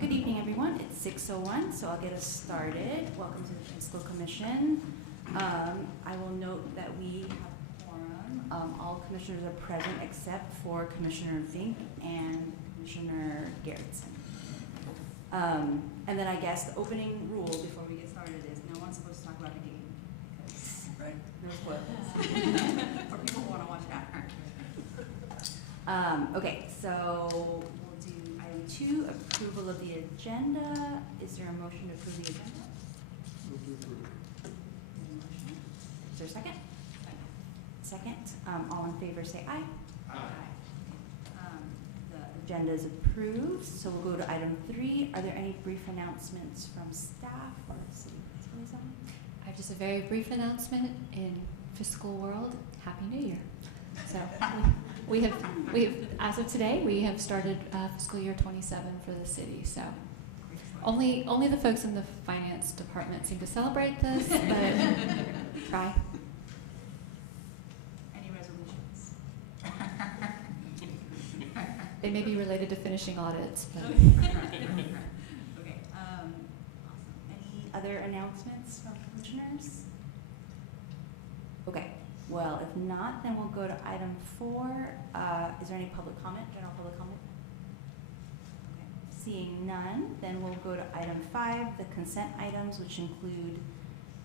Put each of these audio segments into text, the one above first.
Good evening, everyone. It's 6:01, so I'll get us started. Welcome to the Fiscal Commission. I will note that we have a quorum. All commissioners are present except for Commissioner Fink and Commissioner Garrettson. And then I guess the opening rule before we get started is no one's supposed to talk about the game because no spoilers. Or people who want to watch it after. Okay, so we'll do item 2, approval of the agenda. Is there a motion to approve the agenda? Move to approve. Is there a second? Second. All in favor say aye. Aye. The agenda is approved, so we'll go to item 3. Are there any brief announcements from staff or city liaison? I have just a very brief announcement in fiscal world. Happy New Year. So we have as of today, we have started fiscal year 27 for the city. So only the folks in the finance department seem to celebrate this, but try. Any resolutions? They may be related to finishing audits. But Okay. Awesome. Any other announcements from commissioners? Okay. Well, if not, then we'll go to item 4. Is there any public comment, general public comment? Okay. Seeing none, then we'll go to item 5, the consent items, which include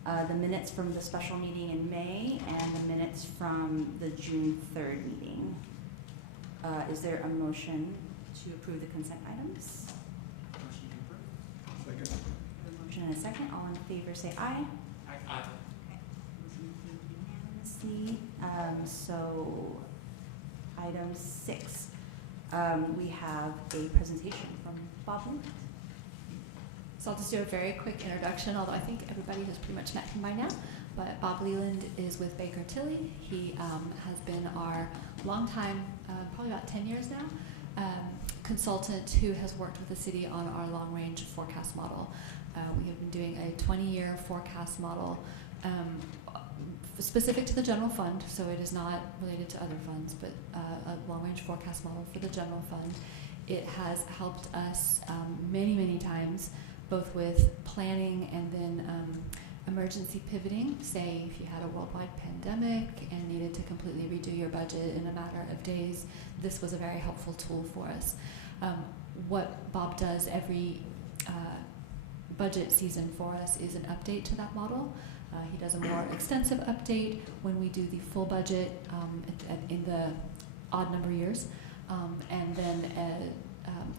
the minutes from the special meeting in May and the minutes from the June 3rd meeting. Is there a motion to approve the consent items? Motion to approve. Second. A motion and a second. All in favor say aye. Aye. Motion approved unanimously. So item 6, we have a presentation from Bob Lund. So I'll just do a very quick introduction, although I think everybody has pretty much met him by now. But Bob Leland is with Baker Tilly. He has been our longtime, probably about 10 years now, consultant who has worked with the city on our long-range forecast model. We have been doing a 20-year forecast model specific to the general fund, so it is not related to other funds, but a long-range forecast model for the general fund. It has helped us many times, both with planning and then emergency pivoting. Say if you had a worldwide pandemic and needed to completely redo your budget in a matter of days, this was a very helpful tool for us. What Bob does every budget season for us is an update to that model. He does a more extensive update when we do the full budget in the odd number years, and then an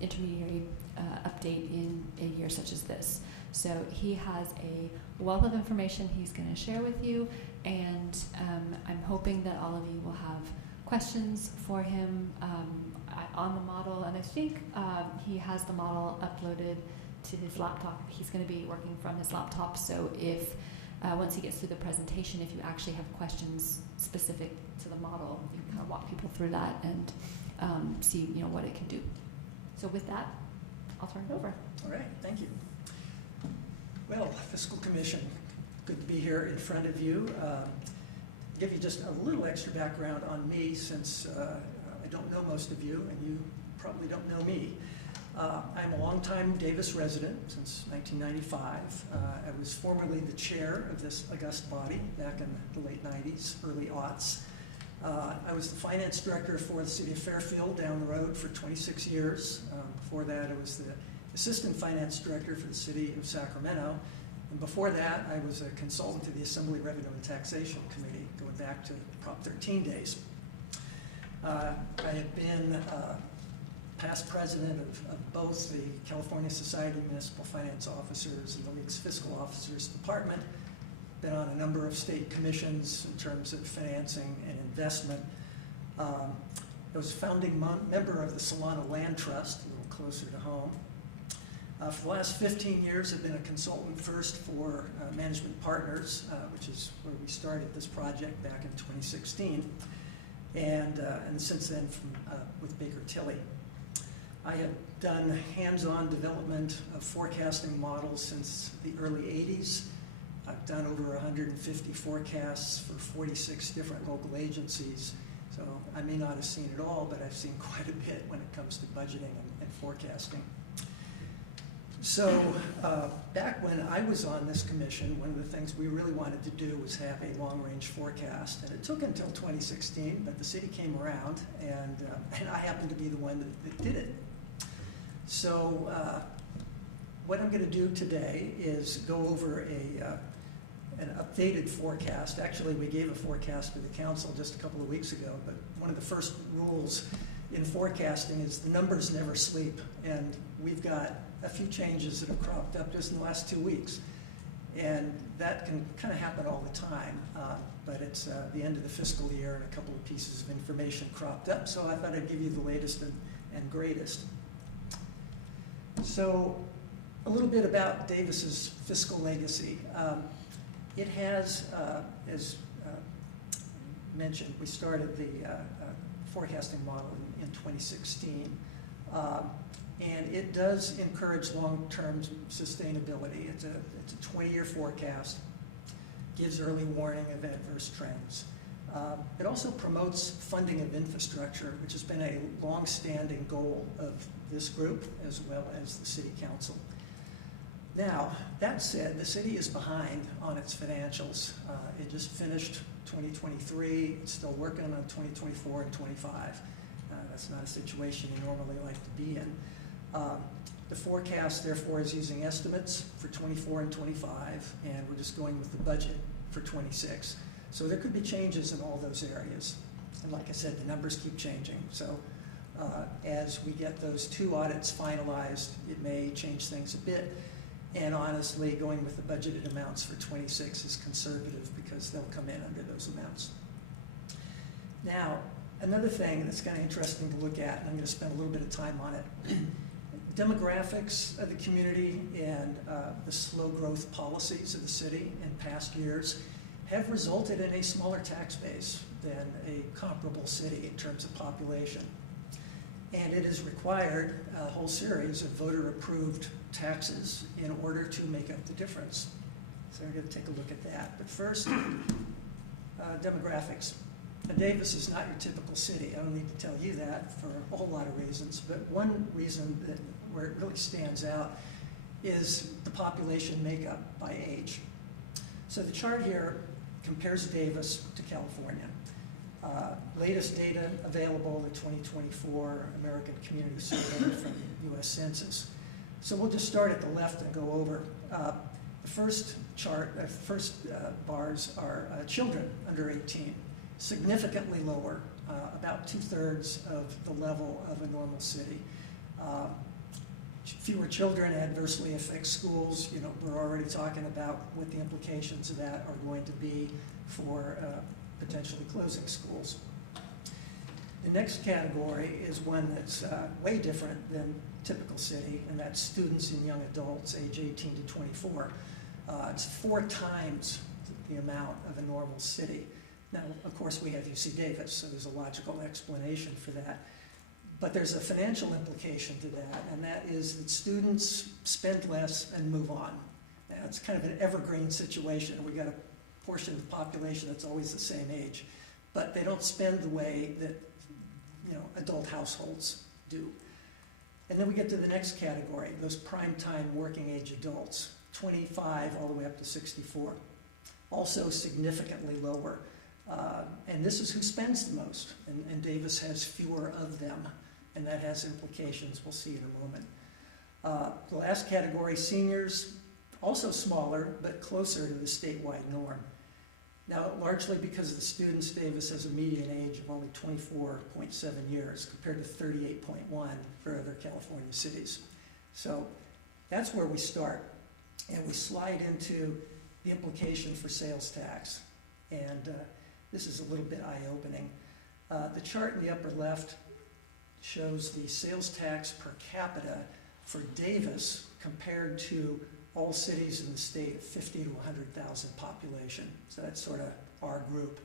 intermediary update in a year such as this. So he has a wealth of information he's going to share with you, and I'm hoping that all of you will have questions for him on the model. And I think he has the model uploaded to his laptop. He's going to be working from his laptop, so if once he gets through the presentation, if you actually have questions specific to the model, you can kind of walk people through that and see what it can do. So with that, I'll turn it over. All right, thank you. Well, Fiscal Commission, good to be here in front of you. Give you just a little extra background on me, since I don't know most of you, and you probably don't know me. I'm a longtime Davis resident since 1995. I was formerly the chair of this august body back in the late 90s, early aughts. I was the finance director for the city of Fairfield down the road for 26 years. Before that, I was the assistant finance director for the city of Sacramento. And before that, I was a consultant to the Assembly Revenue and Taxation Committee, going back to Prop 13 days. I had been past president of both the California Society of Municipal Finance Officers and the League's Fiscal Officers Department. Been on a number of state commissions in terms of financing and investment. I was a founding member of the Solano Land Trust, a little closer to home. For the last 15 years, I've been a consultant first for Management Partners, which is where we started this project back in 2016, and since then with Baker Tilly. I have done hands-on development of forecasting models since the early 80s. I've done over 150 forecasts for 46 different local agencies. So I may not have seen it all, but I've seen quite a bit when it comes to budgeting and forecasting. So back when I was on this commission, one of the things we really wanted to do was have a long-range forecast. And it took until 2016, but the city came around, and I happened to be the one that did it. So what I'm going to do today is go over an updated forecast. Actually, we gave a forecast to the council just a couple of weeks ago, but one of the first rules in forecasting is the numbers never sleep. And we've got a few changes that have cropped up just in the last 2 weeks. And that can kind of happen all the time, but it's the end of the fiscal year and a couple of pieces of information cropped up, so I thought I'd give you the latest and greatest. So a little bit about Davis's fiscal legacy. It has, as mentioned, we started the forecasting model in 2016. And it does encourage long-term sustainability. It's a 20-year forecast, gives early warning of adverse trends. It also promotes funding of infrastructure, which has been a long-standing goal of this group as well as the city council. Now, that said, the city is behind on its financials. It just finished 2023. It's still working on 2024 and 25. That's not a situation you normally like to be in. The forecast, therefore, is using estimates for 24 and 25, and we're just going with the budget for 26. So there could be changes in all those areas. And like I said, the numbers keep changing. So as we get those 2 audits finalized, it may change things a bit. And honestly, going with the budgeted amounts for 26 is conservative because they'll come in under those amounts. Now, another thing that's kind of interesting to look at, and I'm going to spend a little bit of time on it, demographics of the community and the slow growth policies of the city in past years have resulted in a smaller tax base than a comparable city in terms of population. And it has required a whole series of voter-approved taxes in order to make up the difference. So we're going to take a look at that. But first, demographics. Now, Davis is not your typical city. I don't need to tell you that for a whole lot of reasons. But one reason where it really stands out is the population makeup by age. So the chart here compares Davis to California. Latest data available, the 2024 American Community Survey from U.S. Census. So we'll just start at the left and go over. The first chart, bars are children under 18, significantly lower, about 2/3 of the level of a normal city. Fewer children adversely affect schools. You know, we're already talking about what the implications of that are going to be for potentially closing schools. The next category is one that's way different than typical city, and that's students and young adults age 18 to 24. It's 4 times the amount of a normal city. Now, of course, we have UC Davis, so there's a logical explanation for that. But there's a financial implication to that, and that is that students spend less and move on. Now, it's kind of an evergreen situation. We've got a portion of the population that's always the same age, but they don't spend the way that, you know, adult households do. And then we get to the next category, those prime-time working age adults, 25 all the way up to 64. Also significantly lower. And this is who spends the most, and Davis has fewer of them, and that has implications we'll see in a moment. The last category, seniors, also smaller, but closer to the statewide norm. Now, largely because of the students, Davis has a median age of only 24.7 years compared to 38.1 for other California cities. So that's where we start, and we slide into the implication for sales tax. And this is a little bit eye-opening. The chart in the upper left shows the sales tax per capita for Davis compared to all cities in the state of 50 to 100,000 population. So that's sort of our group.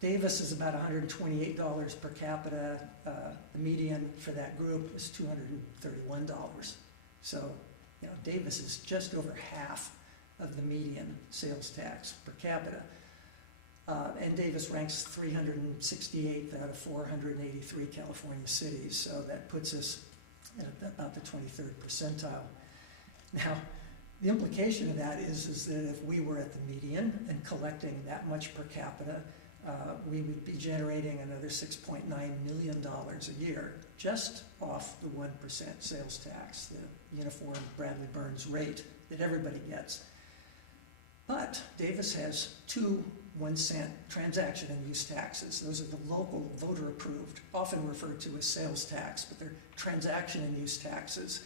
Davis is about $128 per capita. The median for that group is $231. So, you know, Davis is just over half of the median sales tax per capita. And Davis ranks 368th out of 483 California cities, so that puts us at about the 23rd percentile. Now, the implication of that is that if we were at the median and collecting that much per capita, we would be generating another $6.9 million a year just off the 1% sales tax, the uniform Bradley Burns rate that everybody gets. But Davis has two 1-cent transaction and use taxes. Those are the local voter approved, often referred to as sales tax, but they're transaction and use taxes.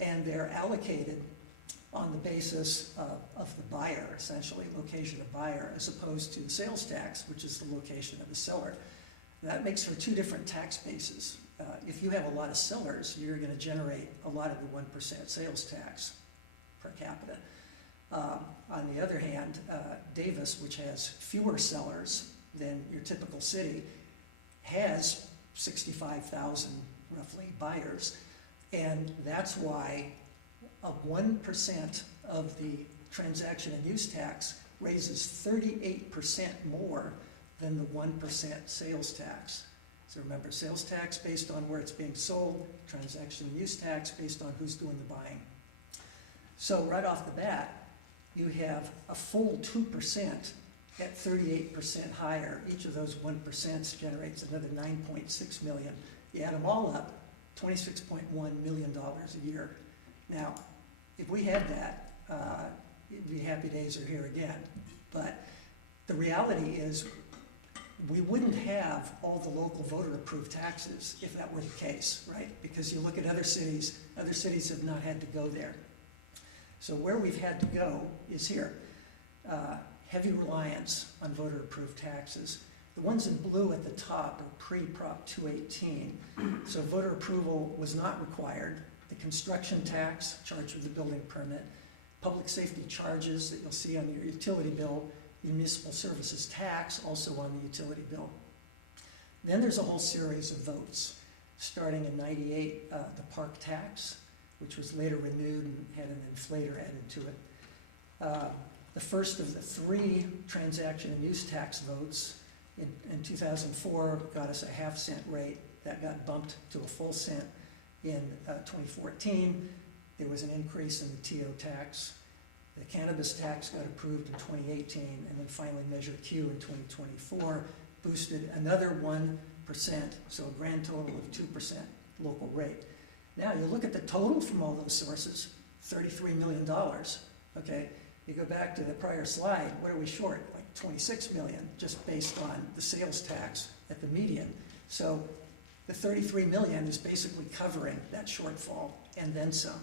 And they're allocated on the basis of the buyer, essentially, location of buyer, as opposed to the sales tax, which is the location of the seller. That makes for two different tax bases. If you have a lot of sellers, you're going to generate a lot of the 1% sales tax per capita. On the other hand, Davis, which has fewer sellers than your typical city, has 65,000 roughly buyers, and that's why a 1% of the transaction and use tax raises 38% more than the 1% sales tax. So remember, sales tax based on where it's being sold, transaction and use tax based on who's doing the buying. So right off the bat, you have a full 2% at 38% higher. Each of those 1% generates another 9.6 million. You add them all up, $26.1 million a year. Now, if we had that, the happy days are here again. But the reality is we wouldn't have all the local voter approved taxes if that were the case, right? Because you look at other cities have not had to go there. So where we've had to go is here. Heavy reliance on voter approved taxes. The ones in blue at the top are pre-Prop 218. So voter approval was not required. The construction tax charged with the building permit, public safety charges that you'll see on your utility bill, the municipal services tax also on the utility bill. Then there's a whole series of votes. Starting in '98, the park tax, which was later renewed and had an inflator added to it. The first of the 3 transaction and use tax votes in 2004 got us a half-cent rate. That got bumped to a full cent in 2014. There was an increase in the TO tax. The cannabis tax got approved in 2018, and then finally Measure Q in 2024 boosted another 1%, so a grand total of 2% local rate. Now you look at the total from all those sources, $33 million, okay? You go back to the prior slide, what are we short? Like 26 million, just based on the sales tax at the median. So the 33 million is basically covering that shortfall and then some.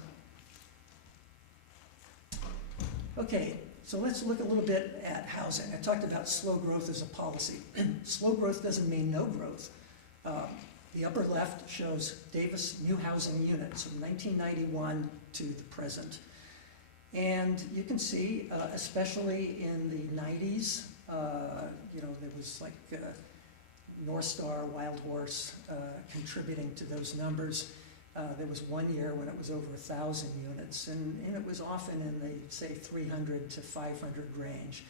Okay, so let's look a little bit at housing. I talked about slow growth as a policy. Slow growth doesn't mean no growth. The upper left shows Davis new housing units from 1991 to the present. And you can see, especially in the 90s, there was like North Star, Wild Horse contributing to those numbers. There was one year when it was over 1,000 units, and it was often in the, say, 300 to 500 range.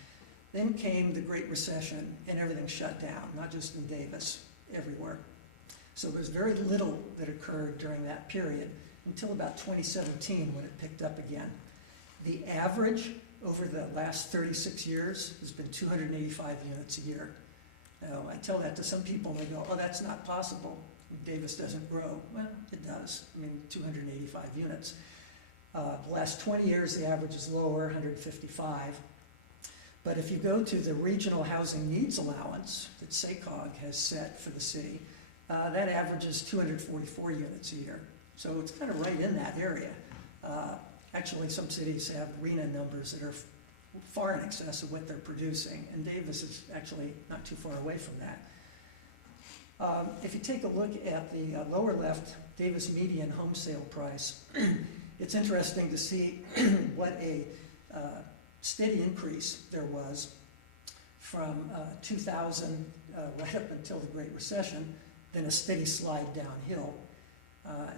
Then came the Great Recession, and everything shut down, not just in Davis, everywhere. So there's very little that occurred during that period until about 2017 when it picked up again. The average over the last 36 years has been 285 units a year. Now, I tell that to some people and they go, oh, that's not possible. Davis doesn't grow. Well, it does. I mean, 285 units. The last 20 years, the average is lower, 155. But if you go to the regional housing needs allowance that SACOG has set for the city, that averages 244 units a year. So it's kind of right in that area. Actually, some cities have RENA numbers that are far in excess of what they're producing, and Davis is actually not too far away from that. If you take a look at the lower left, Davis median home sale price, it's interesting to see what a steady increase there was from 2000 right up until the Great Recession, then a steady slide downhill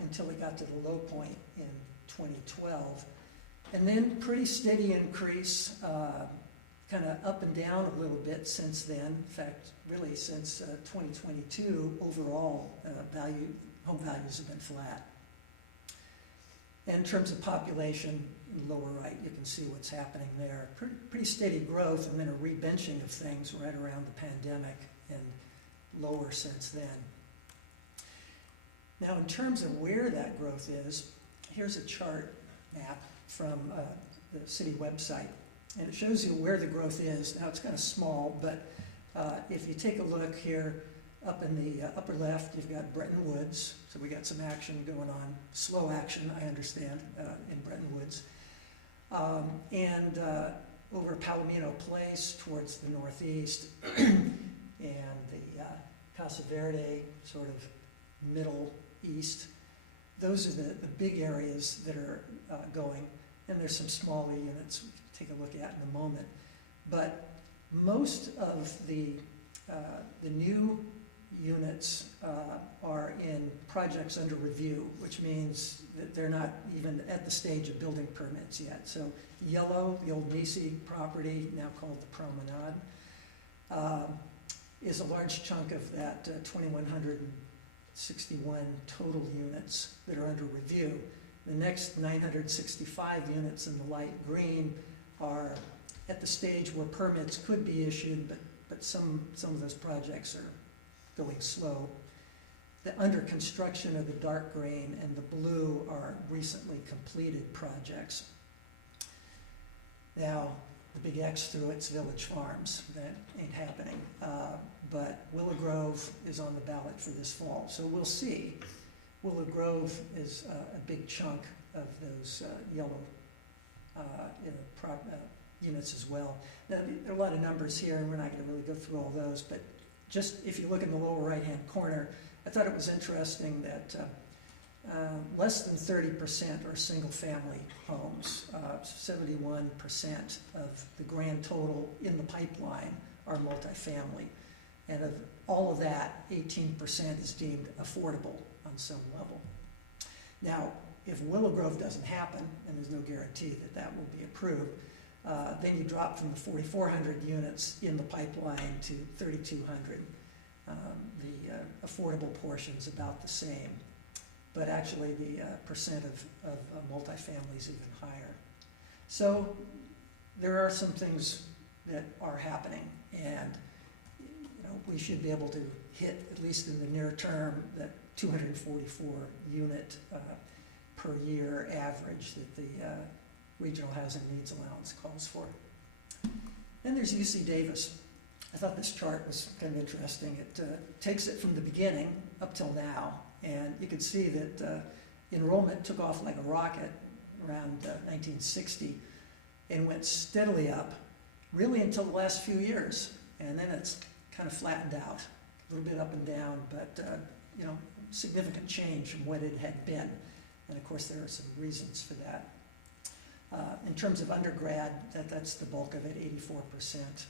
until it got to the low point in 2012. And then pretty steady increase, kind of up and down a little bit since then. In fact, really since 2022, overall home values have been flat. And in terms of population, in the lower right, you can see what's happening there. Pretty steady growth, and then a rebenching of things right around the pandemic, and lower since then. Now, in terms of where that growth is, here's a chart map from the city website, and it shows you where the growth is. Now, it's kind of small, but if you take a look here, up in the upper left, you've got Bretton Woods, so we got some action going on, slow action, I understand, in Bretton Woods. And over Palomino Place towards the northeast, and the Casa Verde sort of middle east. Those are the big areas that are going, and there's some smaller units we can take a look at in a moment. But most of the new units are in projects under review, which means that they're not even at the stage of building permits yet. So yellow, the old Nisi property, now called the Promenade, is a large chunk of that 2,161 total units that are under review. The next 965 units in the light green are at the stage where permits could be issued, but some of those projects are going slow. The under construction of the dark green and the blue are recently completed projects. Now, the big X through it's Village Farms. That ain't happening. But Willow Grove is on the ballot for this fall, so we'll see. Willow Grove is a big chunk of those yellow units as well. Now, there are a lot of numbers here, and we're not going to really go through all those, but just if you look in the lower right-hand corner, I thought it was interesting that less than 30% are single-family homes. 71% of the grand total in the pipeline are multifamily. And of all of that, 18% is deemed affordable on some level. Now, if Willow Grove doesn't happen, and there's no guarantee that that will be approved, then you drop from the 4,400 units in the pipeline to 3,200. The affordable portion's about the same, but actually the percent of multifamily is even higher. So there are some things that are happening, and we should be able to hit, at least in the near term, that 244 unit per year average that the Regional Housing Needs Allowance calls for. Then there's UC Davis. I thought this chart was kind of interesting. It takes it from the beginning up till now, and you can see that enrollment took off like a rocket around 1960 and went steadily up, really until the last few years, and then it's kind of flattened out, a little bit up and down, but significant change from what it had been. And of course, there are some reasons for that. In terms of undergrad, that's the bulk of it, 84%.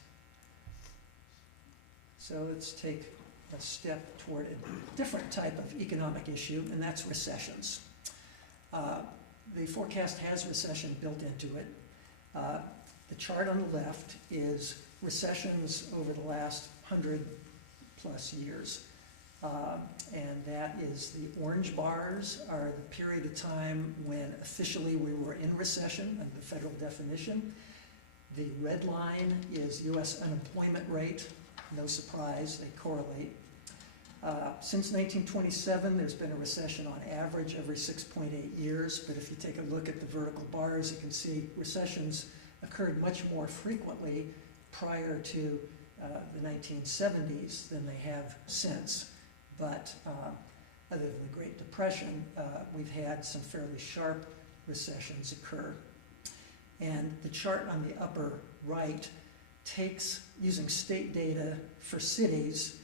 So let's take a step toward a different type of economic issue, and that's recessions. The forecast has recession built into it. The chart on the left is recessions over the last 100 plus years. And that is the orange bars are the period of time when officially we were in recession under the federal definition. The red line is US unemployment rate. No surprise, they correlate. Since 1927, there's been a recession on average every 6.8 years, but if you take a look at the vertical bars, you can see recessions occurred much more frequently prior to the 1970s than they have since. But other than the Great Depression, we've had some fairly sharp recessions occur. And the chart on the upper right takes, using state data for cities,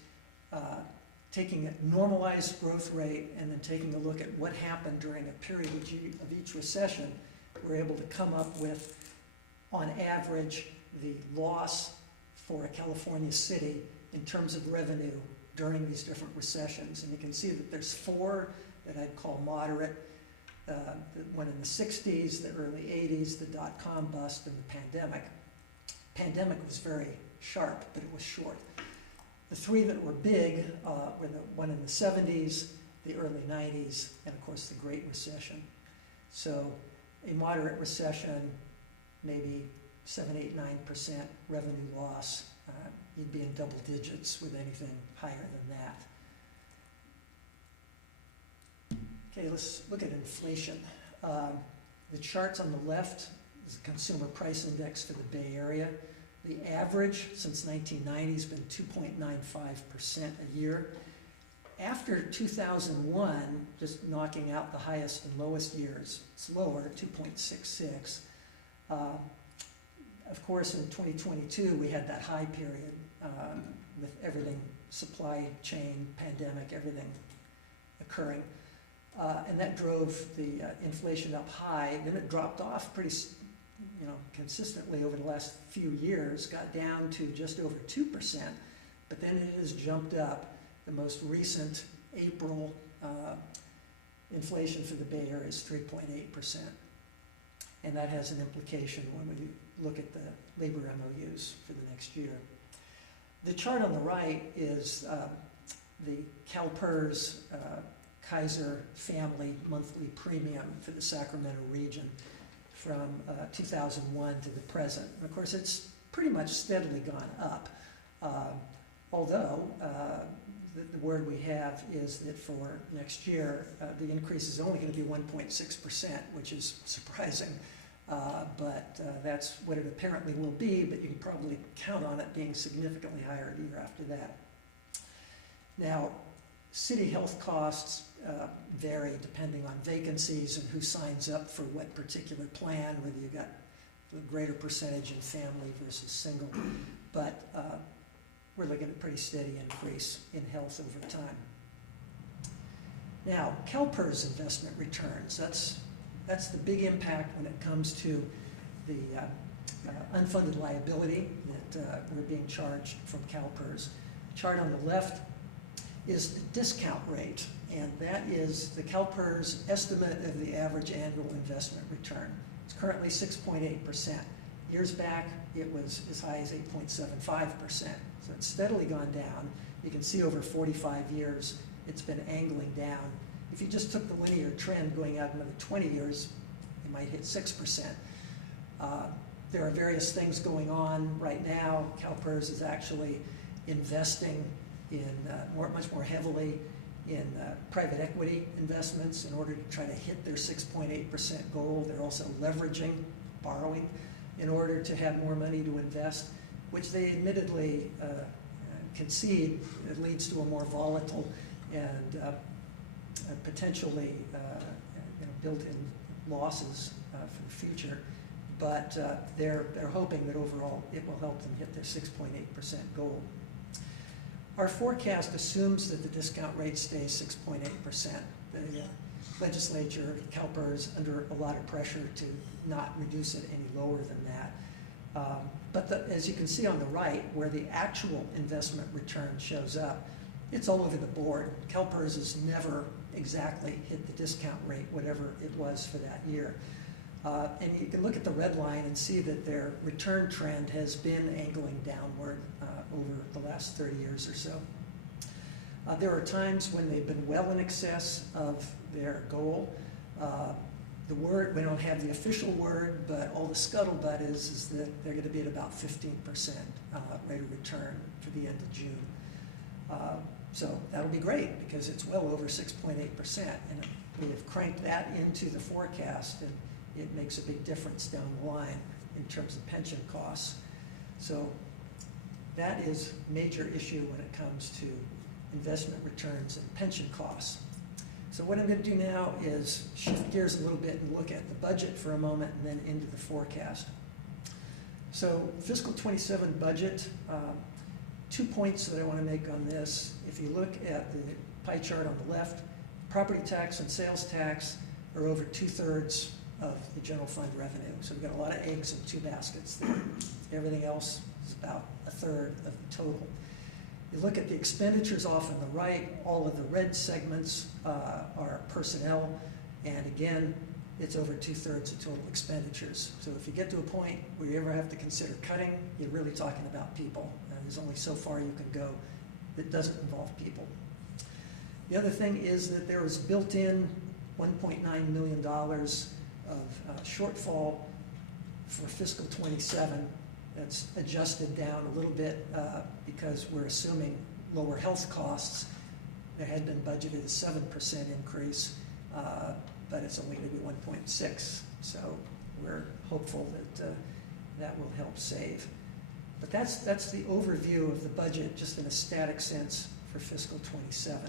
taking a normalized growth rate and then taking a look at what happened during a period of each recession, we're able to come up with, on average, the loss for a California city in terms of revenue during these different recessions. And you can see that there's four that I'd call moderate. The one in the 60s, the early 80s, the dot-com bust, and the pandemic. Pandemic was very sharp, but it was short. The three that were big were the one in the 70s, the early 90s, and of course the Great Recession. So a moderate recession, maybe 7, 8, 9% revenue loss. You'd be in double digits with anything higher than that. Okay, let's look at inflation. The charts on the left is the Consumer Price Index for the Bay Area. The average since 1990 has been 2.95% a year. After 2001, just knocking out the highest and lowest years, it's lower at 2.66. Of course, in 2022, we had that high period with everything, supply chain, pandemic, everything occurring. And that drove the inflation up high. Then it dropped off pretty consistently over the last few years, got down to just over 2%, but then it has jumped up. The most recent April inflation for the Bay Area is 3.8%. And that has an implication when we look at the labor MOUs for the next year. The chart on the right is the CalPERS Kaiser family monthly premium for the Sacramento region from 2001 to the present. And of course, it's pretty much steadily gone up, although the word we have is that for next year, the increase is only going to be 1.6%, which is surprising, but that's what it apparently will be, but you can probably count on it being significantly higher the year after that. Now, city health costs vary depending on vacancies and who signs up for what particular plan, whether you got a greater percentage in family versus single, but we're looking at a pretty steady increase in health over time. Now, CalPERS investment returns, that's the big impact when it comes to the unfunded liability that we're being charged from CalPERS. The chart on the left is the discount rate, and that is the CalPERS estimate of the average annual investment return. It's currently 6.8%. Years back, it was as high as 8.75%. So it's steadily gone down. You can see over 45 years, it's been angling down. If you just took the linear trend going out another 20 years, you might hit 6%. There are various things going on right now. CalPERS is actually investing in much more heavily in private equity investments in order to try to hit their 6.8% goal. They're also leveraging, borrowing, in order to have more money to invest, which they admittedly concede it leads to a more volatile and potentially built-in losses for the future. But they're hoping that overall it will help them hit their 6.8% goal. Our forecast assumes that the discount rate stays 6.8%. The legislature, CalPERS, under a lot of pressure to not reduce it any lower than that. But as you can see on the right, where the actual investment return shows up, it's all over the board. CalPERS has never exactly hit the discount rate, whatever it was for that year. And you can look at the red line and see that their return trend has been angling downward over the last 30 years or so. There are times when they've been well in excess of their goal. The word, we don't have the official word, but all the scuttlebutt is that they're going to be at about 15% rate of return for the end of June. So that'll be great because it's well over 6.8%, and we have cranked that into the forecast, and it makes a big difference down the line in terms of pension costs. So that is a major issue when it comes to investment returns and pension costs. So what I'm going to do now is shift gears a little bit and look at the budget for a moment and then into the forecast. So fiscal 27 budget, 2 points that I want to make on this. If you look at the pie chart on the left, property tax and sales tax are over 2/3 of the general fund revenue. So we've got a lot of eggs in two baskets there. Everything else is about 1/3 of the total. You look at the expenditures off on the right, all of the red segments are personnel, and again, it's over 2/3 of total expenditures. So if you get to a point where you ever have to consider cutting, you're really talking about people. And there's only so far you can go that doesn't involve people. The other thing is that there was built-in $1.9 million of shortfall for fiscal '27. That's adjusted down a little bit because we're assuming lower health costs. There had been budgeted a 7% increase, but it's only going to be 1.6. So we're hopeful that that will help save. But that's the overview of the budget, just in a static sense for fiscal '27.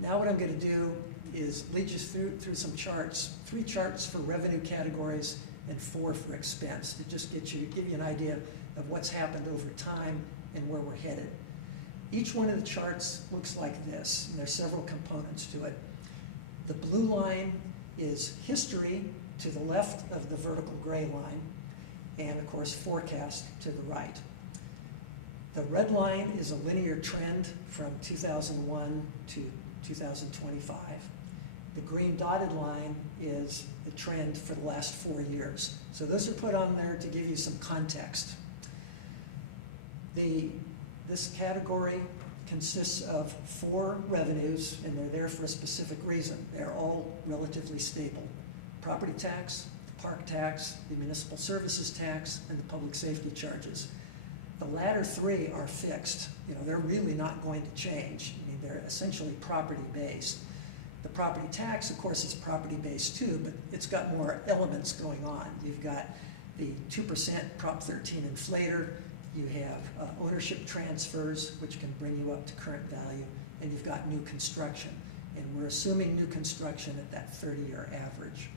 Now what I'm going to do is lead you through some charts, 3 charts for revenue categories and 4 for expense, to just give you an idea of what's happened over time and where we're headed. Each one of the charts looks like this, and there's several components to it. The blue line is history to the left of the vertical gray line, and of course forecast to the right. The red line is a linear trend from 2001 to 2025. The green dotted line is the trend for the last 4 years. So those are put on there to give you some context. This category consists of 4 revenues, and they're there for a specific reason. They're all relatively stable. Property tax, the park tax, the municipal services tax, and the public safety charges. The latter 3 are fixed. They're really not going to change. I mean, they're essentially property-based. The property tax, of course, is property-based too, but it's got more elements going on. You've got the 2% Prop 13 inflator. You have ownership transfers, which can bring you up to current value, and you've got new construction. And we're assuming new construction at that 30-year average.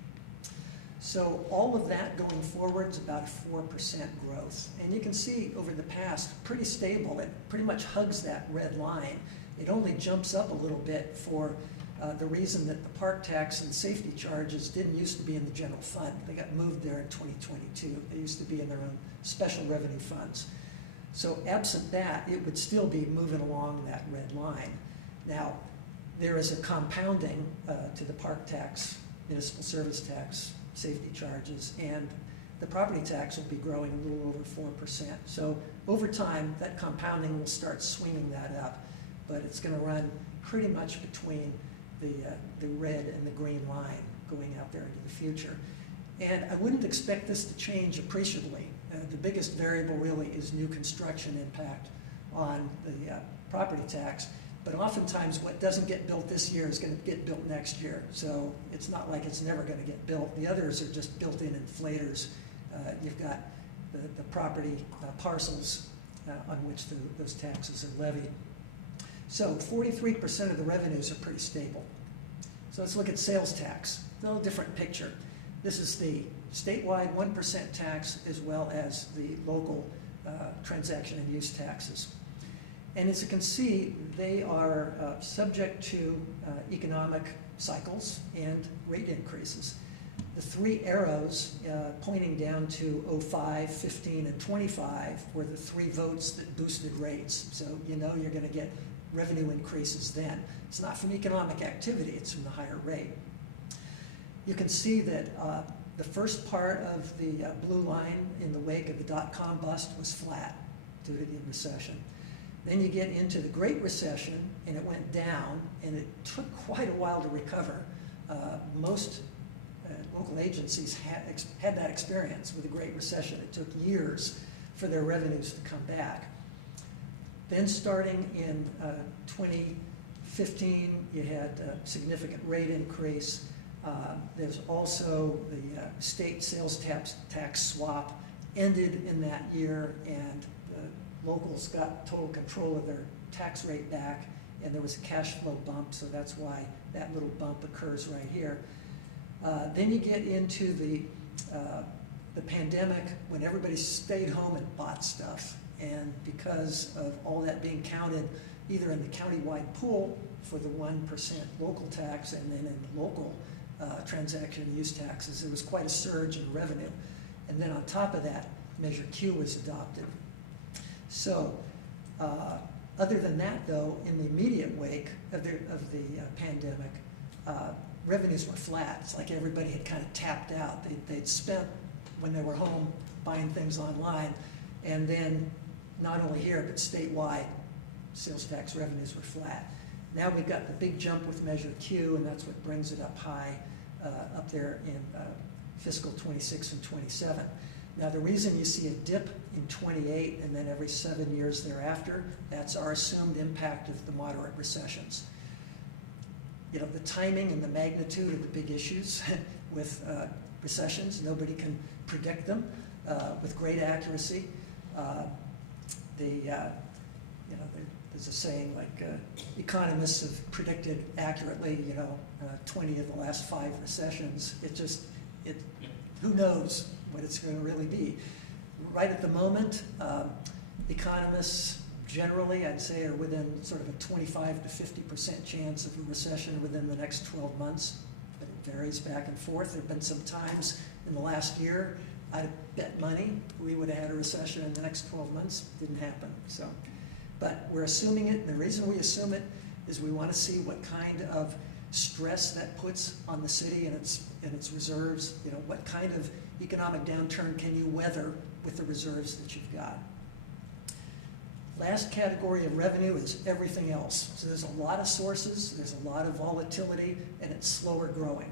So all of that going forward is about a 4% growth. And you can see over the past, pretty stable. It pretty much hugs that red line. It only jumps up a little bit for the reason that the park tax and safety charges didn't used to be in the general fund. They got moved there in 2022. They used to be in their own special revenue funds. So absent that, it would still be moving along that red line. Now, there is a compounding to the park tax, municipal service tax, safety charges, and the property tax will be growing a little over 4%. So over time, that compounding will start swinging that up, but it's going to run pretty much between the red and the green line going out there into the future. And I wouldn't expect this to change appreciably. The biggest variable really is new construction impact on the property tax. But oftentimes what doesn't get built this year is going to get built next year. So it's not like it's never going to get built. The others are just built-in inflators. You've got the property parcels on which those taxes are levied. So 43% of the revenues are pretty stable. So let's look at sales tax. A little different picture. This is the statewide 1% tax as well as the local transaction and use taxes. And as you can see, they are subject to economic cycles and rate increases. The 3 arrows pointing down to 05, 15, and 25 were the 3 votes that boosted rates. So you know you're going to get revenue increases then. It's not from economic activity, it's from the higher rate. You can see that the first part of the blue line in the wake of the dot-com bust was flat due to the recession. Then you get into the Great Recession, and it went down, and it took quite a while to recover. Most local agencies had that experience with the Great Recession. It took years for their revenues to come back. Then starting in 2015, you had a significant rate increase. There's also the state sales tax swap ended in that year, and the locals got total control of their tax rate back, and there was a cash flow bump, so that's why that little bump occurs right here. Then you get into the pandemic, when everybody stayed home and bought stuff, and because of all that being counted either in the countywide pool for the 1% local tax and then in the local transaction and use taxes, there was quite a surge in revenue. And then on top of that, Measure Q was adopted. So other than that, though, in the immediate wake of the pandemic, revenues were flat. It's like everybody had kind of tapped out. They'd spent when they were home buying things online, and then not only here, but statewide, sales tax revenues were flat. Now we've got the big jump with Measure Q, and that's what brings it up high. up there in fiscal 26 and 27. Now, the reason you see a dip in 28 and then every 7 years thereafter, that's our assumed impact of the moderate recessions. You know, the timing and the magnitude of the big issues with recessions, nobody can predict them with great accuracy. There's a saying like economists have predicted accurately, 20 of the last 5 recessions. Who knows what it's going to really be. Right at the moment, economists generally, I'd say, are within sort of a 25 to 50% chance of a recession within the next 12 months, but it varies back and forth. There have been some times in the last year, I'd bet money we would have had a recession in the next 12 months. Didn't happen. But we're assuming it, and the reason we assume it is we want to see what kind of stress that puts on the city and its reserves. What kind of economic downturn can you weather with the reserves that you've got? Last category of revenue is everything else. So there's a lot of sources, there's a lot of volatility, and it's slower growing.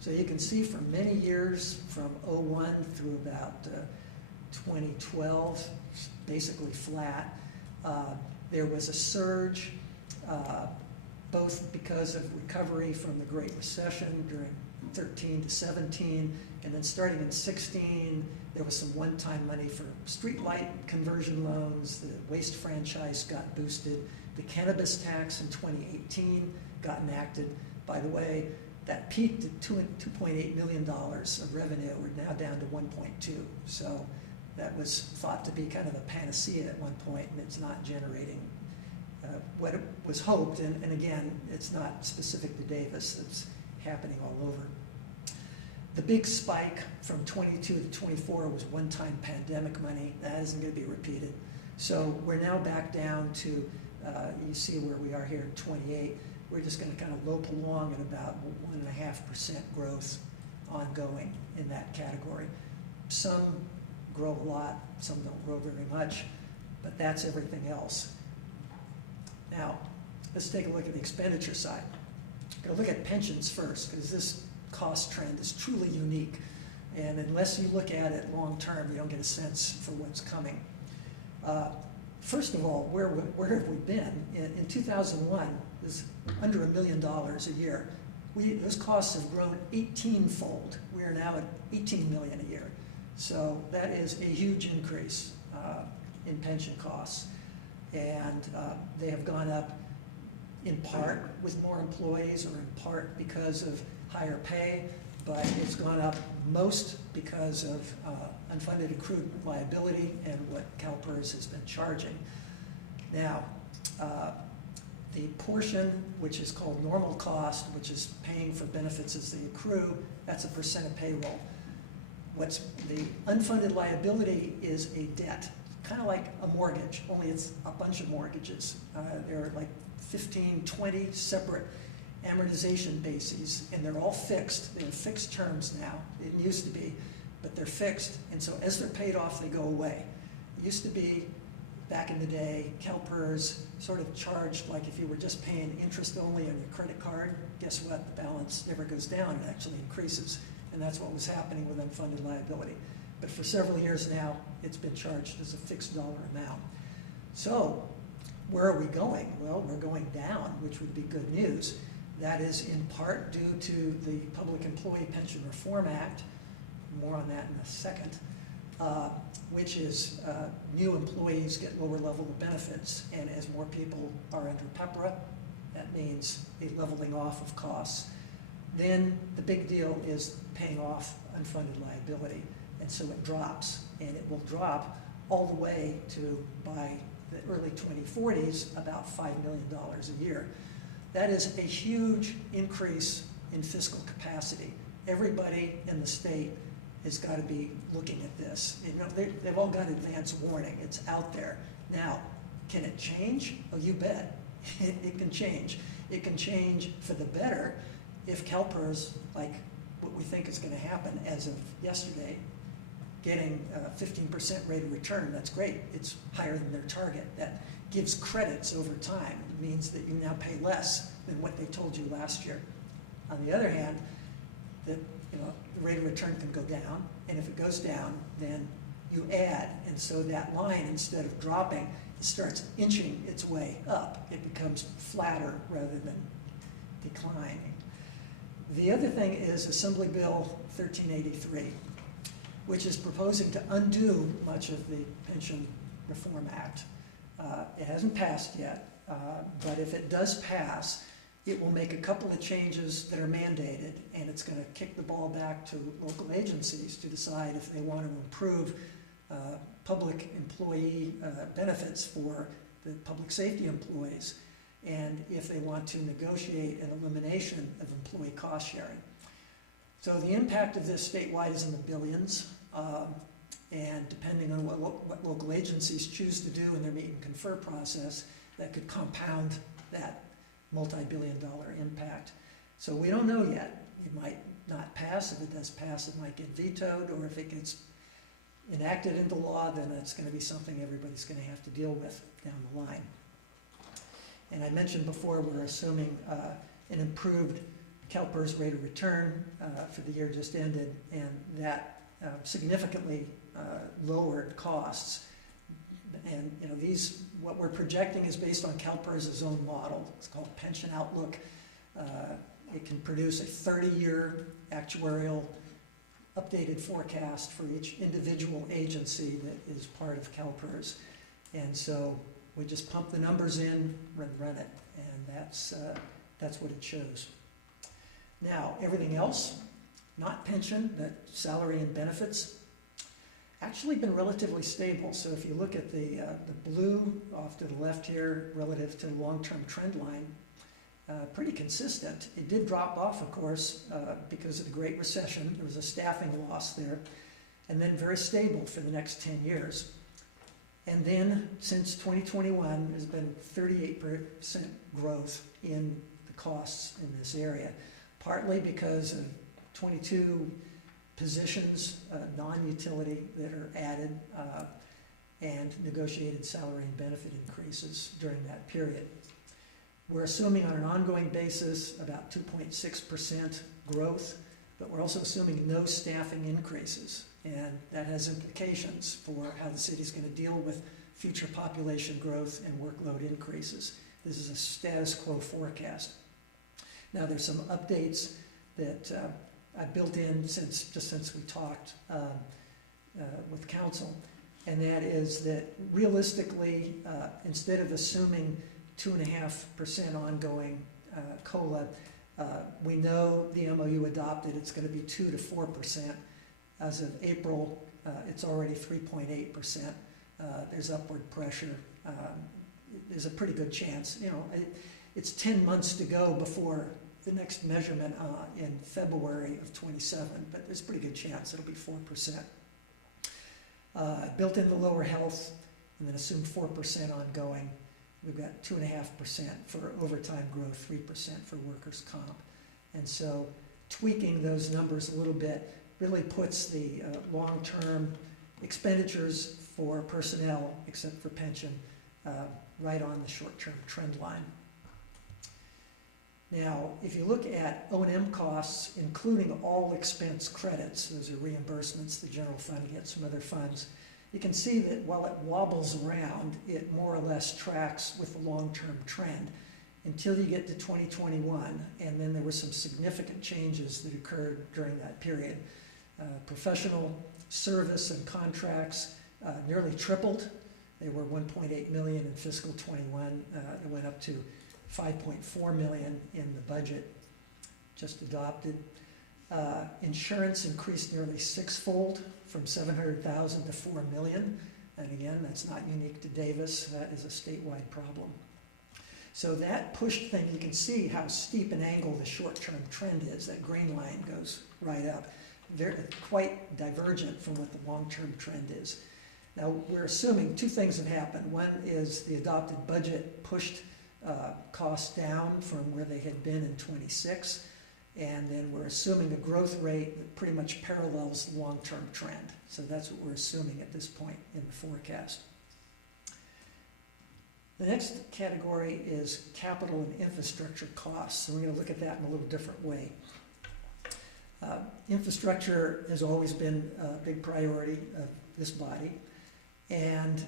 So you can see for many years, from 01 through about 2012, basically flat. There was a surge, both because of recovery from the Great Recession during 13 to 17, and then starting in 16, there was some one-time money for streetlight conversion loans. The waste franchise got boosted. The cannabis tax in 2018 got enacted. By the way, that peaked at $2.8 million of revenue. We're now down to 1.2. So that was thought to be kind of a panacea at one point, and it's not generating what it was hoped. And again, it's not specific to Davis. It's happening all over. The big spike from 22 to 24 was one-time pandemic money. That isn't going to be repeated. So we're now back down to, you see where we are here at 28. We're just going to kind of lope along at about 1.5% growth ongoing in that category. Some grow a lot, some don't grow very much, but that's everything else. Now, let's take a look at the expenditure side. Go look at pensions first, because this cost trend is truly unique. And unless you look at it long term, you don't get a sense for what's coming. First of all, where have we been? In 2001, it was under $1 million a year. Those costs have grown 18-fold. We are now at $18 million a year. So that is a huge increase in pension costs. And they have gone up in part with more employees or in part because of higher pay, but it's gone up most because of unfunded accrued liability and what CalPERS has been charging. Now, the portion which is called normal cost, which is paying for benefits as they accrue, that's a percent of payroll. What's the unfunded liability is a debt, kind of like a mortgage, only it's a bunch of mortgages. There are like 15, 20 separate amortization bases, and they're all fixed. They're fixed terms now. It used to be, but they're fixed, and so as they're paid off, they go away. It used to be, back in the day, CalPERS sort of charged like if you were just paying interest only on your credit card, guess what? The balance never goes down, it actually increases. And that's what was happening with unfunded liability. But for several years now, it's been charged as a fixed dollar amount. So where are we going? Well, we're going down, which would be good news. That is in part due to the Public Employee Pension Reform Act, more on that in a second, which is new employees get lower level of benefits, and as more people are under PEPRA, that means a leveling off of costs. Then the big deal is paying off unfunded liability, and so it drops, and it will drop all the way to, by the early 2040s, about $5 million a year. That is a huge increase in fiscal capacity. Everybody in the state has got to be looking at this. They've all got advance warning. It's out there. Now, can it change? Oh, you bet. It can change. It can change for the better if CalPERS, like what we think is going to happen as of yesterday, getting a 15% rate of return. That's great. It's higher than their target. That gives credits over time. It means that you now pay less than what they told you last year. On the other hand, that, the rate of return can go down, and if it goes down, then you add, and so that line, instead of dropping, it starts inching its way up. It becomes flatter rather than declining. The other thing is Assembly Bill 1383, which is proposing to undo much of the Pension Reform Act. It hasn't passed yet, but if it does pass, it will make a couple of changes that are mandated, and it's going to kick the ball back to local agencies to decide if they want to improve public employee benefits for the public safety employees, and if they want to negotiate an elimination of employee cost sharing. So the impact of this statewide is in the billions, and depending on what local agencies choose to do in their meet and confer process, that could compound that multi-billion-dollar impact. So we don't know yet. It might not pass. If it does pass, it might get vetoed, or if it gets enacted into law, then it's going to be something everybody's going to have to deal with down the line. And I mentioned before, we're assuming an improved CalPERS rate of return for the year just ended, and that significantly lowered costs. And what we're projecting is based on CalPERS' own model. It's called Pension Outlook. It can produce a 30-year actuarial updated forecast for each individual agency that is part of CalPERS. And so we just pump the numbers in, run it, and that's what it shows. Now, everything else, not pension, but salary and benefits, actually been relatively stable. So if you look at the blue off to the left here relative to the long-term trend line, pretty consistent. It did drop off, of course, because of the Great Recession. There was a staffing loss there, and then very stable for the next 10 years. And then since 2021, there's been 38% growth in the costs in this area, partly because of 22 positions, non-utility, that are added, and negotiated salary and benefit increases during that period. We're assuming on an ongoing basis about 2.6% growth, but we're also assuming no staffing increases, and that has implications for how the city's going to deal with future population growth and workload increases. This is a status quo forecast. Now, there's some updates that I built in since we talked with council, and that is that realistically, instead of assuming 2.5% ongoing COLA, we know the MOU adopted it's going to be 2 to 4%. As of April, it's already 3.8%. There's upward pressure. There's a pretty good chance. It's 10 months to go before the next measurement in February of 27, but there's a pretty good chance it'll be 4%. Built in the lower health, and then assumed 4% ongoing. We've got 2.5% for overtime growth, 3% for workers' comp. And so tweaking those numbers a little bit really puts the long-term expenditures for personnel, except for pension, right on the short-term trend line. Now, if you look at O&M costs, including all expense credits, those are reimbursements the general fund gets from other funds, you can see that while it wobbles around, it more or less tracks with the long-term trend until you get to 2021, and then there were some significant changes that occurred during that period. Professional service and contracts nearly tripled. They were $1.8 million in fiscal 21. It went up to $5.4 million in the budget just adopted. Insurance increased nearly sixfold from $700,000 to $4 million. And again, that's not unique to Davis. That is a statewide problem. So that pushed thing, you can see how steep an angle the short-term trend is. That green line goes right up. They're quite divergent from what the long-term trend is. Now, we're assuming two things have happened. One is the adopted budget pushed costs down from where they had been in 26, and then we're assuming a growth rate that pretty much parallels the long-term trend. So that's what we're assuming at this point in the forecast. The next category is capital and infrastructure costs, and we're going to look at that in a little different way. Infrastructure has always been a big priority of this body, and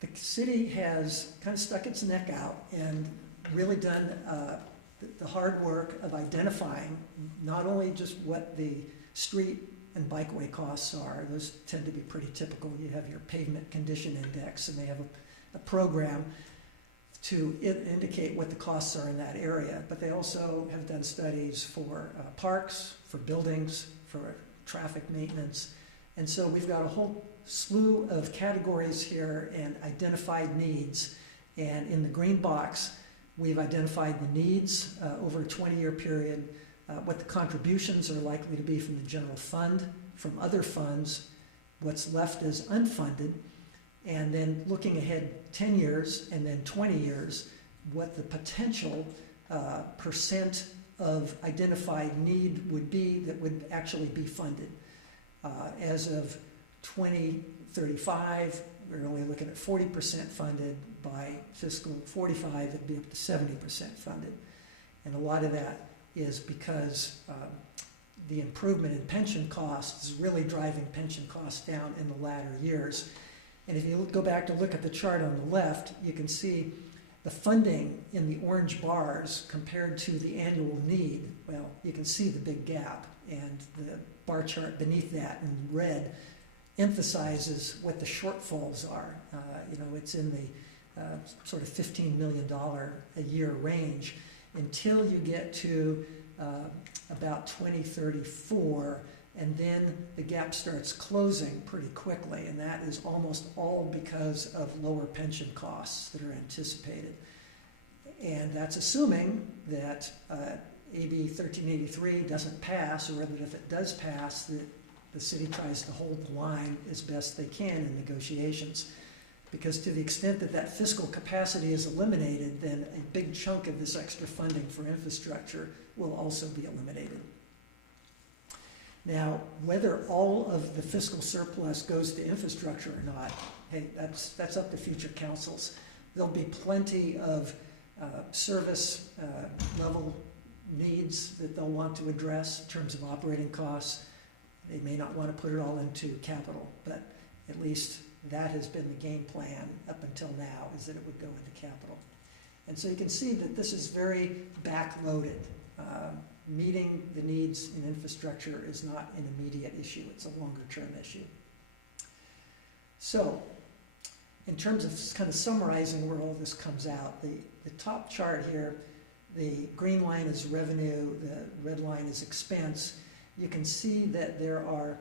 the city has kind of stuck its neck out and really done the hard work of identifying not only just what the street and bikeway costs are. Those tend to be pretty typical. You have your pavement condition index, and they have a program to indicate what the costs are in that area. But they also have done studies for parks, for buildings, for traffic maintenance. And so we've got a whole slew of categories here and identified needs. And in the green box, we've identified the needs over a 20-year period, what the contributions are likely to be from the general fund, from other funds, what's left as unfunded, and then looking ahead 10 years and then 20 years, what the potential percent of identified need would be that would actually be funded. As of 2035, we're only looking at 40% funded. By fiscal 45, it'd be up to 70% funded. And a lot of that is because the improvement in pension costs is really driving pension costs down in the latter years. And if you go back to look at the chart on the left, you can see the funding in the orange bars compared to the annual need. Well, you can see the big gap, and the bar chart beneath that in red emphasizes what the shortfalls are. It's in the sort of $15 million a year range until you get to about 2034, and then the gap starts closing pretty quickly, and that is almost all because of lower pension costs that are anticipated. And that's assuming that AB 1383 doesn't pass, or that if it does pass, that the city tries to hold the line as best they can in negotiations. Because to the extent that that fiscal capacity is eliminated, then a big chunk of this extra funding for infrastructure will also be eliminated. Now, whether all of the fiscal surplus goes to infrastructure or not, hey, that's up to future councils. There'll be plenty of service level needs that they'll want to address in terms of operating costs. They may not want to put it all into capital, but at least that has been the game plan up until now, is that it would go into capital. And so you can see that this is very backloaded. Meeting the needs in infrastructure is not an immediate issue, it's a longer term issue. So, in terms of kind of summarizing where all this comes out, the top chart here, the green line is revenue, the red line is expense. You can see that there are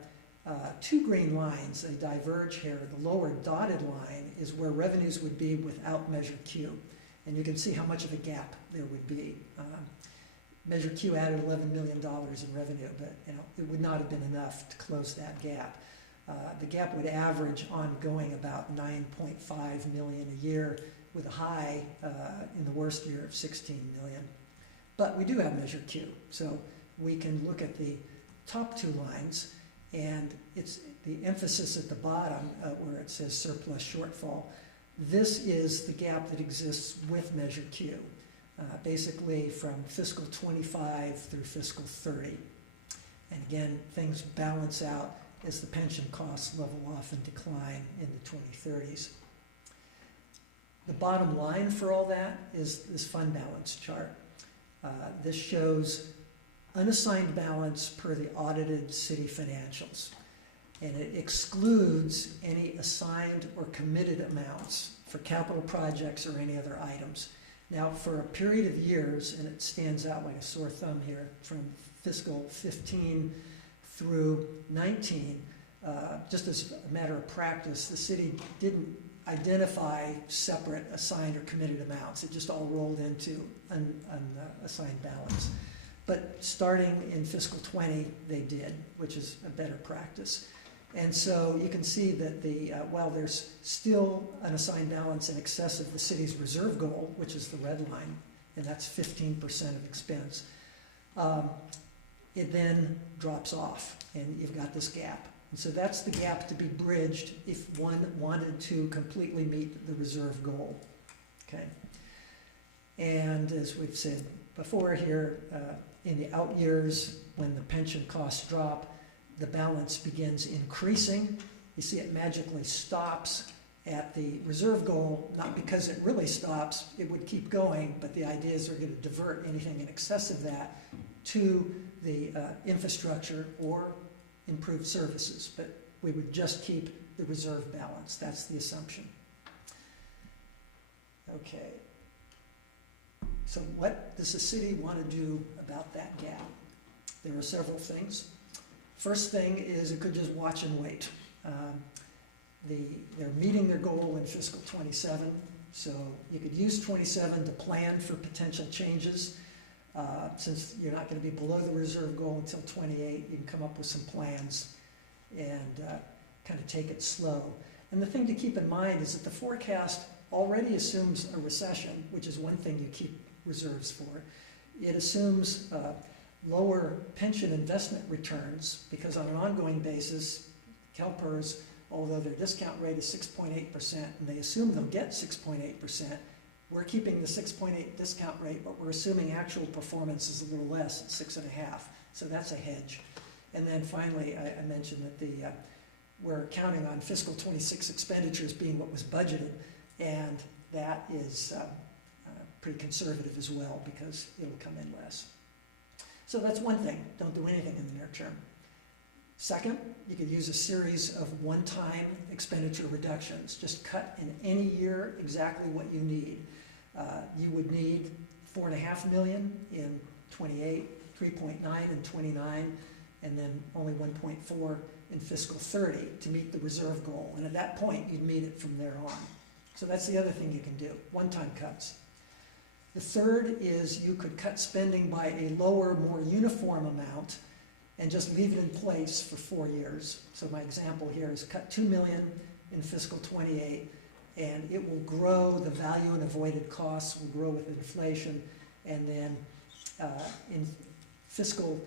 two green lines that diverge here. The lower dotted line is where revenues would be without Measure Q. And you can see how much of a gap there would be. Measure Q added $11 million in revenue, but it would not have been enough to close that gap. The gap would average ongoing about $9.5 million a year, with a high in the worst year of $16 million. But we do have Measure Q, so we can look at the top two lines, and it's the emphasis at the bottom where it says surplus shortfall. This is the gap that exists with Measure Q, basically from fiscal 25 through fiscal 30. And again, things balance out as the pension costs level off and decline in the 2030s. The bottom line for all that is this fund balance chart. This shows unassigned balance per the audited city financials. And it excludes any assigned or committed amounts for capital projects or any other items. Now, for a period of years, and it stands out like a sore thumb here, from fiscal 15 through 19, just as a matter of practice, the city didn't identify separate assigned or committed amounts. It just all rolled into unassigned balance. But starting in fiscal 20, they did, which is a better practice. And so you can see that while there's still an assigned balance in excess of the city's reserve goal, which is the red line, and that's 15% of expense, it then drops off, and you've got this gap. And so that's the gap to be bridged if one wanted to completely meet the reserve goal. Okay. And as we've said before here, in the out years, when the pension costs drop, the balance begins increasing. You see it magically stops at the reserve goal, not because it really stops, it would keep going, but the idea is they're going to divert anything in excess of that to the infrastructure or improved services. But we would just keep the reserve balance. That's the assumption. Okay. So what does the city want to do about that gap? There are several things. First thing is it could just watch and wait. They're meeting their goal in fiscal 27, so you could use 27 to plan for potential changes. Since you're not going to be below the reserve goal until 28, you can come up with some plans and kind of take it slow. And the thing to keep in mind is that the forecast already assumes a recession, which is one thing you keep reserves for. It assumes lower pension investment returns because on an ongoing basis, CalPERS, although their discount rate is 6.8% and they assume they'll get 6.8%, we're keeping the 6.8 discount rate, but we're assuming actual performance is a little less, at 6.5. So that's a hedge. And then finally, I mentioned that we're counting on fiscal 26 expenditures being what was budgeted, and that is pretty conservative as well because it'll come in less. So that's one thing. Don't do anything in the near term. Second, you could use a series of one-time expenditure reductions. Just cut in any year exactly what you need. You would need $4.5 million in 28, 3.9 in 29, and then only 1.4 in fiscal 30 to meet the reserve goal. And at that point, you'd meet it from there on. So that's the other thing you can do, one-time cuts. The third is you could cut spending by a lower, more uniform amount and just leave it in place for 4 years. So my example here is cut $2 million in fiscal 28, and it will grow, the value and avoided costs will grow with inflation, and then in fiscal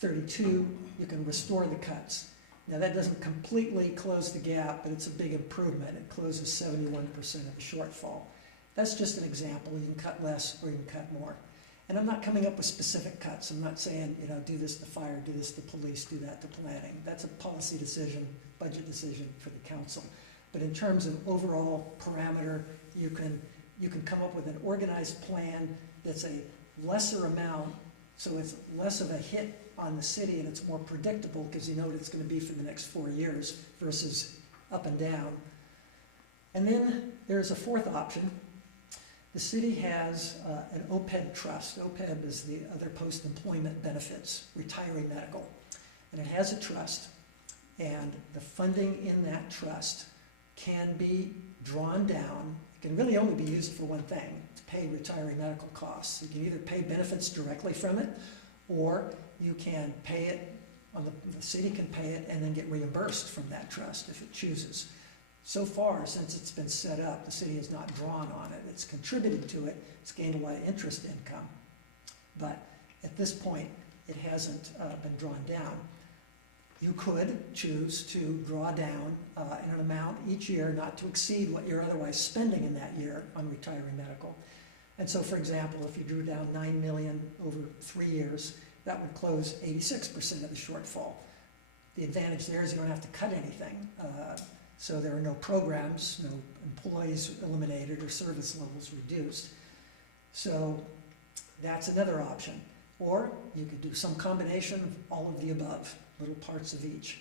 32, you can restore the cuts. Now that doesn't completely close the gap, but it's a big improvement. It closes 71% of the shortfall. That's just an example. You can cut less or you can cut more. And I'm not coming up with specific cuts. I'm not saying, do this to fire, do this to police, do that to planning. That's a policy decision, budget decision for the council. But in terms of overall parameter, you can come up with an organized plan that's a lesser amount, so it's less of a hit on the city and it's more predictable because you know what it's going to be for the next 4 years versus up and down. And then there's a fourth option. The city has an OPEB trust. OPEB is the other post-employment benefits, retiree medical. And it has a trust, and the funding in that trust can be drawn down. It can really only be used for one thing, to pay retiree medical costs. You can either pay benefits directly from it, or you can pay it, the city can pay it and then get reimbursed from that trust if it chooses. So far, since it's been set up, the city has not drawn on it. It's contributed to it. It's gained a lot of interest income. But at this point, it hasn't been drawn down. You could choose to draw down in an amount each year not to exceed what you're otherwise spending in that year on retiree medical. And so, for example, if you drew down $9 million over 3 years, that would close 86% of the shortfall. The advantage there is you don't have to cut anything. So there are no programs, no employees eliminated or service levels reduced. So that's another option. Or you could do some combination of all of the above, little parts of each.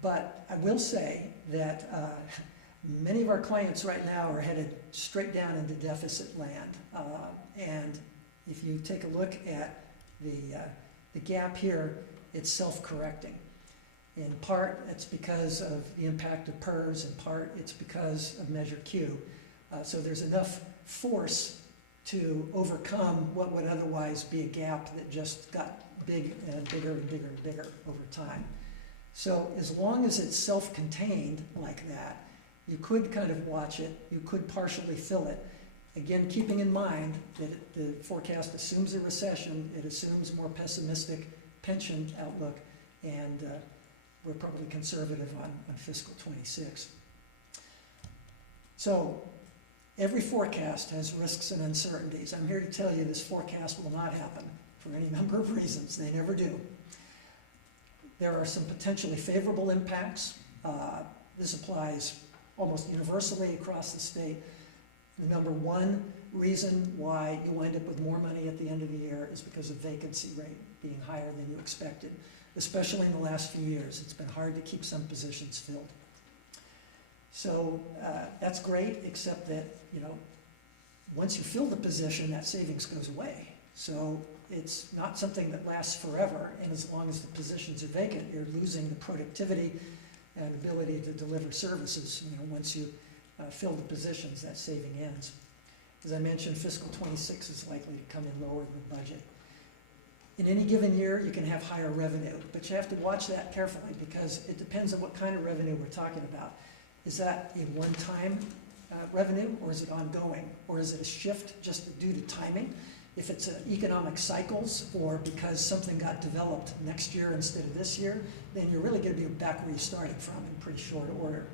But I will say that many of our clients right now are headed straight down into deficit land. And if you take a look at the gap here, it's self-correcting. In part, it's because of the impact of PERS. In part, it's because of Measure Q. So there's enough force to overcome what would otherwise be a gap that just got big and bigger and bigger and bigger over time. So as long as it's self-contained like that, you could kind of watch it. You could partially fill it. Again, keeping in mind that the forecast assumes a recession. It assumes more pessimistic pension outlook, and we're probably conservative on fiscal 26. So Every forecast has risks and uncertainties. I'm here to tell you this forecast will not happen for any number of reasons. They never do. There are some potentially favorable impacts. This applies almost universally across the state. The number one reason why you wind up with more money at the end of the year is because of vacancy rate being higher than you expected, especially in the last few years. It's been hard to keep some positions filled. So that's great, except that, once you fill the position, that savings goes away. So it's not something that lasts forever, and as long as the positions are vacant, you're losing the productivity and ability to deliver services. Once you fill the positions, that saving ends. As I mentioned, fiscal 26 is likely to come in lower than budget. In any given year, you can have higher revenue, but you have to watch that carefully because it depends on what kind of revenue we're talking about. Is that a one-time revenue, or is it ongoing? Or is it a shift just due to timing? If it's economic cycles, or because something got developed next year instead of this year, then you're really going to be back where you started from in pretty short order.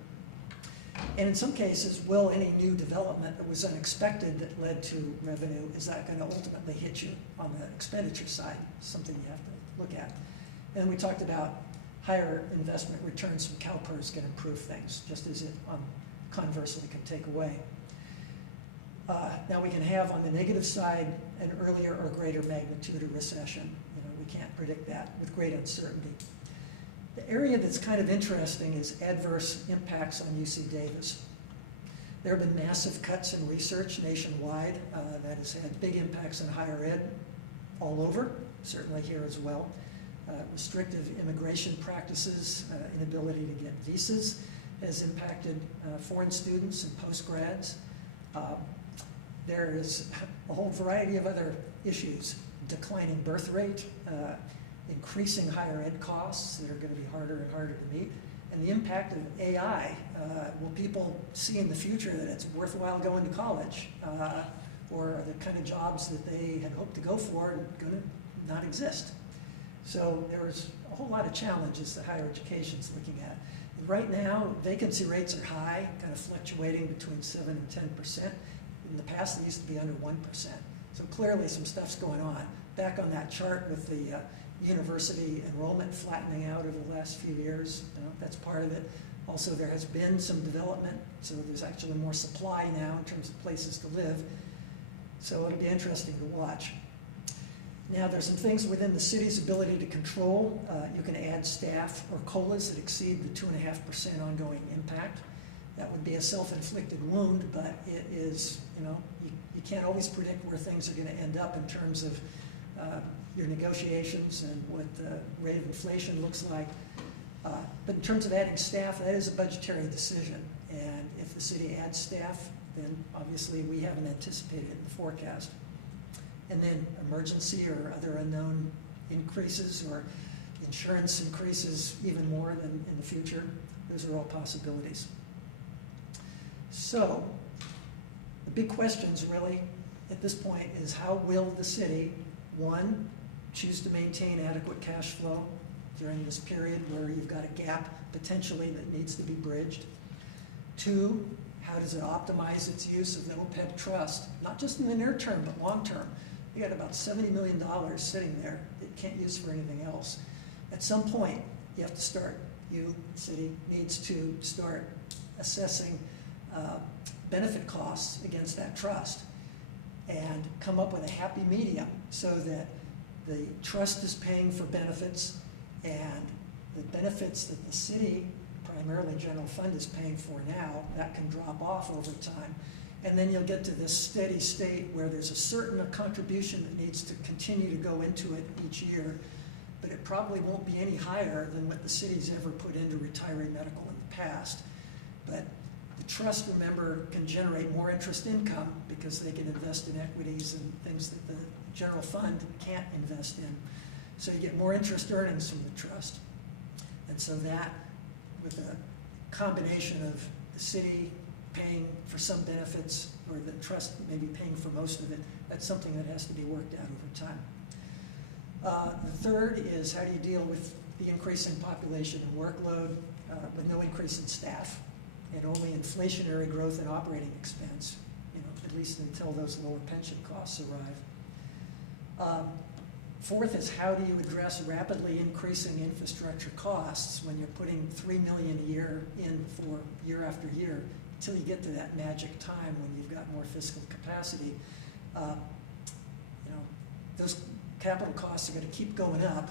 And in some cases, will any new development that was unexpected that led to revenue, is that going to ultimately hit you on the expenditure side? Something you have to look at. And we talked about higher investment returns from CalPERS can improve things, just as it conversely can take away. Now we can have on the negative side an earlier or greater magnitude of recession. We can't predict that with great uncertainty. The area that's kind of interesting is adverse impacts on UC Davis. There have been massive cuts in research nationwide that has had big impacts on higher ed all over, certainly here as well. Restrictive immigration practices, inability to get visas has impacted foreign students and post-grads. There is a whole variety of other issues, declining birth rate, increasing higher ed costs that are going to be harder and harder to meet, and the impact of AI. Will people see in the future that it's worthwhile going to college, or are the kind of jobs that they had hoped to go for going to not exist? So there's a whole lot of challenges that higher education is looking at. And right now, vacancy rates are high, kind of fluctuating between 7 and 10%. In the past, they used to be under 1%. So clearly some stuff's going on. Back on that chart with the university enrollment flattening out over the last few years, that's part of it. Also, there has been some development, so there's actually more supply now in terms of places to live. So it'll be interesting to watch. Now, there's some things within the city's ability to control. You can add staff or COLAs that exceed the 2.5% ongoing impact. That would be a self-inflicted wound, but it is, you can't always predict where things are going to end up in terms of your negotiations and what the rate of inflation looks like. But in terms of adding staff, that is a budgetary decision. And if the city adds staff, then obviously we haven't anticipated it in the forecast. And then emergency or other unknown increases or insurance increases even more than in the future. Those are all possibilities. So the big questions really at this point is how will the city, one, choose to maintain adequate cash flow during this period where you've got a gap potentially that needs to be bridged. Two, how does it optimize its use of the OPEB trust, not just in the near term, but long term? You got about $70 million sitting there that you can't use for anything else. At some point, you have to start, the city needs to start assessing benefit costs against that trust and come up with a happy medium so that the trust is paying for benefits and the benefits that the city, primarily general fund, is paying for now, that can drop off over time. And then you'll get to this steady state where there's a certain contribution that needs to continue to go into it each year, but it probably won't be any higher than what the city's ever put into retiree medical in the past. But the trust, remember, can generate more interest income because they can invest in equities and things that the general fund can't invest in. So you get more interest earnings from the trust. And so that, with a combination of the city paying for some benefits or the trust maybe paying for most of it, that's something that has to be worked out over time. The third is how do you deal with the increasing population and workload with no increase in staff and only inflationary growth in operating expense. at least until those lower pension costs arrive. Fourth is, how do you address rapidly increasing infrastructure costs when you're putting $3 million a year in for year after year until you get to that magic time when you've got more fiscal capacity? Those capital costs are going to keep going up.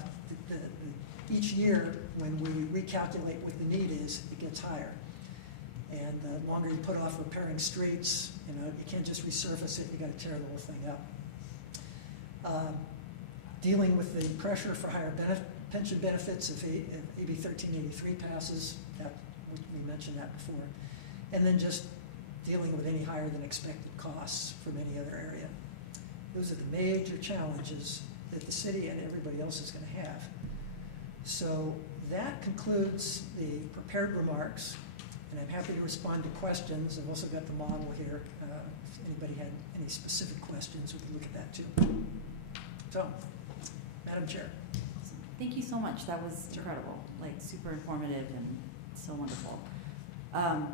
Each year, when we recalculate what the need is, it gets higher. And the longer you put off repairing streets, you can't just resurface it, you got to tear the whole thing up. Dealing with the pressure for higher pension benefits if AB 1383 passes, we mentioned that before. And then just dealing with any higher than expected costs from any other area. Those are the major challenges that the city and everybody else is going to have. So that concludes the prepared remarks, and I'm happy to respond to questions. I've also got the model here. If anybody had any specific questions, we can look at that too. So, Madam Chair. Awesome. Thank you so much. That was incredible, like super informative and so wonderful.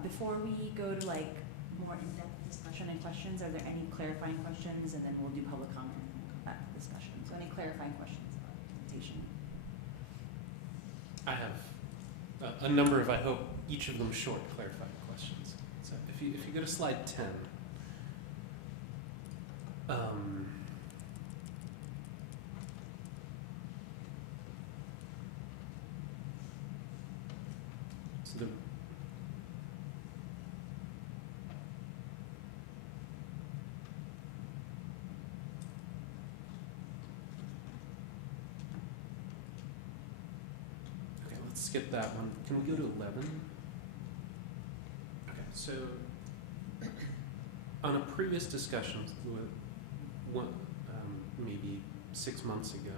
Before we go to like more in-depth discussion and questions, are there any clarifying questions? And then we'll do public comment and we'll come back to discussion. So any clarifying questions about the presentation? I have a number of, I hope, each of them short clarifying questions. So if you go to slide 10, so let's skip that one. Can we go to 11? Okay, so on a previous discussion with one, maybe 6 months ago,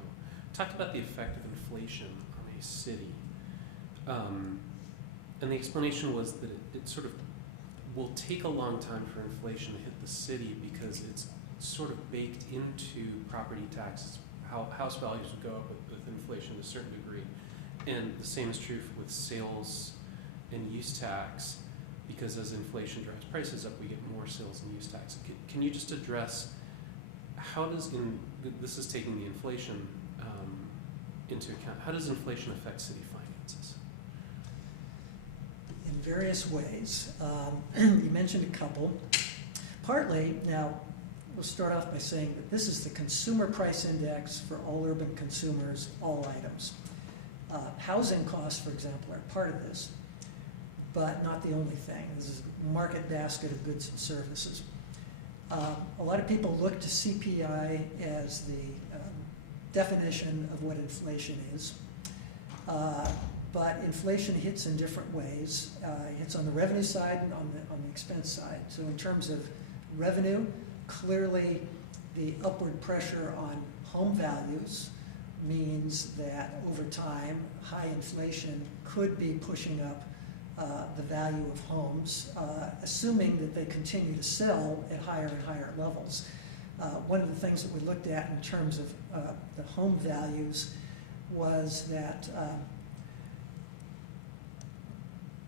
talked about the effect of inflation on a city. And the explanation was that it sort of will take a long time for inflation to hit the city because it's sort of baked into property taxes. How house values would go up with inflation to a certain degree. And the same is true with sales and use tax, because as inflation drives prices up, we get more sales and use tax. Can you just address how does, this is taking the inflation into account, how does inflation affect city finances? In various ways. You mentioned a couple. Partly, now, we'll start off by saying that this is the consumer price index for all urban consumers, all items. Housing costs, for example, are part of this, but not the only thing. This is a market basket of goods and services. A lot of people look to CPI as the definition of what inflation is, but inflation hits in different ways. It hits on the revenue side and on the expense side. So in terms of revenue, clearly the upward pressure on home values means that over time, high inflation could be pushing up the value of homes, assuming that they continue to sell at higher and higher levels. One of the things that we looked at in terms of the home values was that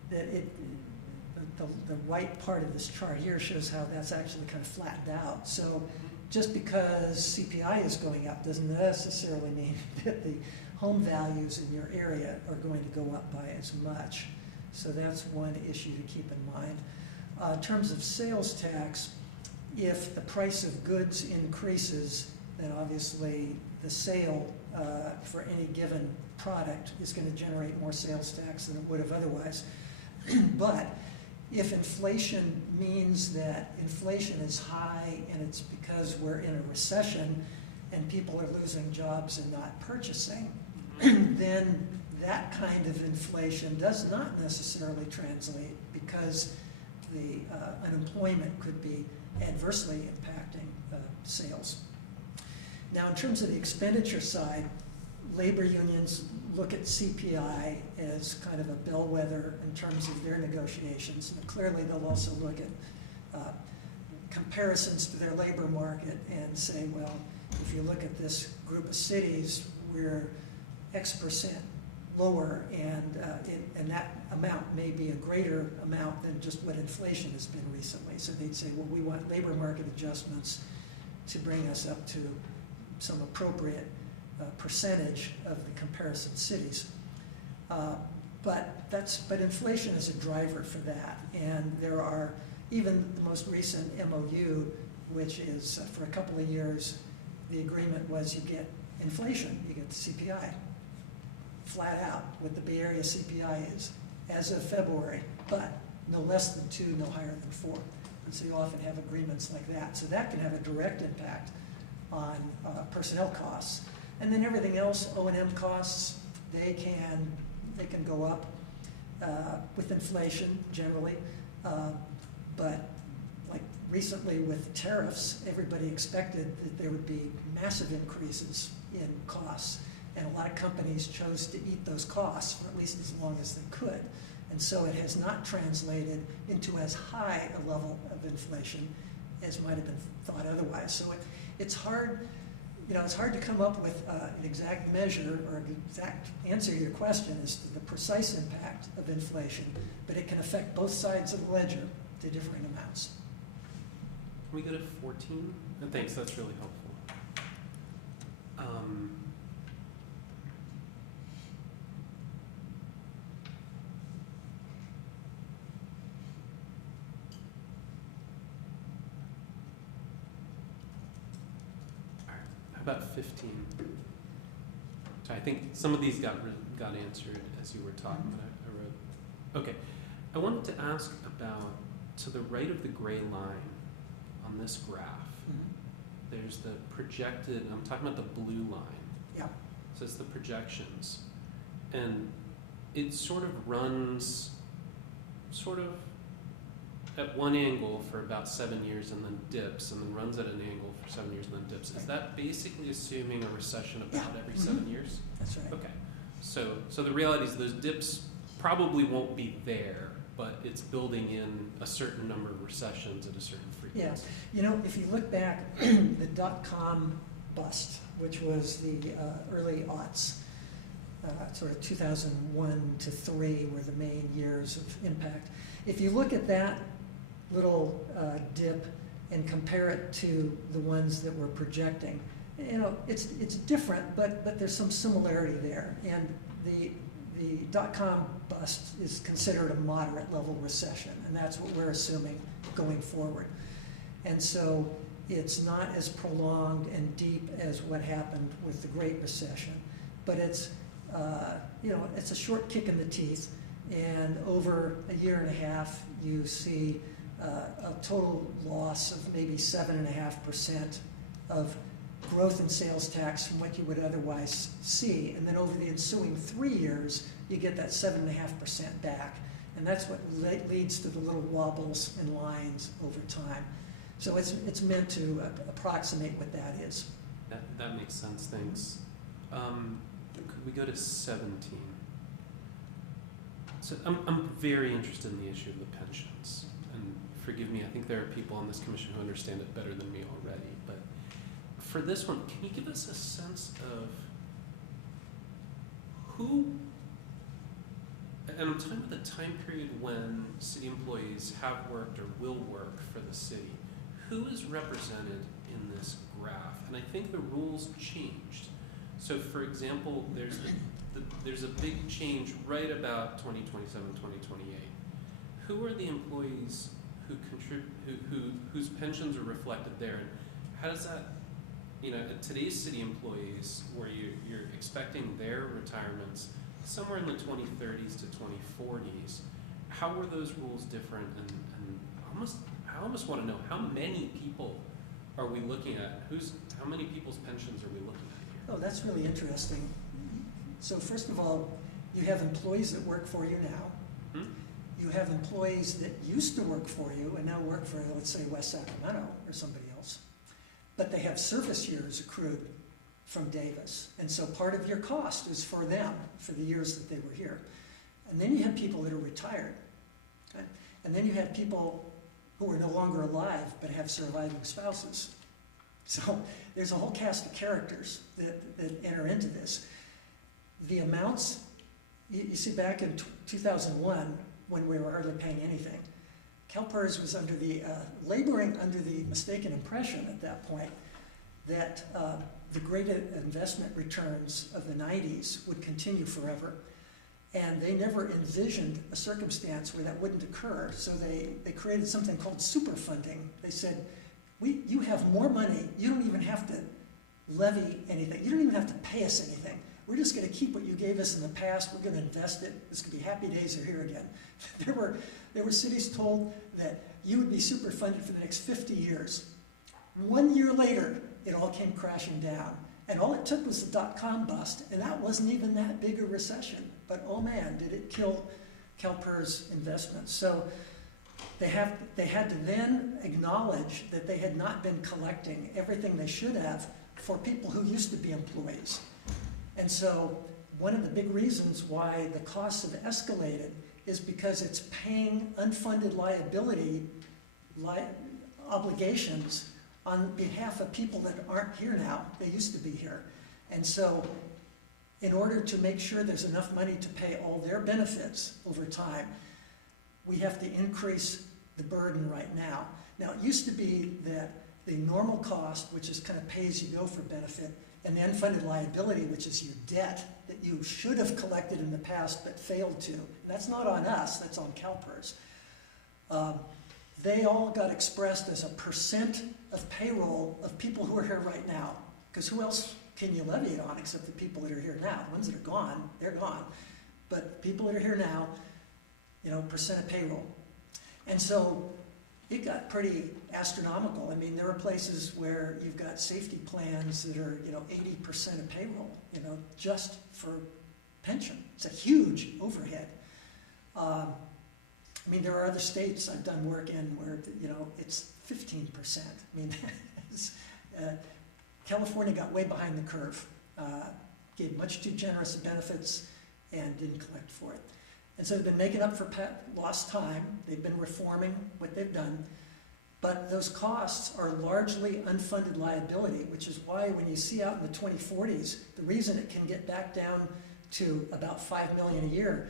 the white part of this chart here shows how that's actually kind of flattened out. So just because CPI is going up doesn't necessarily mean that the home values in your area are going to go up by as much. So that's one issue to keep in mind. In terms of sales tax, if the price of goods increases, then obviously the sale for any given product is going to generate more sales tax than it would have otherwise. But if inflation means that inflation is high and it's because we're in a recession and people are losing jobs and not purchasing, then that kind of inflation does not necessarily translate because the unemployment could be adversely impacting sales. Now, in terms of the expenditure side, labor unions look at CPI as kind of a bellwether in terms of their negotiations. And clearly, they'll also look at comparisons to their labor market and say, well, if you look at this group of cities, we're X% lower, and that amount may be a greater amount than just what inflation has been recently. So they'd say, well, we want labor market adjustments to bring us up to some appropriate percentage of the comparison cities. But inflation is a driver for that, and there are even the most recent MOU, which is for a couple of years, the agreement was you get inflation, you get the CPI, flat out what the Bay Area CPI is as of February, but no less than 2, no higher than 4. And so you often have agreements like that. So that can have a direct impact on personnel costs. And then everything else, O&M costs, they can go up with inflation generally. But like recently with tariffs, everybody expected that there would be massive increases in costs. And a lot of companies chose to eat those costs for at least as long as they could. And so it has not translated into as high a level of inflation as might have been thought otherwise. So it's hard, it's hard to come up with an exact measure or an exact answer to your question as to the precise impact of inflation, but it can affect both sides of the ledger to differing amounts. Can we go to 14? Thanks, that's really helpful. How about 15? So I think some of these got answered as you were talking, but I wrote. Okay, I wanted to ask about, to the right of the gray line on this graph, there's the projected, I'm talking about the blue line. Yeah. So it's the projections. And it sort of runs at one angle for about 7 years and then dips, and then runs at an angle for 7 years and then dips. Is that basically assuming a recession about every 7 years? That's right. Okay. So the reality is those dips probably won't be there, but it's building in a certain number of recessions at a certain frequency. Yeah. If you look back, the dot-com bust, which was the early aughts, sort of 2001 to 3 were the main years of impact. If you look at that little dip and compare it to the ones that we're projecting, it's different, but there's some similarity there. And the dot-com bust is considered a moderate level recession, and that's what we're assuming going forward. And so it's not as prolonged and deep as what happened with the Great Recession, but it's a short kick in the teeth. And over a year and a half, you see a total loss of maybe 7.5% of growth in sales tax from what you would otherwise see. And then over the ensuing 3 years, you get that 7.5% back. And that's what leads to the little wobbles and lines over time. So it's meant to approximate what that is. That makes sense, thanks. Could we go to 17? So I'm very interested in the issue of the pensions. And forgive me, I think there are people on this commission who understand it better than me already. But for this one, can you give us a sense of who, and I'm talking about the time period when city employees have worked or will work for the city, who is represented in this graph? And I think the rules changed. So for example, there's a big change right about 2027, 2028. Who are the employees whose pensions are reflected there? And how does that, today's city employees, where you're expecting their retirements somewhere in the 2030s to 2040s, how were those rules different? And I almost want to know, how many people are we looking at? How many people's pensions are we looking at here? Oh, that's really interesting. So first of all, you have employees that work for you now. You have employees that used to work for you and now work for, let's say, West Sacramento or somebody else. But they have service years accrued from Davis. And so part of your cost is for them, for the years that they were here. And then you have people that are retired. Okay? And then you have people who are no longer alive but have surviving spouses. So there's a whole cast of characters that enter into this. The amounts You see, back in 2001, when we were hardly paying anything, CalPERS was laboring under the mistaken impression at that point that the great investment returns of the 90s would continue forever. And they never envisioned a circumstance where that wouldn't occur. So they created something called superfunding. They said, you have more money. You don't even have to levy anything. You don't even have to pay us anything. We're just going to keep what you gave us in the past. We're going to invest it. This could be happy days are here again. There were cities told that you would be superfunded for the next 50 years. 1 year later, it all came crashing down. And all it took was the dot-com bust, and that wasn't even that big a recession. But oh man, did it kill CalPERS investments. So they had to then acknowledge that they had not been collecting everything they should have for people who used to be employees. And so one of the big reasons why the costs have escalated is because it's paying unfunded obligations on behalf of people that aren't here now. They used to be here. And so in order to make sure there's enough money to pay all their benefits over time, we have to increase the burden right now. Now, it used to be that the normal cost, which is kind of pay-as-you-go for benefit, and the unfunded liability, which is your debt that you should have collected in the past but failed to. And that's not on us, that's on CalPERS. They all got expressed as a percent of payroll of people who are here right now. Because who else can you levy it on except the people that are here now? The ones that are gone, they're gone. But people that are here now, percent of payroll. And so it got pretty astronomical. I mean, there are places where you've got safety plans that are, 80% of payroll, just for pension. It's a huge overhead. I mean, there are other states I've done work in where, it's 15%. I mean, California got way behind the curve, gave much too generous benefits and didn't collect for it. And so they've been making up for lost time. They've been reforming what they've done. But those costs are largely unfunded liability, which is why when you see out in the 2040s, the reason it can get back down to about $5 million a year,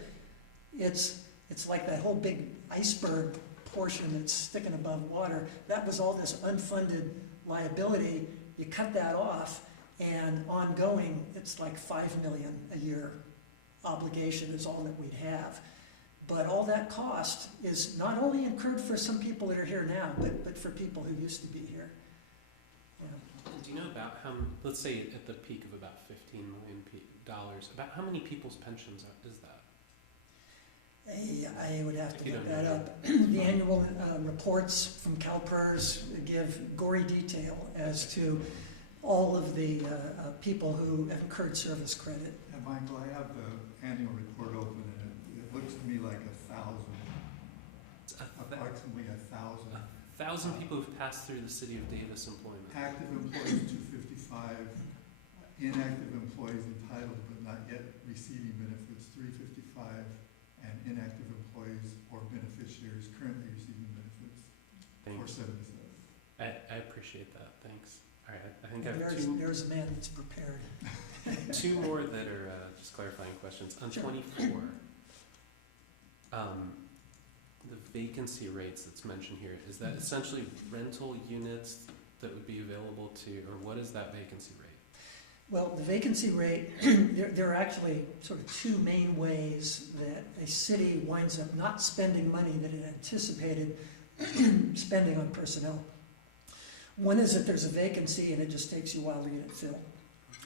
it's like that whole big iceberg portion that's sticking above water. That was all this unfunded liability. You cut that off, and ongoing, it's like $5 million a year obligation is all that we'd have. But all that cost is not only incurred for some people that are here now, but for people who used to be here. Do you know about how, let's say at the peak of about $15 million, about how many people's pensions is that? I would have to look that up. The annual reports from CalPERS give gory detail as to all of the people who have incurred service credit. And Michael, I have the annual report open, and it looks to me like 1,000, approximately 1,000. 1,000 people who've passed through the City of Davis employment. Active employees, 255. Inactive employees entitled but not yet receiving benefits, 355. And inactive employees or beneficiaries currently receiving benefits, 477. I appreciate that. Thanks. All right, I think I have there's a man that's prepared. two more that are just clarifying questions. On Sure. 24, the vacancy rates that's mentioned here, is that essentially rental units that would be available to, or what is that vacancy rate? Well, the vacancy rate, there are actually sort of two main ways that a city winds up not spending money that it anticipated spending on personnel. One is that there's a vacancy and it just takes you a while to get it filled.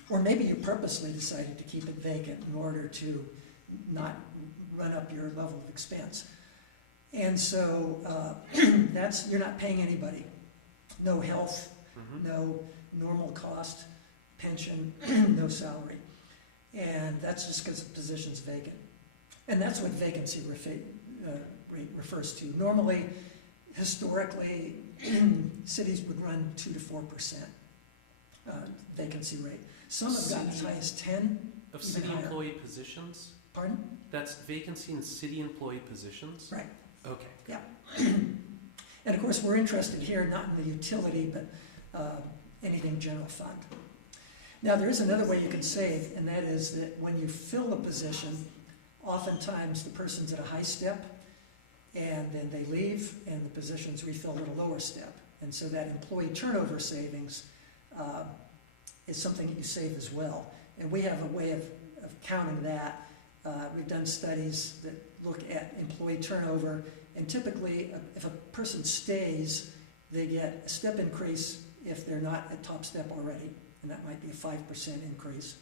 Or maybe you purposely decided to keep it vacant in order to not run up your level of expense. And so you're not paying anybody. No health, no normal cost, pension, no salary. And that's just because the position's vacant. And that's what vacancy rate refers to. Normally, historically, cities would run 2 to 4% vacancy rate. Some have gotten as high as 10, of even city higher. employee positions? Pardon? That's vacancy in city employee positions? Right. Okay. Yeah. And of course, we're interested here not in the utility, but anything general fund. Now, there is another way you can save, and that is that when you fill a position, oftentimes the person's at a high step, and then they leave, and the position's refilled at a lower step. And so that employee turnover savings is something that you save as well. And we have a way of counting that. We've done studies that look at employee turnover, and typically, if a person stays, they get a step increase if they're not at top step already, and that might be a 5% increase.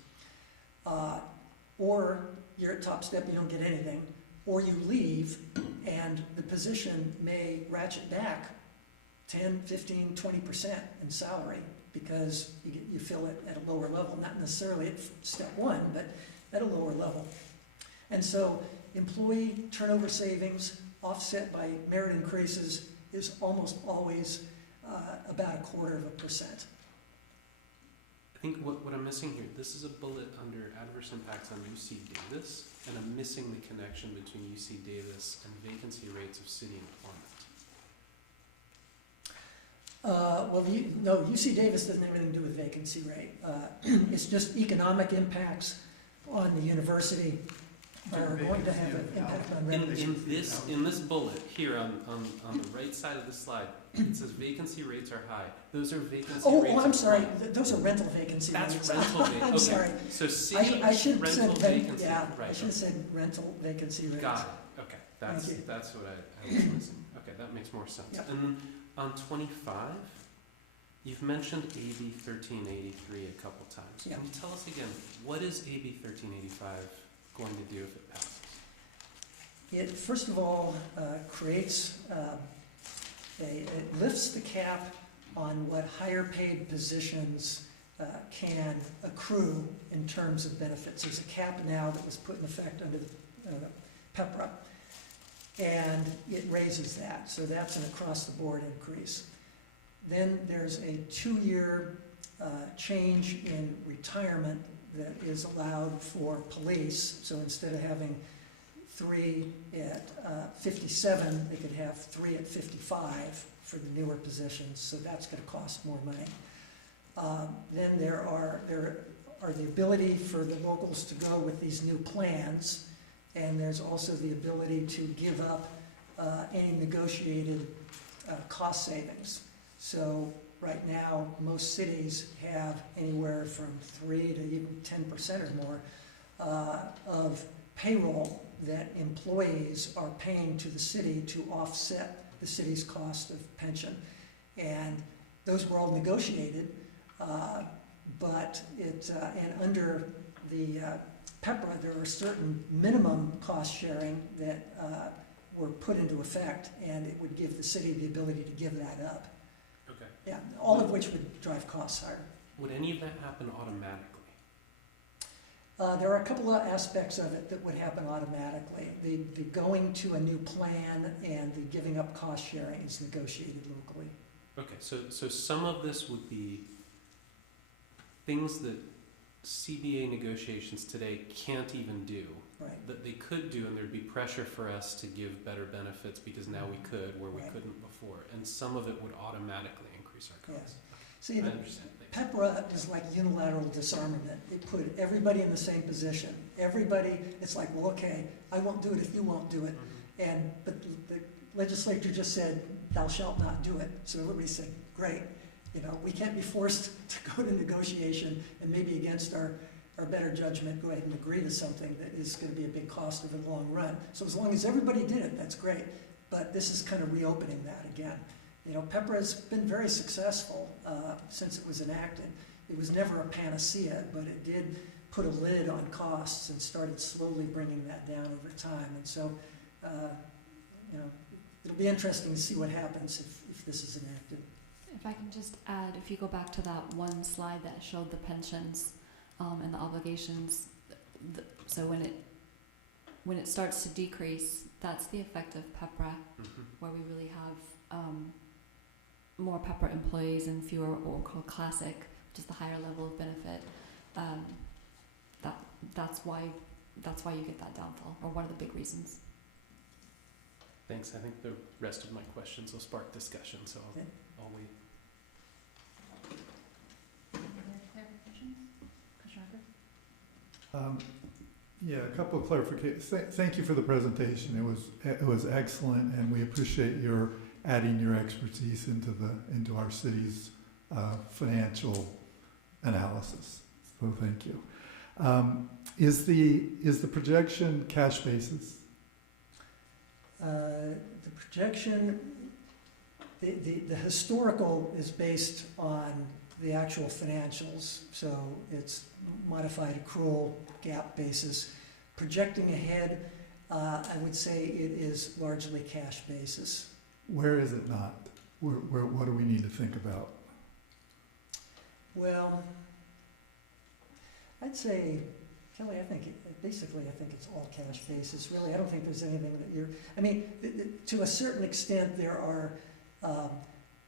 Or you're at top step, you don't get anything, or you leave, and the position may ratchet back 10, 15, 20% in salary because you fill it at a lower level, not necessarily at step one, but at a lower level. And so employee turnover savings offset by merit increases is almost always about 1/4%. I think what I'm missing here, this is a bullet under adverse impacts on UC Davis, and I'm missing the connection between UC Davis and vacancy rates of city employment. No, UC Davis doesn't have anything to do with vacancy rate. It's just economic impacts on the university are going to have an impact on revenue. In this bullet here on the right side of the slide, it says vacancy rates are high. Those are vacancy rates. Oh, I'm sorry. Those are rental vacancy rates. That's rental vacancy. I'm Okay. sorry. So city I should have rental said vacancy. yeah. Right. I should have said rental vacancy rates. Got it. Okay. That's what I was missing. Okay, that makes more sense. Yep. And then on 25, you've mentioned AB 1383 a couple times. Yep. Can you tell us again, what is AB 1385 going to do if it passes? It, first of all, creates, it lifts the cap on what higher paid positions can accrue in terms of benefits. There's a cap now that was put in effect under the PEPRA, and it raises that. So that's an across-the-board increase. Then there's a 2-year change in retirement that is allowed for police. So instead of having 3 at 57, they could have 3 at 55 for the newer positions. So that's going to cost more money. Then there are the ability for the locals to go with these new plans, and there's also the ability to give up any negotiated cost savings. So right now, most cities have anywhere from 3 to even 10% or more of payroll that employees are paying to the city to offset the city's cost of pension. And those were all negotiated, but and under the PEPRA, there are certain minimum cost sharing that were put into effect, and it would give the city the ability to give that up. Okay. Yeah, all of which would drive costs higher. Would any of that happen automatically? There are a couple of aspects of it that would happen automatically. The going to a new plan and the giving up cost sharing is negotiated locally. Okay, so some of this would be things that CBA negotiations today can't even do, Right. that they could do, and there'd be pressure for us to give better benefits because now we could, where we Right. couldn't before. And some of it would automatically increase our Yes. costs. See, I the understand. PEPRA is like unilateral disarmament. It put everybody in the same position. Everybody, it's like, well, okay, I won't do it if you won't do it. Mhm. But the legislature just said, thou shalt not do it. So everybody said, great. You know, we can't be forced to go to negotiation and maybe against our better judgment, go ahead and agree to something that is going to be a big cost over the long run. So as long as everybody did it, that's great. But this is kind of reopening that again. You know, PEPRA has been very successful since it was enacted. It was never a panacea, but it did put a lid on costs and started slowly bringing that down over time. And so, you know, it'll be interesting to see what happens if this is enacted. If I can just add, if you go back to that one slide that showed the pensions and the obligations, so when it starts to decrease, that's the effect of PEPRA, where we really have more PEPRA employees and fewer what we'll call classic, which is the higher level of benefit. That's why you get that downfall, or one of the big reasons. Thanks. I think the rest of my questions will spark discussion, so Okay. I'll wait. Any other clarifications? Commissioner Harper? Yeah, a couple of clarifications. Thank you for the presentation. It was excellent, and we appreciate your adding your expertise into our city's financial analysis. So thank you. Is the projection cash basis? The projection, the historical is based on the actual financials, so it's modified accrual gap basis. Projecting ahead, I would say it is largely cash basis. Where is it not? What do we need to think about? Well, I'd say, Kelly, I think it's all cash basis. Really, I don't think there's anything that to a certain extent, there are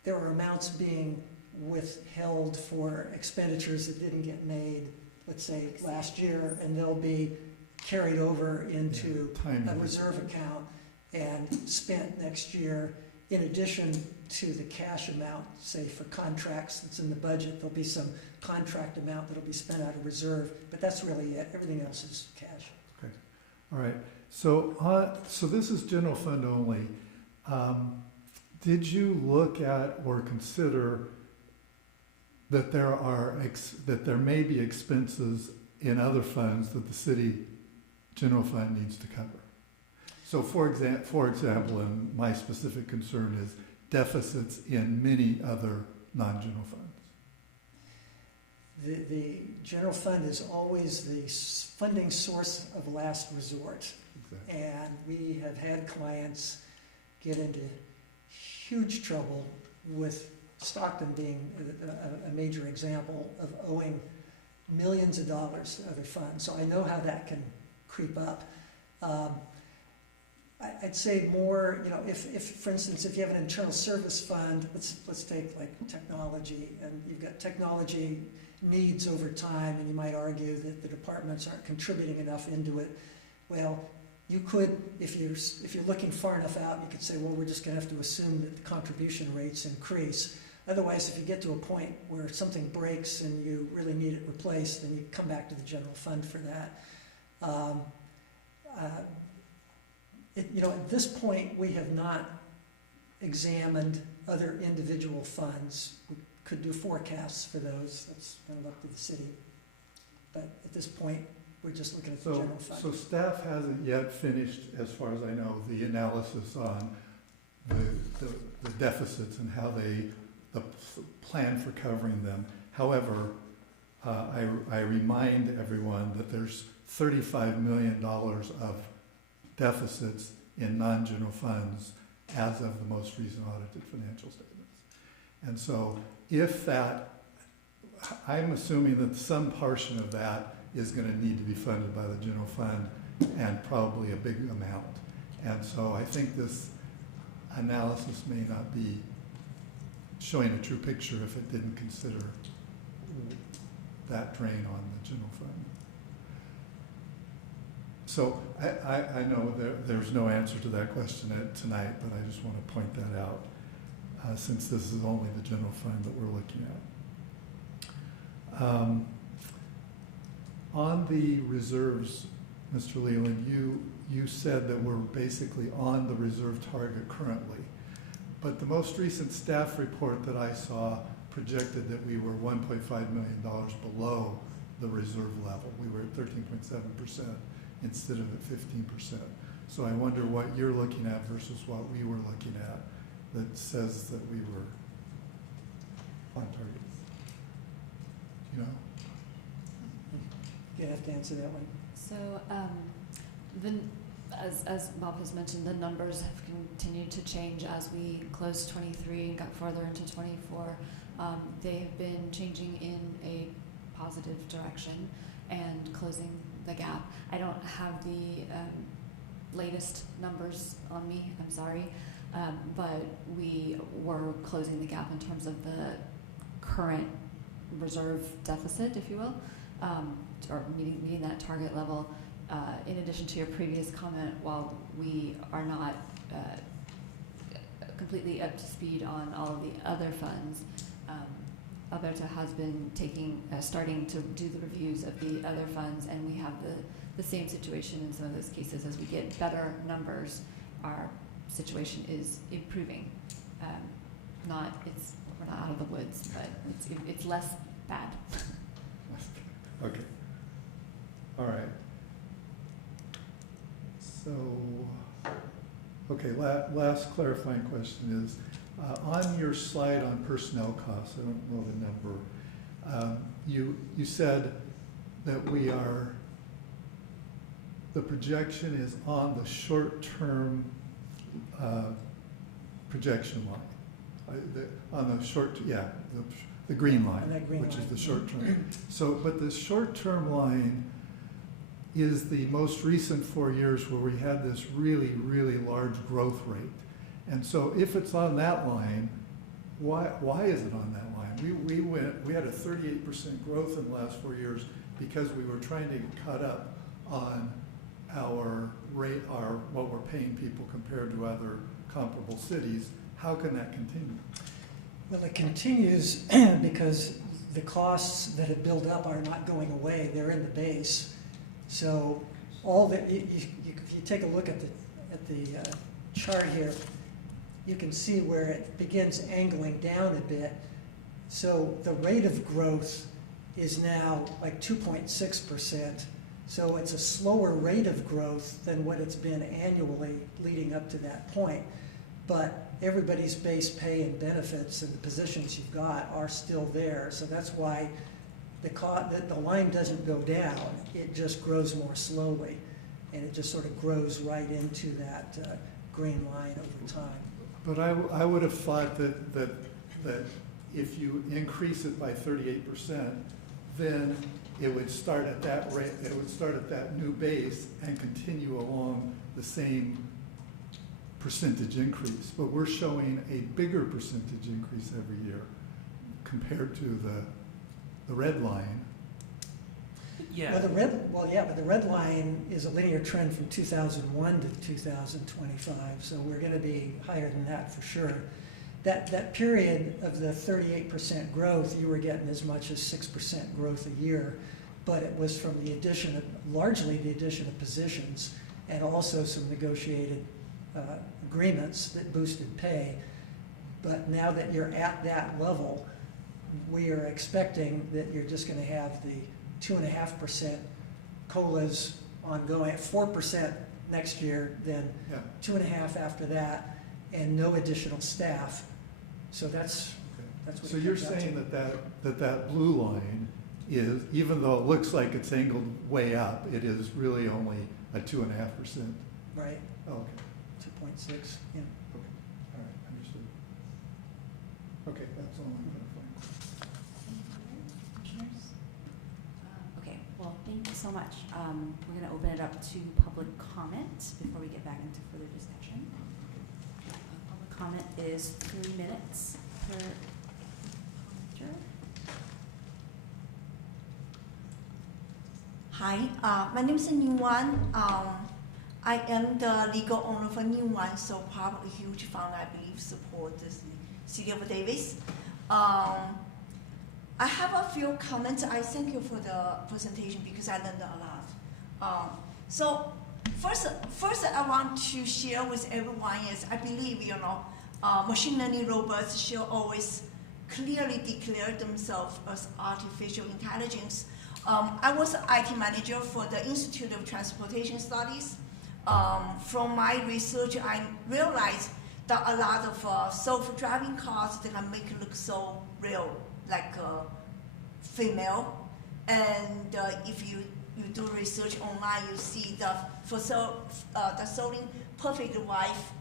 amounts being withheld for expenditures that didn't get made, let's say, last year, and they'll be carried over into a reserve account and spent next year. In addition to the cash amount, say for contracts that's in the budget, there'll be some contract amount that'll be spent out of reserve, but that's really it. Everything else is cash. Okay. All right. So this is general fund only. Did you look at or consider that there may be expenses in other funds that the city general fund needs to cover? So for example, and my specific concern is deficits in many other non-general funds. The general fund is always the funding source of last resort. Exactly. And we have had clients get into huge trouble, with Stockton being a major example of owing millions of dollars to other funds. So I know how that can creep up. I'd say more, if for instance, if you have an internal service fund, let's take like technology, and you've got technology needs over time, and you might argue that the departments aren't contributing enough into it. Well, you could, if you're looking far enough out, you could say, well, we're just going to have to assume that the contribution rates increase. Otherwise, if you get to a point where something breaks and you really need it replaced, then you come back to the general fund for that. At this point, we have not examined other individual funds. We could do forecasts for those. That's kind of up to the city. But at this point, we're just looking at the general fund. So staff hasn't yet finished, as far as I know, the analysis on the deficits and how the plan for covering them. However, I remind everyone that there's $35 million of deficits in non-general funds as of the most recent audited financial statements. And so I'm assuming that some portion of that is going to need to be funded by the general fund, and probably a big amount. And so I think this analysis may not be showing a true picture if it didn't consider that drain on the general fund. So I know there's no answer to that question tonight, but I just want to point that out, since this is only the general fund that we're looking at. On the reserves, Mr. Leland, you said that we're basically on the reserve target currently, but the most recent staff report that I saw projected that we were $1.5 million below the reserve level. We were at 13.7% instead of at 15%. So I wonder what you're looking at versus what we were looking at that says that we were on target. You know? You have to answer that one. So, as Bob has mentioned, the numbers have continued to change as we closed 23 and got further into 24. They have been changing in a positive direction and closing the gap. I don't have the latest numbers on me, I'm sorry, but we were closing the gap in terms of the current reserve deficit, if you will, or meeting that target level. In addition to your previous comment, while we are not completely up to speed on all of the other funds, Alberta has been starting to do the reviews of the other funds, and we have the same situation in some of those cases. As we get better numbers, our situation is improving. We're not out of the woods, but it's less bad. Okay. All right. So, okay, last clarifying question is, on your slide on personnel costs, I don't know the number, you said that the projection is on the short-term projection line. The green line, On that green which line. is the short term. So, but the short-term line is the most recent 4 years where we had this really, really large growth rate. And so if it's on that line, why is it on that line? We had a 38% growth in the last 4 years because we were trying to cut up on our rate, what we're paying people compared to other comparable cities. How can that continue? Well, it continues because the costs that have built up are not going away. They're in the base. So all that, if you take a look at the chart here, you can see where it begins angling down a bit. So the rate of growth is now like 2.6%. So it's a slower rate of growth than what it's been annually leading up to that point. But everybody's base pay and benefits and the positions you've got are still there. So that's why the line doesn't go down. It just grows more slowly. And it just sort of grows right into that green line over time. But I would have thought that if you increase it by 38%, then it would start at that rate. It would start at that new base and continue along the same percentage increase. But we're showing a bigger percentage increase every year compared to the red line. Yeah. Well, but the red line is a linear trend from 2001 to 2025, so we're going to be higher than that for sure. That period of the 38% growth, you were getting as much as 6% growth a year, but it was from largely the addition of positions and also some negotiated agreements that boosted pay. But now that you're at that level, we are expecting that you're just going to have the 2.5% COLAs ongoing at 4% next year, then 2.5% after that, and no additional staff. So that's what. So you're saying that blue line is, even though it looks like it's angled way up, it is really only a 2.5%. Right. Oh, okay. 2.6. Yeah. Okay. All right. Understood. Okay, that's all I'm clarifying. Commissioners? Okay, well, thank you so much. We're going to open it up to public comment before we get back into further discussion. Public comment is 3 minutes per commenter. Hi, my name is New One. I am the legal owner for New One, so probably a huge fund, I believe, support the City of Davis. I have a few comments. I thank you for the presentation because I learned a lot. So first, I want to share with everyone is I believe machine learning robots should always clearly declare themselves as artificial intelligence. I was an IT manager for the Institute of Transportation Studies. From my research, I realized that a lot of self-driving cars they can make it look so real, like female. And if you do research online, you see that for the selling perfect wife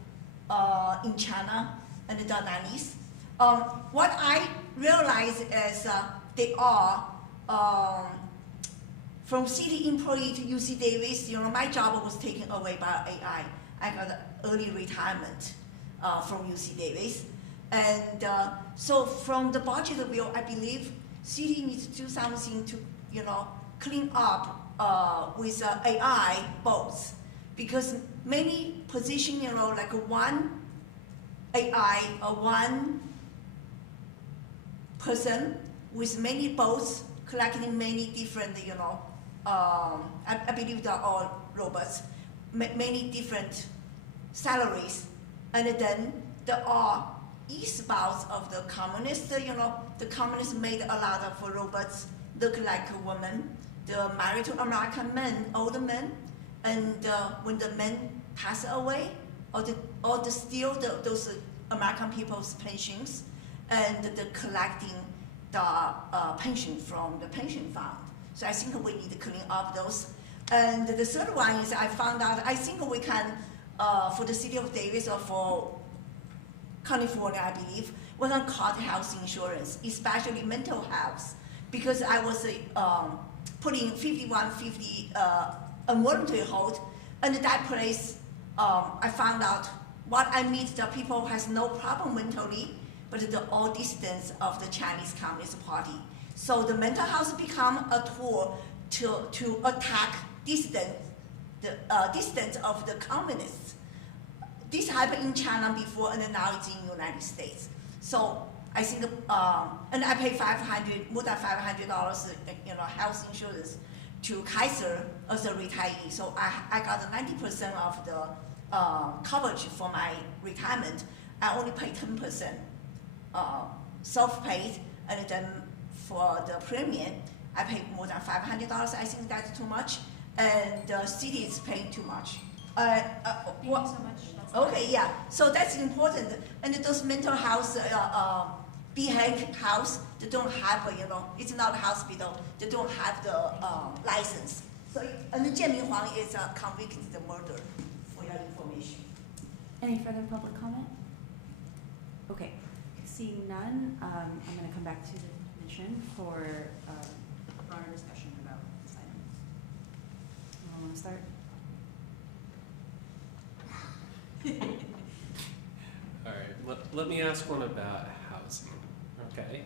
in China and the 90s. What I realized is they are from city employee to UC Davis. My job was taken away by AI. I got early retirement from UC Davis, and so from the budget bill, I believe city needs to do something to clean up with AI bots, because many positions like one AI or one person with many boats collecting many different, I believe they're all robots, many different salaries. And then there are eastbound of the communists, the communists made a lot of robots look like a woman. The married to American men, older men, and when the men pass away, or the steal those American people's pensions, and the collecting the pension from the pension fund. So I think we need to clean up those. And the third one is I found out, I think we can, for the city of Davis or for California, I believe, we can cut health insurance, especially mental health, because I was putting 5150 involuntary hold, and that place, I found out what I meet the people has no problem mentally, but the all distance of the Chinese Communist Party. So the mental health become a tool to attack distance of the communists. This happened in China before, and now it's in the United States. So I think, and I pay more than $500, health insurance to Kaiser as a retired. So I got 90% of the coverage for my retirement. I only pay 10% self-paid, and then for the premium, I pay more than $500. I think that's too much, and the city is paying too much. Thank you so much. That's Okay, yeah. So that's important. And those mental health, behaved house, they don't have, it's not a hospital. They don't have the license. So, and Jianmin Huang is convicted murder, for your information. Any further public comment? Okay, seeing none, I'm going to come back to the commission for broader discussion about this item. Anyone want to start? All right, let me ask one about housing, okay?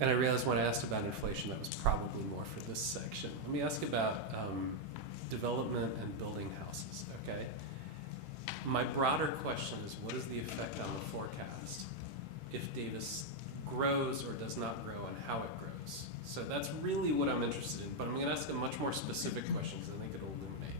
And I realized when I asked about inflation, that was probably more for this section. Let me ask about development and building houses, okay? My broader question is, what is the effect on the forecast if Davis grows or does not grow, and how it grows? So that's really what I'm interested in, but I'm going to ask a much more specific question because I think it'll illuminate.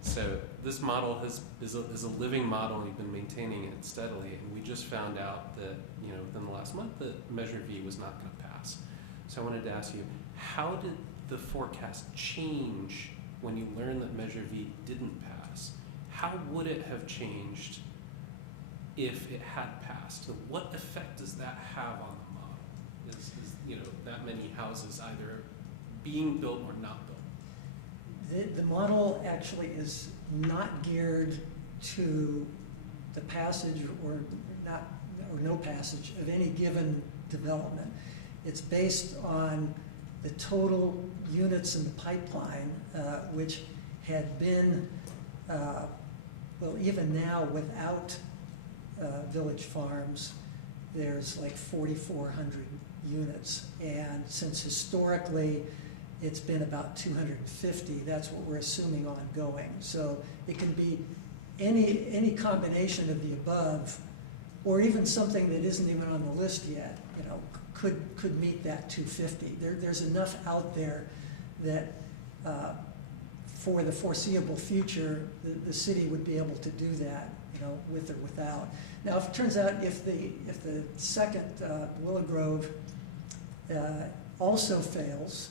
So this model is a living model, and you've been maintaining it steadily, and we just found out that, within the last month, that Measure V was not going to pass. So I wanted to ask you, how did the forecast change when you learned that Measure V didn't pass? How would it have changed if it had passed? So what effect does that have on the model? Is that many houses either being built or not built? The model actually is not geared to the passage or no passage of any given development. It's based on the total units in the pipeline, which had been, even now without Village Farms, there's like 4,400 units. And since historically it's been about 250, that's what we're assuming ongoing. So it can be any combination of the above, or even something that isn't even on the list yet, could meet that 250. There's enough out there that for the foreseeable future, the city would be able to do that, with or without. Now, if it turns out if the second Willow Grove also fails,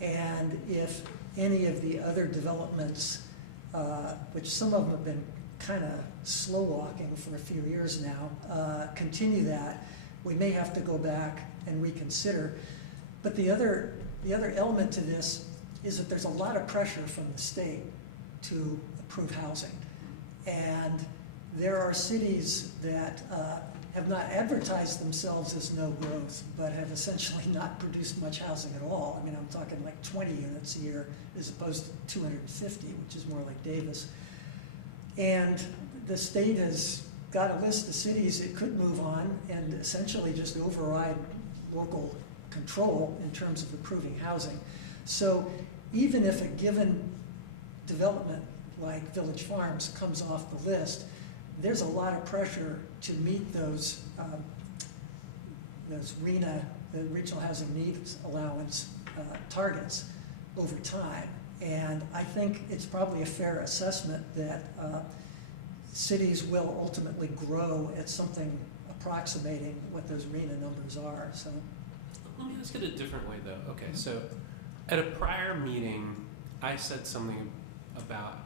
and if any of the other developments, which some of them have been kind of slow walking for a few years now, continue that, we may have to go back and reconsider. But the other element to this is that there's a lot of pressure from the state to approve housing. And there are cities that have not advertised themselves as no growth, but have essentially not produced much housing at all. I mean, I'm talking like 20 units a year as opposed to 250, which is more like Davis. And the state has got a list of cities it could move on and essentially just override local control in terms of approving housing. So even if a given development like Village Farms comes off the list, there's a lot of pressure to meet those those RHNA, the Regional Housing Needs Allowance targets over time. And I think it's probably a fair assessment that cities will ultimately grow at something approximating what those RHNA numbers are. So, let me ask it a different way, though. Okay, so at a prior meeting, I said something about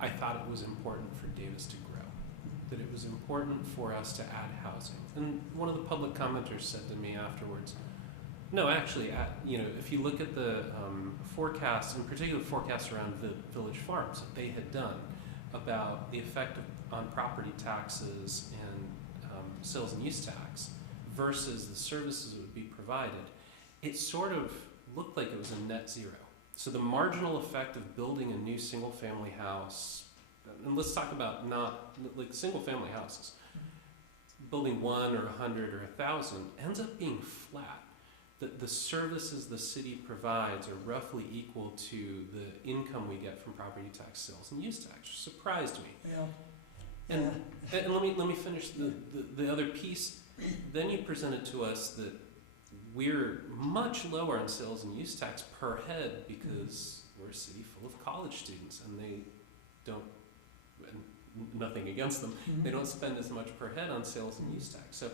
I thought it was important for Davis to grow, that it was important for us to add housing. And one of the public commenters said to me afterwards, no, actually, if you look at the forecasts, in particular forecasts around Village Farms that they had done about the effect on property taxes and sales and use tax versus the services that would be provided, it sort of looked like it was a net zero. So the marginal effect of building a new single-family house, and let's talk about not like single-family houses, building 1 or 100 or 1,000 ends up being flat. That the services the city provides are roughly equal to the income we get from property tax sales and use tax, which surprised me. yeah. And let me finish the other piece. Then you presented to us that we're much lower on sales and use tax per head because we're a city full of college students and they don't, nothing against them, they don't spend as much per head on sales and use tax. So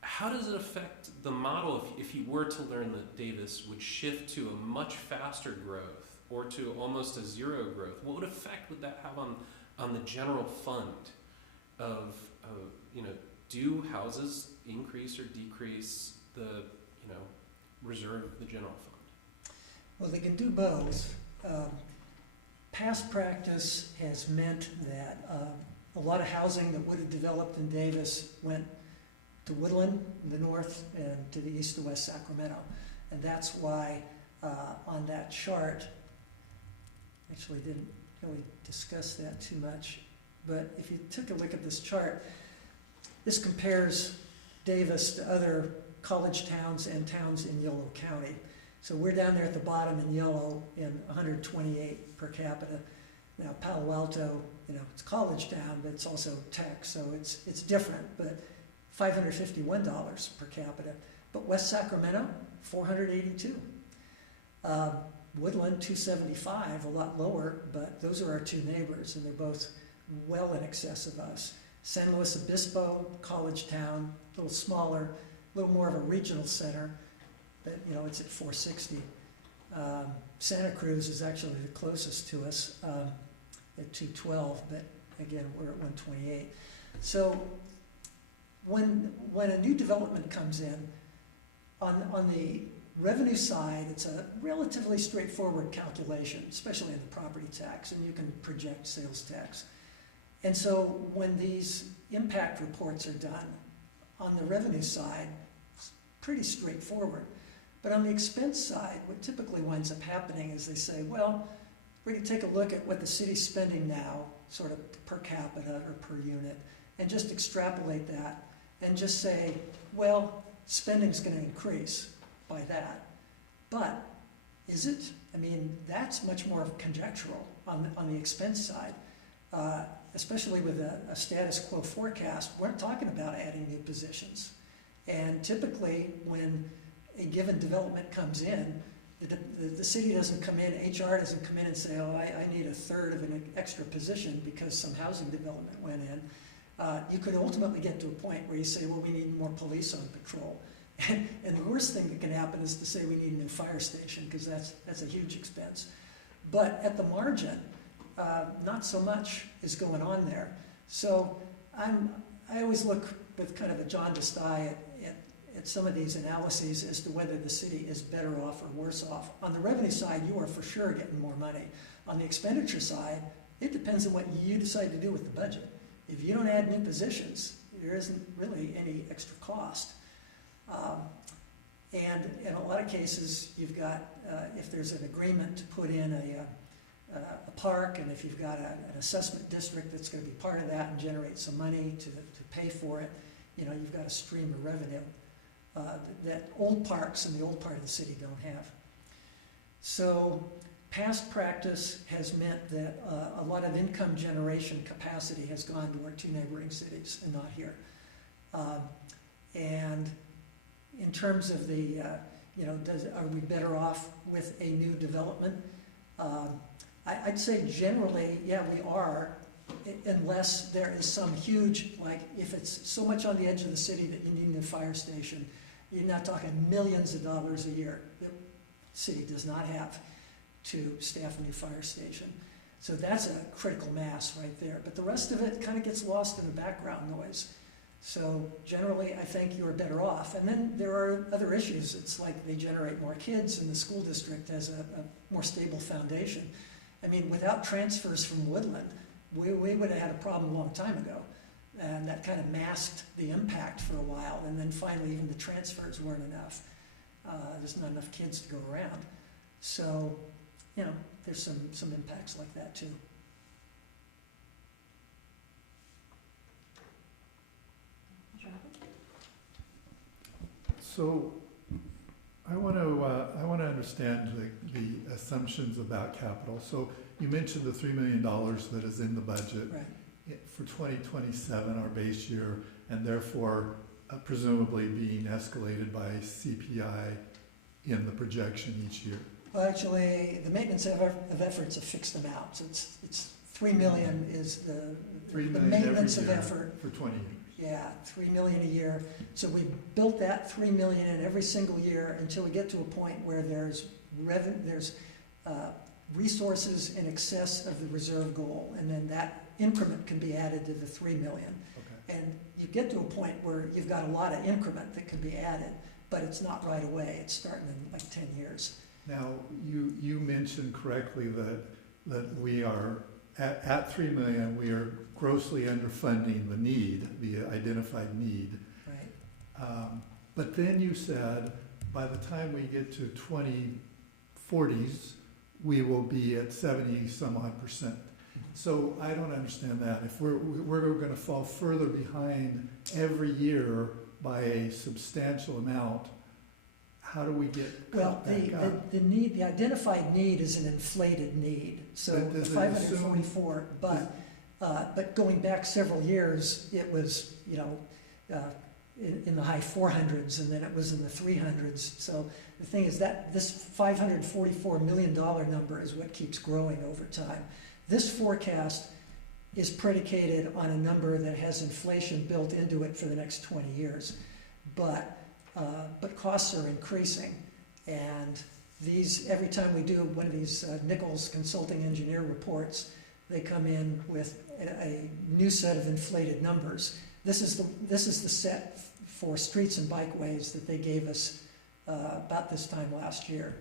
how does it affect the model if you were to learn that Davis would shift to a much faster growth or to almost a zero growth? What effect would that have on the general fund of do houses increase or decrease the reserve of the general fund? Well, they can do both. Past practice has meant that a lot of housing that would have developed in Davis went to Woodland in the north and to the east to west Sacramento. And that's why on that chart, actually didn't really discuss that too much, but if you took a look at this chart, this compares Davis to other college towns and towns in Yolo County. So we're down there at the bottom in yellow in 128 per capita. Now Palo Alto, it's a college town, but it's also tech, so it's different, but $551 per capita. But West Sacramento, $482. Woodland, $275, a lot lower, but those are our two neighbors, and they're both well in excess of us. San Luis Obispo, college town, a little smaller, a little more of a regional center, but it's at 460. Santa Cruz is actually the closest to us at 212, but again, we're at 128. So when a new development comes in, on the revenue side, it's a relatively straightforward calculation, especially in the property tax, and you can project sales tax. And so when these impact reports are done, on the revenue side, it's pretty straightforward. But on the expense side, what typically winds up happening is they say, well, we're going to take a look at what the city's spending now, sort of per capita or per unit, and just extrapolate that and just say, well, spending's going to increase by that. But is it? I mean, that's much more conjectural on the expense side. Especially with a status quo forecast, we're not talking about adding new positions. And typically, when a given development comes in, the city doesn't come in, HR doesn't come in and say, oh, I need a third of an extra position because some housing development went in. You could ultimately get to a point where you say, well, we need more police on patrol. And the worst thing that can happen is to say we need a new fire station, because that's a huge expense. But at the margin, not so much is going on there. So I always look with kind of a jaundiced eye at some of these analyses as to whether the city is better off or worse off. On the revenue side, you are for sure getting more money. On the expenditure side, it depends on what you decide to do with the budget. If you don't add new positions, there isn't really any extra cost. And in a lot of cases, you've got, if there's an agreement to put in a park, and if you've got an assessment district that's going to be part of that and generate some money to pay for it, you've got a stream of revenue that old parks in the old part of the city don't have. So past practice has meant that a lot of income generation capacity has gone to our two neighboring cities and not here. And in terms of the, are we better off with a new development? I'd say generally, yeah, we are, unless there is some huge, like if it's so much on the edge of the city that you need a fire station, you're not talking millions of dollars a year. The city does not have to staff a new fire station. So that's a critical mass right there. But the rest of it kind of gets lost in the background noise. So generally, I think you're better off. And then there are other issues. It's like they generate more kids, and the school district has a more stable foundation. I mean, without transfers from Woodland, we would have had a problem a long time ago. And that kind of masked the impact for a while. And then finally, even the transfers weren't enough. There's not enough kids to go around. So, there's some impacts like that too. So I want to understand the assumptions about capital. So you mentioned the $3 million that is in the budget Right. for 2027, our base year, and therefore presumably being escalated by CPI in the projection each year. Well, actually, the maintenance of effort's a fixed amount. So it's $3 million is the $3 million maintenance every of year effort. for 20 years. Yeah, $3 million a year. So we built that $3 million in every single year until we get to a point where there's resources in excess of the reserve goal, and then that increment can be added to the $3 million. Okay. And you get to a point where you've got a lot of increment that can be added, but it's not right away. It's starting in like 10 years. Now, you mentioned correctly that we are at $3 million. We are grossly underfunding the need, the identified need. Right. But then you said by the time we get to 2040s, we will be at 70 some odd %. So I don't understand that. If we're going to fall further behind every year by a substantial amount, how do we get caught back up? The identified need is an inflated need. So But the does it 544, but going back several years, it was in the high 400s, and then it was in the 300s. So the thing is that this $544 million number is what keeps growing over time. This forecast is predicated on a number that has inflation built into it for the next 20 years. But costs are increasing, and every time we do one of these Nichols Consulting Engineer reports, they come in with a new set of inflated numbers. This is the set for streets and bikeways that they gave us about this time last year.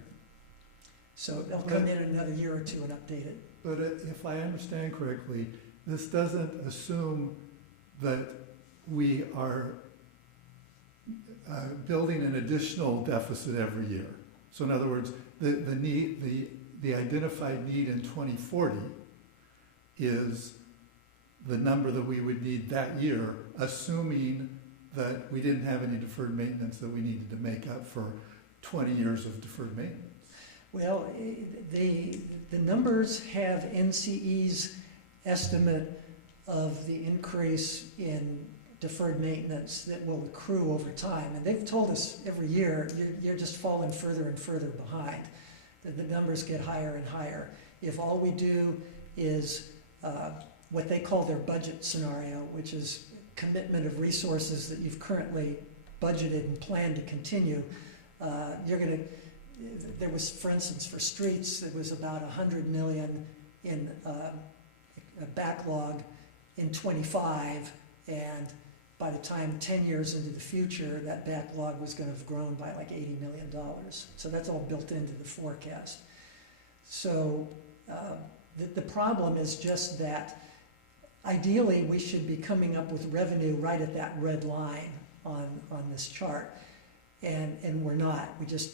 So they'll come in another year or two and update it. But if I understand correctly, this doesn't assume that we are building an additional deficit every year. So in other words, the identified need in 2040 is the number that we would need that year, assuming that we didn't have any deferred maintenance that we needed to make up for 20 years of deferred maintenance. Well, the numbers have NCE's estimate of the increase in deferred maintenance that will accrue over time. And they've told us every year, you're just falling further and further behind. The numbers get higher and higher. If all we do is what they call their budget scenario, which is commitment of resources that you've currently budgeted and planned to continue, there was, for instance, for streets, there was about $100 million in a backlog in 25, and by the time 10 years into the future, that backlog was going to have grown by like $80 million. So that's all built into the forecast. So the problem is just that ideally we should be coming up with revenue right at that red line on this chart. And we're not.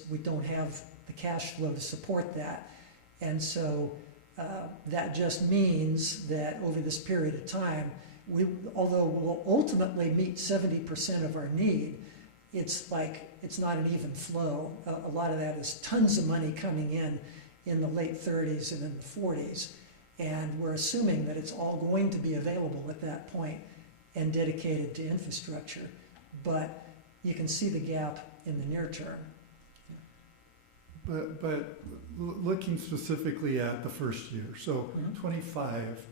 We don't have the cash flow to support that. And so that just means that over this period of time, although we'll ultimately meet 70% of our need, it's not an even flow. A lot of that is tons of money coming in the late 30s and in the 40s. And we're assuming that it's all going to be available at that point and dedicated to infrastructure. But you can see the gap in the near term. But looking specifically at the first year, so Mhm. 25,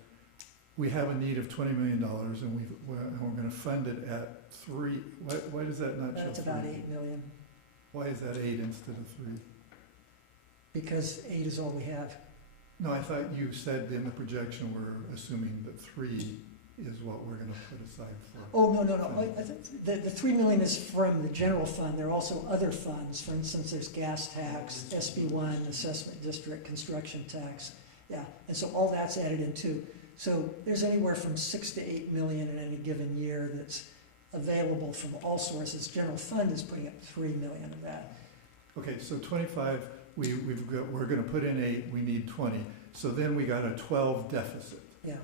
we have a need of $20 million, and we're going to fund it at 3. Why does that not show 3? That's about 8 million, Why is that 8 instead of 3? because 8 is all we have. No, I thought you said in the projection we're assuming that 3 is what we're going to put aside for. Oh, no. I think the 3 million is from the general fund. There are also other funds. For instance, there's gas tax, SB1, assessment district, construction tax. Yeah, and so all that's added in too. So there's anywhere from 6 to 8 million in any given year that's available from all sources. General fund is putting up 3 million of that. Okay, so 25, we're going to put in 8, we need 20. So then we got a 12 deficit. Yeah.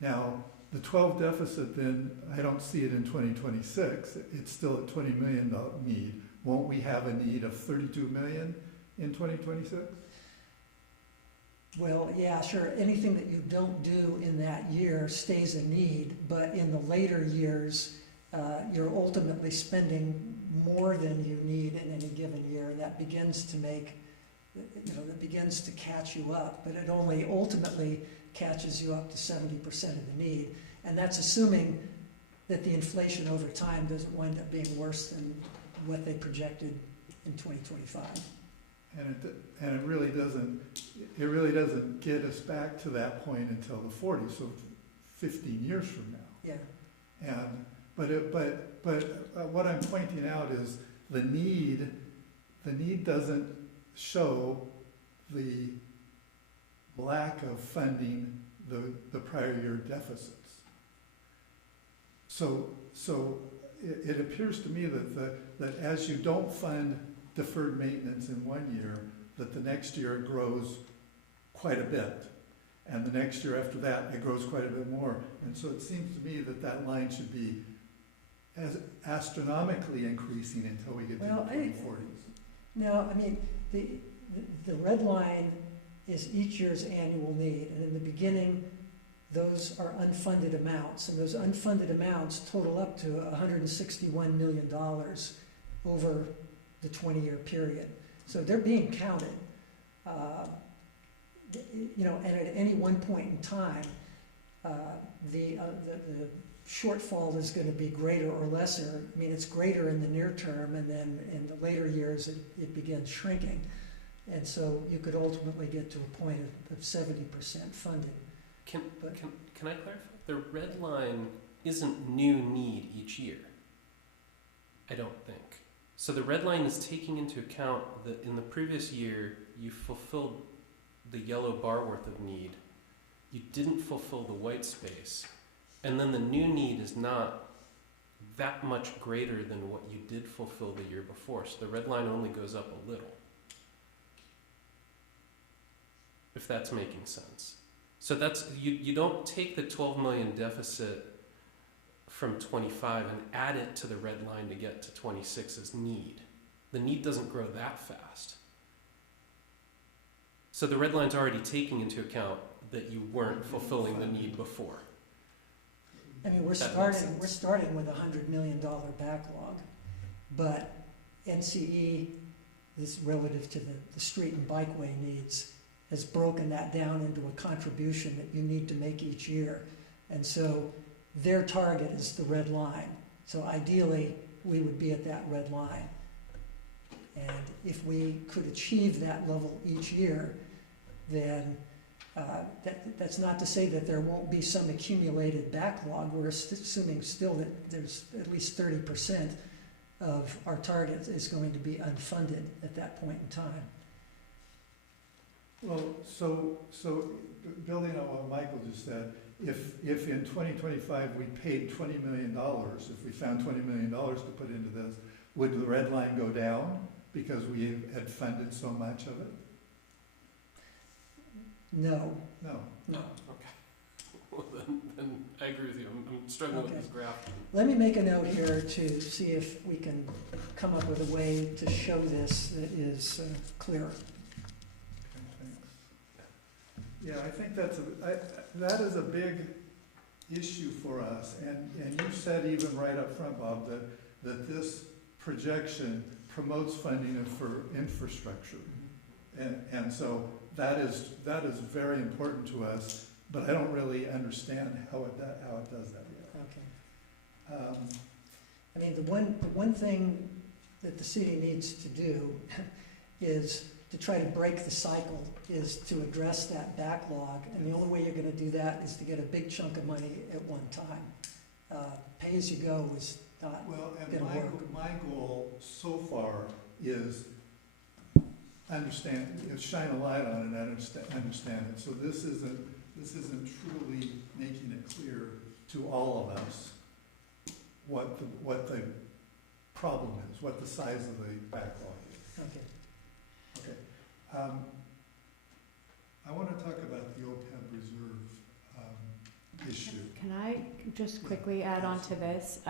Now, the 12 deficit then, I don't see it in 2026. It's still at $20 million need. Won't we have a need of 32 million in 2026? Well, yeah, sure. Anything that you don't do in that year stays a need, but in the later years, you're ultimately spending more than you need in any given year. That begins to make, that begins to catch you up, but it only ultimately catches you up to 70% of the need. And that's assuming that the inflation over time doesn't wind up being worse than what they projected in 2025. And it really doesn't get us back to that point until the 40s, so 15 years from now. Yeah. And but what I'm pointing out is the need doesn't show the lack of funding the prior year deficits. So it appears to me that as you don't fund deferred maintenance in one year, that the next year it grows quite a bit. And the next year after that, it grows quite a bit more. And so it seems to me that line should be as astronomically increasing until we get to the 2040s. No, I mean, the red line is each year's annual need. And in the beginning, those are unfunded amounts. And those unfunded amounts total up to $161 million over the 20-year period. So they're being counted. And at any one point in time, the shortfall is going to be greater or lesser. I mean, it's greater in the near term, and then in the later years, it begins shrinking. And so you could ultimately get to a point of 70% funding. Can I clarify? The red line isn't new need each year, I don't think. So the red line is taking into account that in the previous year, you fulfilled the yellow bar worth of need. You didn't fulfill the white space. And then the new need is not that much greater than what you did fulfill the year before. So the red line only goes up a little. If that's making sense. So that's, you don't take the 12 million deficit from 25 and add it to the red line to get to 26 as need. The need doesn't grow that fast. So the red line's already taking into account that you weren't fulfilling the need before. I mean, we're starting with a $100 million backlog, but NCE, this relative to the street and bikeway needs, has broken that down into a contribution that you need to make each year. And so their target is the red line. So ideally, we would be at that red line. And if we could achieve that level each year, then that's not to say that there won't be some accumulated backlog. We're assuming still that there's at least 30% of our target is going to be unfunded at that point in time. Well, so building on what Michael just said, if in 2025 we paid $20 million, if we found $20 million to put into this, would the red line go down because we had funded so much of it? No. No. Okay. Well, then I agree with you. I'm struggling with this graph. Let me make a note here to see if we can come up with a way to show this that is clearer. Yeah, I think that is a big issue for us, and you said even right up front, Bob, that this projection promotes funding for infrastructure. And so that is very important to us, but I don't really understand how it does that yet. Okay. I mean, the one thing that the city needs to do is to try to break the cycle, is to address that backlog. And the only way you're gonna do that is to get a big chunk of money at one time. Pay-as-you-go is not Well, and gonna work. my goal so far is shine a light on it and understand it. So this isn't truly making it clear to all of us what the problem is, what the size of the backlog is. Okay. Okay. I want to talk about the OPEB reserve issue. Can I just quickly add on to this?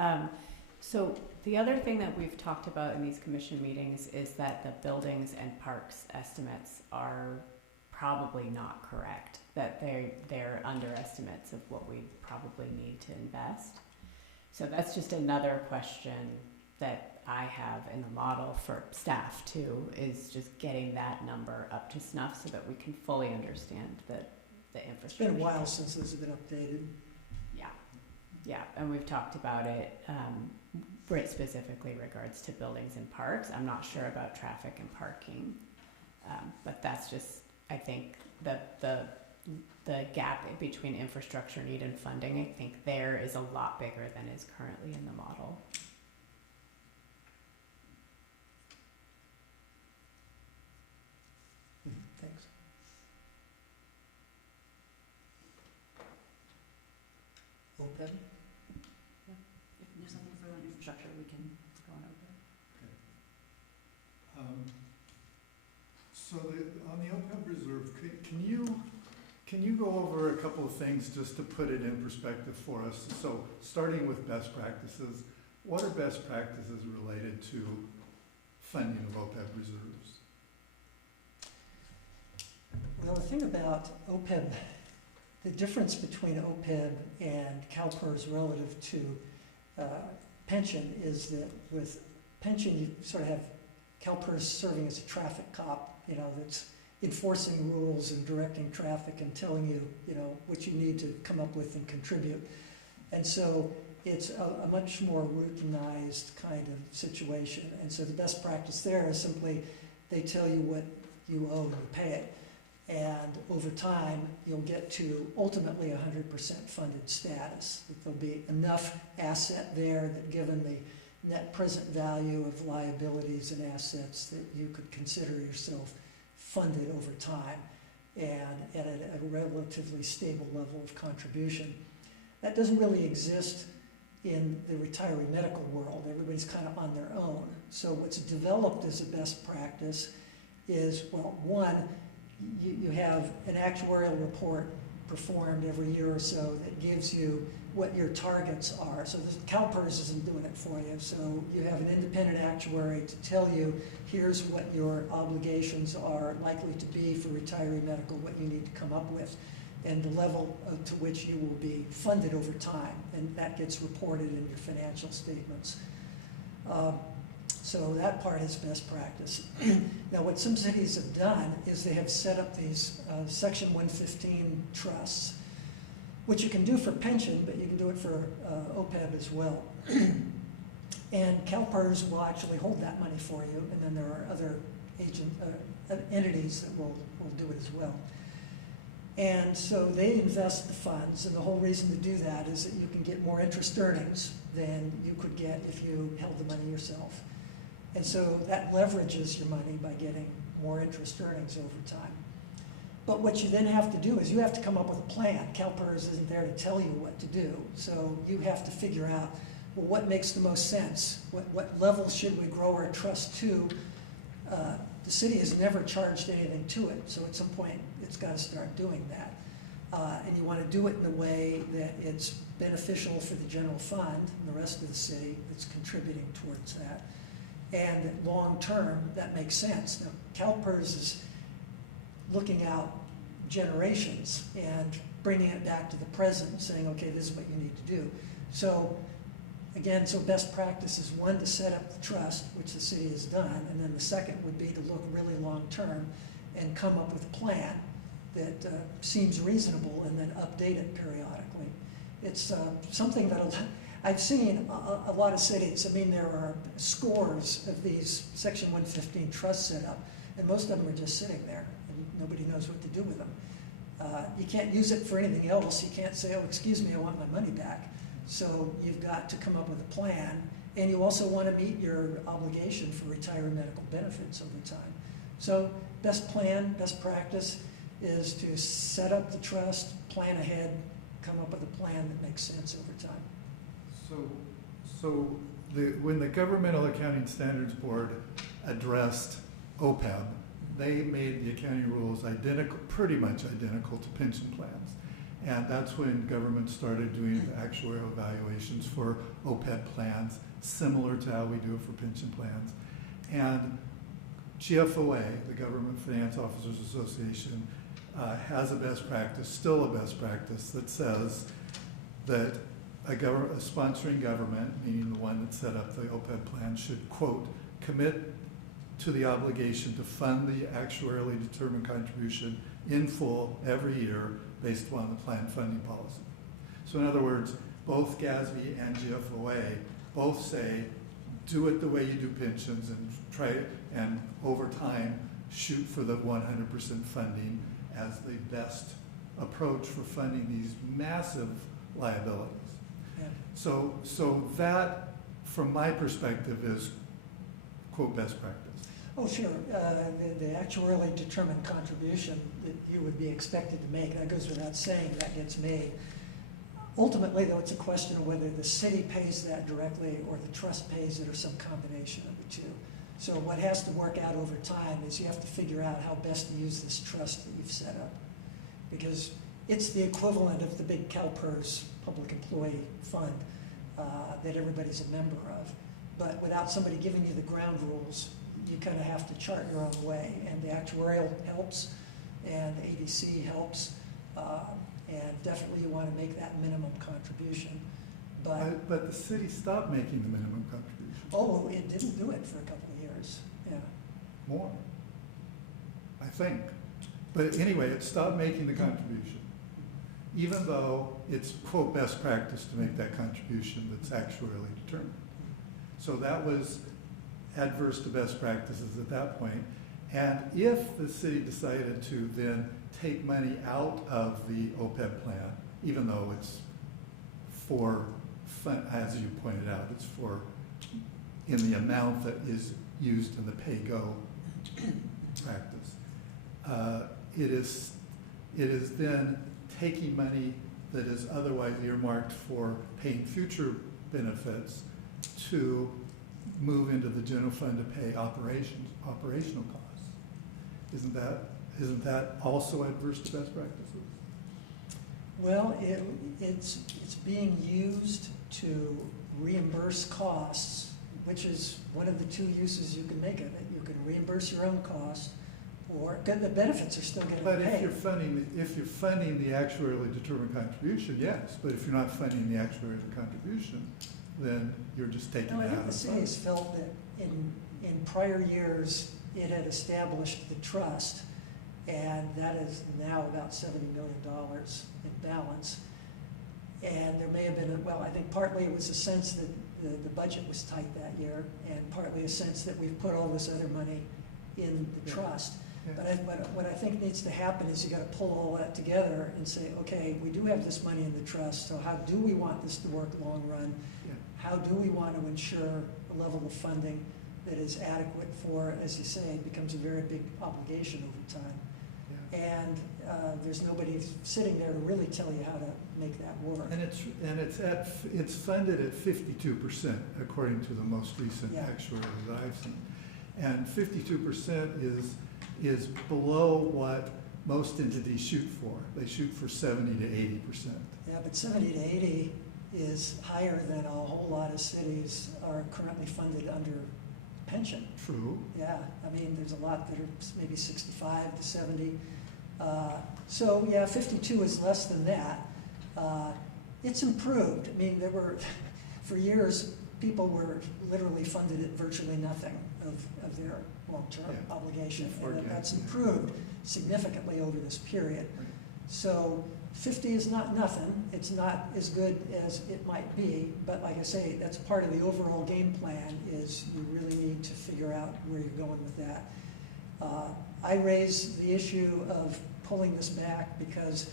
So the other thing that we've talked about in these commission meetings is that the buildings and parks estimates are probably not correct, that they're underestimates of what we probably need to invest. So that's just another question that I have in the model for staff too, is just getting that number up to snuff so that we can fully understand the It's infrastructure. been a while since those have been updated. Yeah, and we've talked about it, right, specifically regards to buildings and parks. I'm not sure about traffic and parking, but that's just, I think, the gap between infrastructure need and funding, I think there is a lot bigger than is currently in the model. Thanks. OPEB? If there's something for the infrastructure, we can go on over. So on the OPEB reserve, can you go over a couple of things just to put it in perspective for us? So starting with best practices, what are best practices related to funding of OPEB reserves? Well, the thing about OPEB, the difference between OPEB and CalPERS relative to pension is that with pension, you sort of have CalPERS serving as a traffic cop, that's enforcing rules and directing traffic and telling you, what you need to come up with and contribute. And so it's a much more routinized kind of situation. And so the best practice there is simply they tell you what you owe and you pay it. And over time, you'll get to ultimately 100% funded status. That there'll be enough asset there that given the net present value of liabilities and assets that you could consider yourself funded over time and at a relatively stable level of contribution. That doesn't really exist in the retiree medical world. Everybody's kind of on their own. So what's developed as a best practice is, well, one, you have an actuarial report performed every year or so that gives you what your targets are. So CalPERS isn't doing it for you. So you have an independent actuary to tell you, here's what your obligations are likely to be for retiree medical, what you need to come up with, and the level to which you will be funded over time. And that gets reported in your financial statements. So that part is best practice. Now, what some cities have done is they have set up these Section 115 trusts, which you can do for pension, but you can do it for OPEB as well. And CalPERS will actually hold that money for you, and then there are other entities that will do it as well. And so they invest the funds, and the whole reason to do that is that you can get more interest earnings than you could get if you held the money yourself. And so that leverages your money by getting more interest earnings over time. But what you then have to do is you have to come up with a plan. CalPERS isn't there to tell you what to do. So you have to figure out, well, what makes the most sense? What level should we grow our trust to? The city has never charged anything to it, so at some point it's got to start doing that. And you want to do it in a way that it's beneficial for the general fund and the rest of the city that's contributing towards that. And long term, that makes sense. Now, CalPERS is looking out generations and bringing it back to the present, saying, okay, this is what you need to do. So Again, so best practice is one, to set up the trust, which the city has done, and then the second would be to look really long-term and come up with a plan that seems reasonable and then update it periodically. It's something that I've seen a lot of cities. I mean, there are scores of these Section 115 trusts set up, and most of them are just sitting there, and nobody knows what to do with them. You can't use it for anything else. You can't say, oh, excuse me, I want my money back. So you've got to come up with a plan, and you also want to meet your obligation for retiree medical benefits over time. So best plan, best practice is to set up the trust, plan ahead, come up with a plan that makes sense over time. When the Governmental Accounting Standards Board addressed OPEB, they made the accounting rules identical, pretty much identical to pension plans. And that's when government started doing the actuarial evaluations for OPEB plans, similar to how we do it for pension plans. And GFOA, the Government Finance Officers Association, has a best practice, still a best practice, that says that a sponsoring government, meaning the one that set up the OPEB plan, should, quote, commit to the obligation to fund the actuarially determined contribution in full every year based upon the plan funding policy. So in other words, both GASB and GFOA both say, do it the way you do pensions and try and over time shoot for the 100% funding as the best approach for funding these massive liabilities. Yeah. So that, from my perspective, is, quote, best practice. Oh, sure. The actuarially determined contribution that you would be expected to make, that goes without saying, that gets made. Ultimately, though, it's a question of whether the city pays that directly or the trust pays it or some combination of the two. So what has to work out over time is you have to figure out how best to use this trust that you've set up. Because it's the equivalent of the big CalPERS public employee fund that everybody's a member of. But without somebody giving you the ground rules, you kind of have to chart your own way. And the actuarial helps, and the ADC helps, and definitely you want to make that minimum contribution. But the city stopped making the minimum contribution. Oh, it didn't do it for a couple of years, yeah. More, I think. But anyway, it stopped making the contribution, even though it's, quote, best practice to make that contribution that's actuarially determined. So that was adverse to best practices at that point. And if the city decided to then take money out of the OPEB plan, even though it's for, as you pointed out, it's for in the amount that is used in the pay-go practice, it is then taking money that is otherwise earmarked for paying future benefits to move into the general fund to pay operational costs. Isn't that also adverse to best practices? Well, it's being used to reimburse costs, which is one of the two uses you can make of it. You can reimburse your own cost, or the benefits are still getting But paid. if you're funding the actuarially determined contribution, yes. But if you're not funding the actuarially contribution, then you're just taking No, I it think out the of city has felt that in prior years it had established the trust, and that is now about $70 million in balance. And there may have been, I think partly it was a sense that the budget was tight that year, and partly a sense that we've put all this other money in the trust. Yeah. But what I think needs to happen is you got to pull all that together and say, okay, we do have this money in the trust, so how do we want this to work long run? Yeah. How do we want to ensure a level of funding that is adequate for, as you say, it becomes a very big obligation over time. Yeah. And there's nobody sitting there to really tell you how to make that work. And it's funded at 52% according to the most recent Yeah. actuary that I've seen, and 52% is below what most entities shoot for. They shoot for 70 to 80%. Yeah, but 70 to 80 is higher than a whole lot of cities are currently funded under pension. True. Yeah, I mean, there's a lot that are maybe 65 to 70. So yeah, 52 is less than that. It's improved. I mean, for years, people were literally funded at virtually nothing of their long-term Yeah. obligation. Before And that's debt, yeah. improved significantly over this period. Right. So 50 is not nothing. It's not as good as it might be, but like I say, that's part of the overall game plan is you really need to figure out where you're going with that. I raise the issue of pulling this back because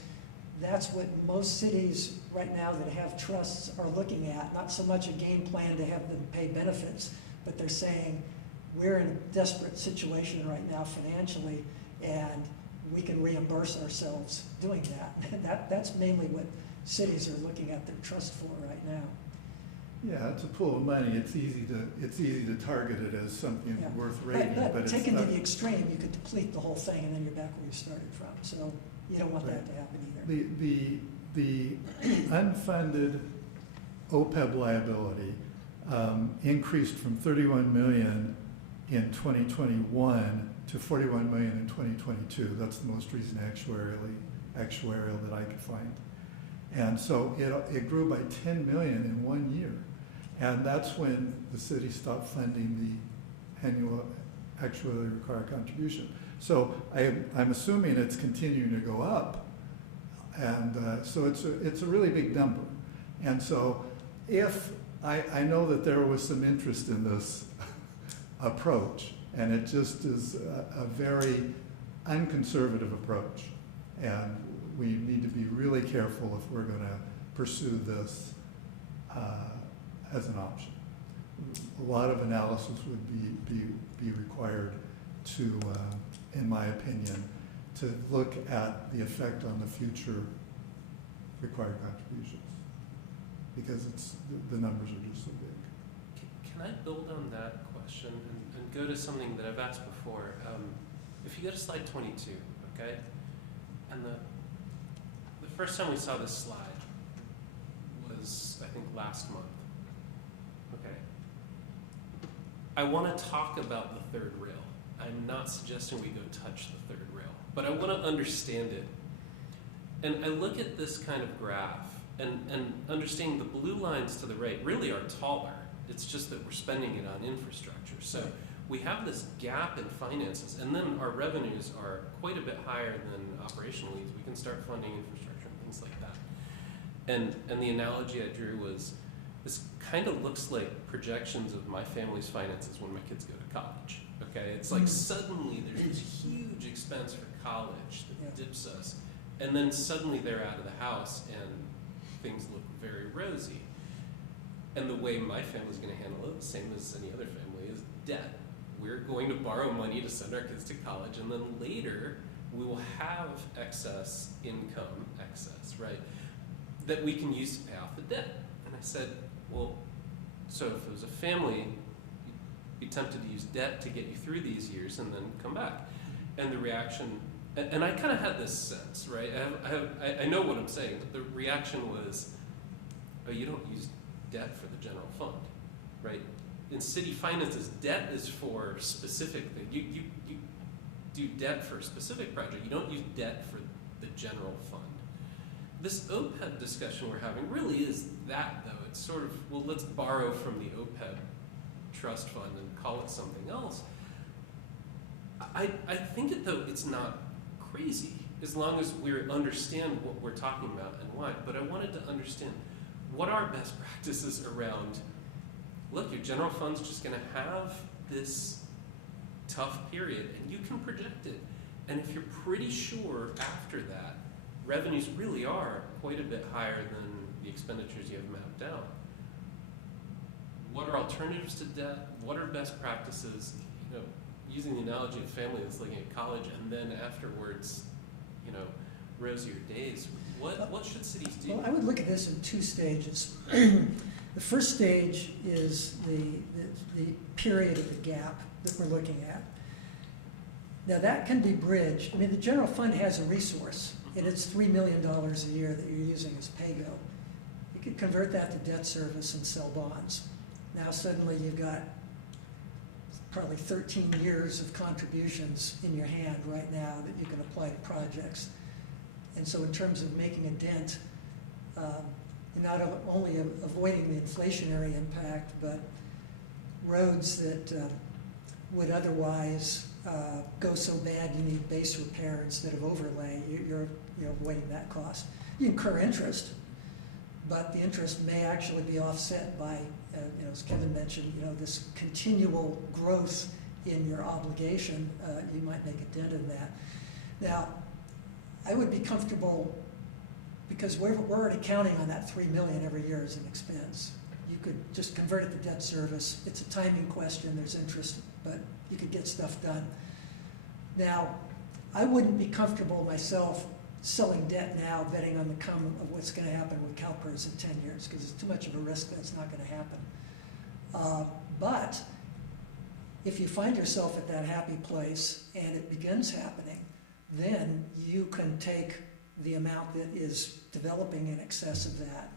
that's what most cities right now that have trusts are looking at, not so much a game plan to have them pay benefits, but they're saying, we're in a desperate situation right now financially, and we can reimburse ourselves doing that. That's mainly what cities are looking at their trust for right now. Yeah, it's a pool of money. It's easy to target it as something Yeah. worth rating, but it's taken to not. the extreme, you could deplete the whole thing, and then you're back where you started from. So you don't want that to happen either. The unfunded OPEB liability increased from 31 million in 2021 to 41 million in 2022. That's the most recent actuarial that I could find. And so it grew by 10 million in 1 year. And that's when the city stopped funding the annual actuarially required contribution. So I'm assuming it's continuing to go up. And so it's a really big number. And so if I know that there was some interest in this approach, and it just is a very unconservative approach. And we need to be really careful if we're going to pursue this as an option. A lot of analysis would be required to, in my opinion, to look at the effect on the future required contributions, because the numbers are just so big. Can I build on that question and go to something that I've asked before? If you go to slide 22, okay, and the first time we saw this slide was, I think, last month. Okay. I want to talk about the third rail. I'm not suggesting we go touch the third rail, but I want to understand it. And I look at this kind of graph and understanding the blue lines to the right really are taller. It's just that we're spending it on infrastructure. So we have this gap in finances, and then our revenues are quite a bit higher than operational needs. We can start funding infrastructure and things like that. And the analogy I drew was, this kind of looks like projections of my family's finances when my kids go to college. Okay, it's like suddenly there's this huge expense for college that dips us, and then suddenly they're out of the house and things look very rosy. And the way my family's going to handle it, the same as any other family, is debt. We're going to borrow money to send our kids to college, and then later we will have excess income, right, that we can use to pay off the debt. And I said, well, so if it was a family, you'd be tempted to use debt to get you through these years and then come back. And the reaction, and I kind of had this sense, right? I know what I'm saying, but the reaction was, oh, you don't use debt for the general fund, right? In city finances, debt is for specific things. You do debt for a specific project. You don't use debt for the general fund. This OPEB discussion we're having really is that, though. It's sort of, well, let's borrow from the OPEB trust fund and call it something else. I think it, though, it's not crazy as long as we understand what we're talking about and why. But I wanted to understand what are best practices around, look, your general fund's just going to have this tough period, and you can project it. And if you're pretty sure after that, revenues really are quite a bit higher than the expenditures you have mapped out, what are alternatives to debt? What are best practices? You know, using the analogy of family that's looking at college, and then afterwards, you know, rosier days. What should cities do? Well, I would look at this in two stages. The first stage is the period of the gap that we're looking at. Now that can be bridged. I mean, the general fund has a resource, and it's $3 million a year that you're using as pay-go. You could convert that to debt service and sell bonds. Now suddenly you've got probably 13 years of contributions in your hand right now that you can apply to projects. And so in terms of making a dent, not only avoiding the inflationary impact, but roads that would otherwise go so bad you need base repair instead of overlay, you're avoiding that cost. You incur interest, but the interest may actually be offset by, as Kevin mentioned, this continual growth in your obligation. You might make a dent in that. Now, I would be comfortable, because we're already counting on that $3 million every year as an expense. You could just convert it to debt service. It's a timing question. There's interest, but you could get stuff done. Now, I wouldn't be comfortable myself selling debt now, betting on the come of what's going to happen with CalPERS in 10 years, because it's too much of a risk that's not going to happen. But if you find yourself at that happy place and it begins happening, then you can take the amount that is developing in excess of that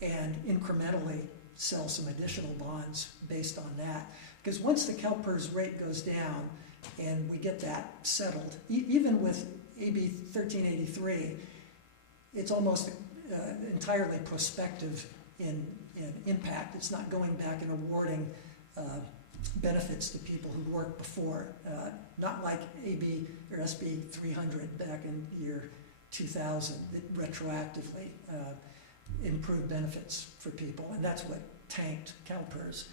and incrementally sell some additional bonds based on that. Because once the CalPERS rate goes down and we get that settled, even with AB 1383, it's almost entirely prospective in impact. It's not going back and awarding benefits to people who worked before, not like AB or SB 300 back in year 2000 that retroactively improved benefits for people, and that's what tanked CalPERS.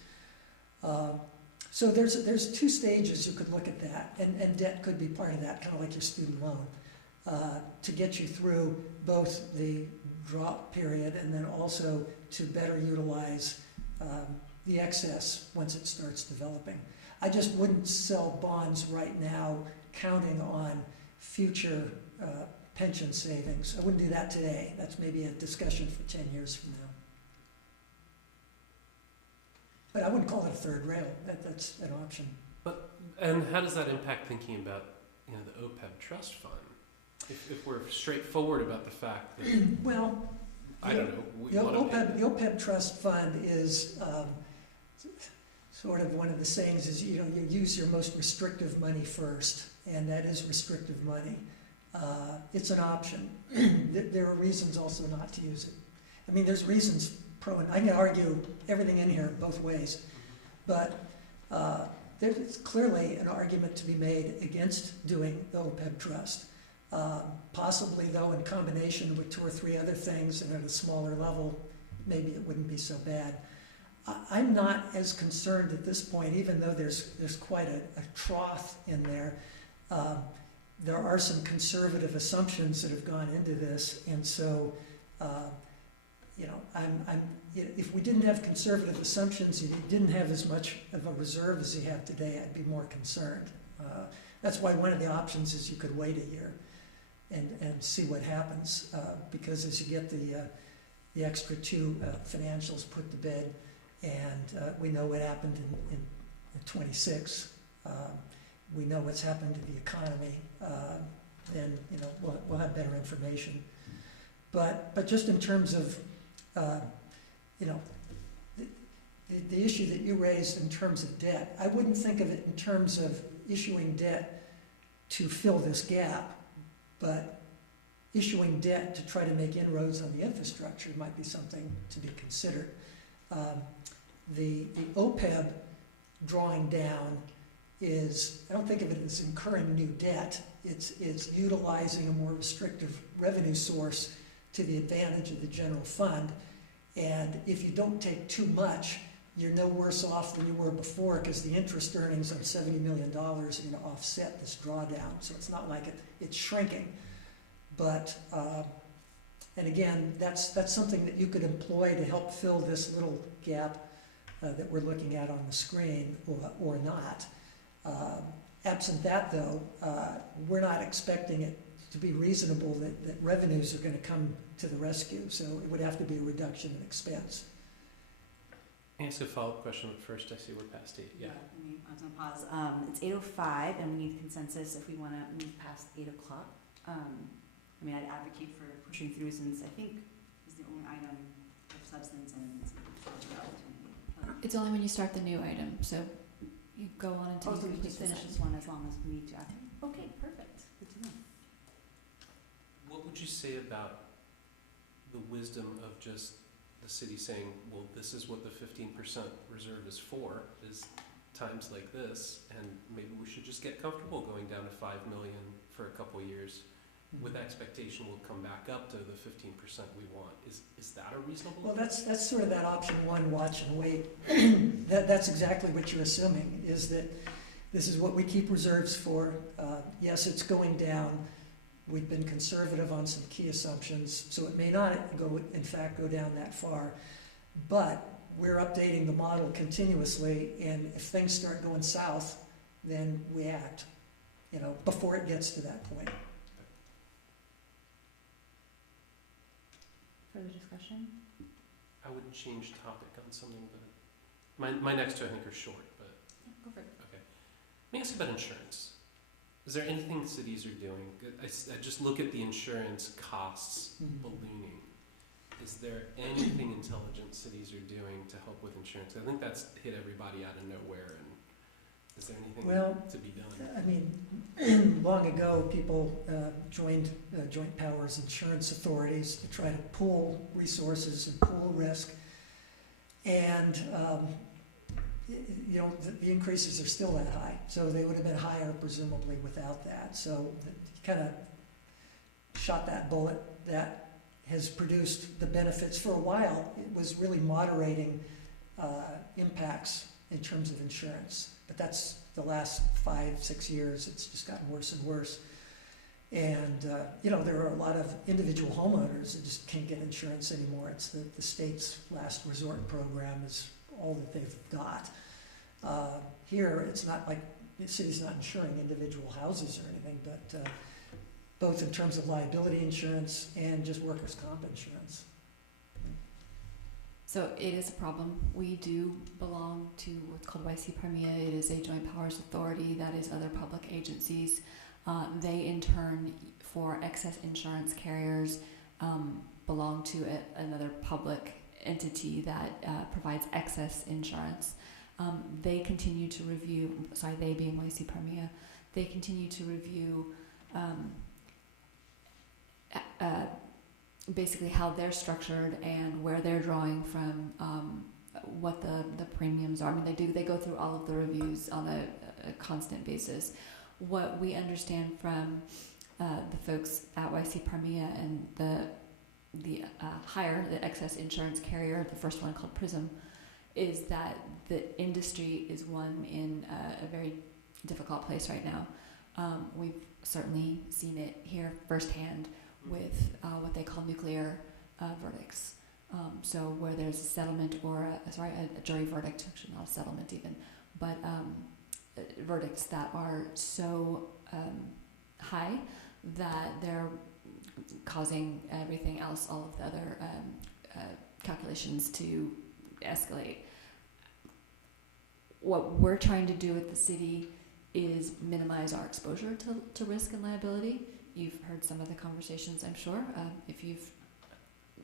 So there's two stages you could look at that, and debt could be part of that, kind of like your student loan, to get you through both the drop period and then also to better utilize the excess once it starts developing. I just wouldn't sell bonds right now counting on future pension savings. I wouldn't do that today. That's maybe a discussion for 10 years from now. But I wouldn't call it a third rail. That's an option. And how does that impact thinking about the OPEB trust fund? If we're straightforward about the fact that well, I don't know, the OPEB trust fund is sort of one of the sayings is you use your most restrictive money first, and that is restrictive money. It's an option. There are reasons also not to use it. I mean, there's reasons pro and I can argue everything in here both ways, but there's clearly an argument to be made against doing the OPEB trust. Possibly, though, in combination with 2 or 3 other things and at a smaller level, maybe it wouldn't be so bad. I'm not as concerned at this point, even though there's quite a trough in there. There are some conservative assumptions that have gone into this, and so if we didn't have conservative assumptions and you didn't have as much of a reserve as you have today, I'd be more concerned. That's why one of the options is you could wait a year and see what happens, because as you get the extra 2 financials put to bed, and we know what happened in 26. We know what's happened to the economy. Then we'll have better information. But just in terms of the issue that you raised in terms of debt, I wouldn't think of it in terms of issuing debt to fill this gap, but issuing debt to try to make inroads on the infrastructure might be something to be considered. The OPEB drawing down is, I don't think of it as incurring new debt. It's utilizing a more restrictive revenue source to the advantage of the general fund. And if you don't take too much, you're no worse off than you were before, because the interest earnings on $70 million are going to offset this drawdown. So it's not like it's shrinking. But, and again, that's something that you could employ to help fill this little gap that we're looking at on the screen, or not. Absent that, though, we're not expecting it to be reasonable that revenues are going to come to the rescue. So it would have to be a reduction in expense. Can I ask a follow-up question first? I see we're past 8. Yeah. I was gonna pause. It's 8:05, and we need consensus if we want to move past 8 o'clock. I'd advocate for pushing through, since I think it's the only item of substance and it's an opportunity. It's only when you start the new item, so you go on until you So we complete just this finish item. this one as long as we need to. Okay, perfect. Good to know. What would you say about the wisdom of just the city saying, well, this is what the 15% reserve is for, is times like this, and maybe we should just get comfortable going down to 5 million for a couple of years with expectation we'll come back up to the 15% we want. Is that a reasonable? Well, that's sort of that option one, watch and wait. That's exactly what you're assuming, is that this is what we keep reserves for. Yes, it's going down. We've been conservative on some key assumptions, so it may not go, in fact, go down that far. But we're updating the model continuously, and if things start going south, then we act, before it gets to that point. Further discussion? I would change topic on something, but my next two I think are short, but Go for it. okay. Let me ask you about insurance. Is there anything cities are doing? I just look at the insurance costs ballooning. Is there anything intelligent cities are doing to help with insurance? I think that's hit everybody out of nowhere. And is there anything to be done? I mean, long ago, people joined joint powers insurance authorities to try to pool resources and pool risk. And, the increases are still that high. So they would have been higher, presumably, without that. So you kind of shot that bullet. That has produced the benefits. For a while, it was really moderating impacts in terms of insurance. But that's the last 5-6 years. It's just gotten worse and worse. And, there are a lot of individual homeowners that just can't get insurance anymore. It's the state's last resort program is all that they've got. Here, it's not like the city's not insuring individual houses or anything, but both in terms of liability insurance and just workers' comp insurance. So it is a problem. We do belong to what's called YC Premier. It is a joint powers authority that is other public agencies. They in turn, for excess insurance carriers, belong to another public entity that provides excess insurance. They continue to review, they being YC Premier, they continue to review basically how they're structured and where they're drawing from, what the premiums are. I mean, they go through all of the reviews on a constant basis. What we understand from the folks at YC Premier and the excess insurance carrier, the first one called Prism, is that the industry is one in a very difficult place right now. We've certainly seen it here firsthand with what they call nuclear verdicts. So where there's a settlement or a jury verdict, actually not a settlement even, but verdicts that are so high that they're causing everything else, all of the other calculations to escalate. What we're trying to do at the city is minimize our exposure to risk and liability. You've heard some of the conversations, I'm sure. If you've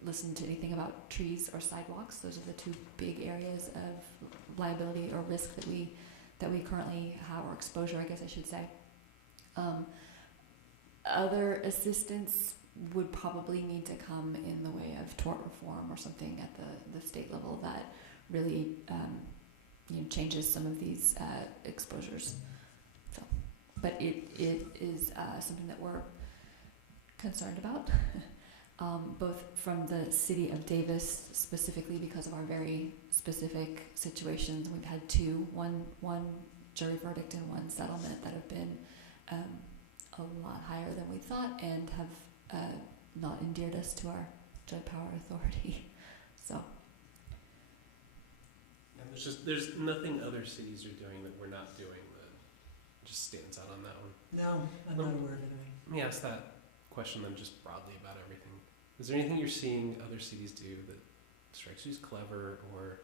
listened to anything about trees or sidewalks, those are the two big areas of liability or risk that we currently have, or exposure, I guess I should say. Other assistance would probably need to come in the way of tort reform or something at the state level that really changes some of these exposures. So, but it is something that we're concerned about, both from the city of Davis specifically because of our very specific situations. We've had one jury verdict and one settlement that have been a lot higher than we thought and have not endeared us to our joint power authority. So. And there's nothing other cities are doing that we're not doing that just stands out on that one. No, I'm not aware of anything. Let me ask that question then just broadly about everything. Is there anything you're seeing other cities do that strikes you as clever or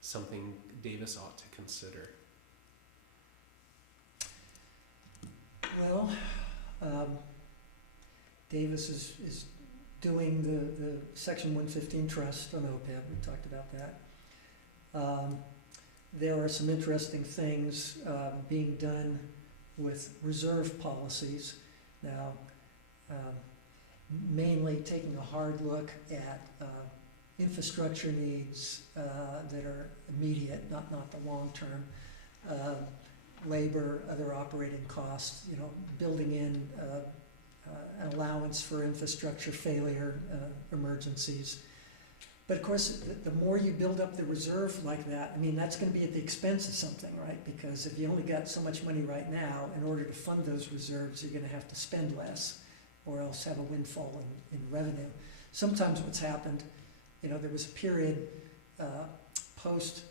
something Davis ought to consider? Well, Davis is doing the Section 115 trust on OPEB. We talked about that. There are some interesting things being done with reserve policies. Now, mainly taking a hard look at infrastructure needs that are immediate, not the long term, labor, other operating costs, building in an allowance for infrastructure failure, emergencies. But of course, the more you build up the reserve like that, that's going to be at the expense of something, right? Because if you only got so much money right now, in order to fund those reserves, you're going to have to spend less, or else have a windfall in revenue. Sometimes what's happened, there was a period post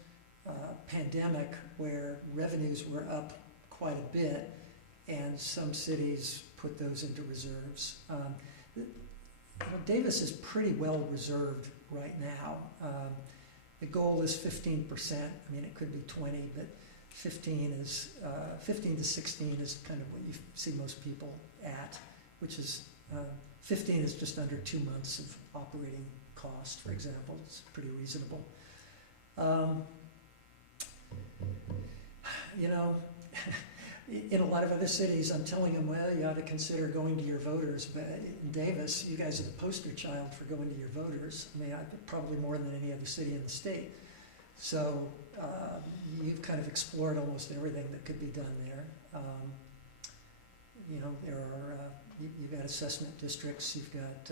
pandemic where revenues were up quite a bit, and some cities put those into reserves. Davis is pretty well reserved right now. The goal is 15%. It could be 20, but 15 to 16 is kind of what you see most people at, which is 15 is just under 2 months of operating cost, for example. It's pretty reasonable. In a lot of other cities, I'm telling them, well, you ought to consider going to your voters. But in Davis, you guys are the poster child for going to your voters. Probably more than any other city in the state. So you've kind of explored almost everything that could be done there. There are, you've got assessment districts, you've got,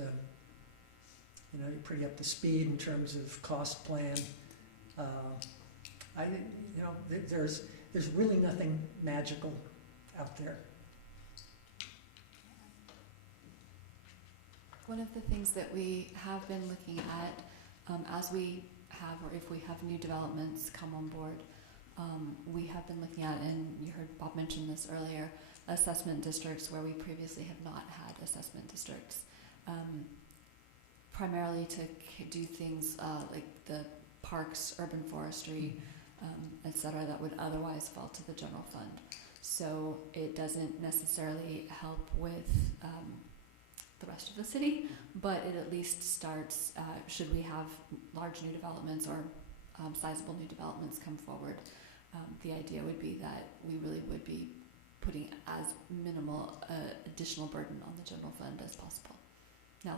you're pretty up to speed in terms of cost plan. There's really nothing magical out there. One of the things that we have been looking at as we have, or if we have new developments come on board, we have been looking at, and you heard Bob mention this earlier, assessment districts where we previously have not had assessment districts, primarily to do things like the parks, urban forestry, et cetera, that would otherwise fall to the general fund. So it doesn't necessarily help with the rest of the city, but it at least starts, should we have large new developments or sizable new developments come forward, the idea would be that we really would be putting as minimal additional burden on the general fund as possible. Now,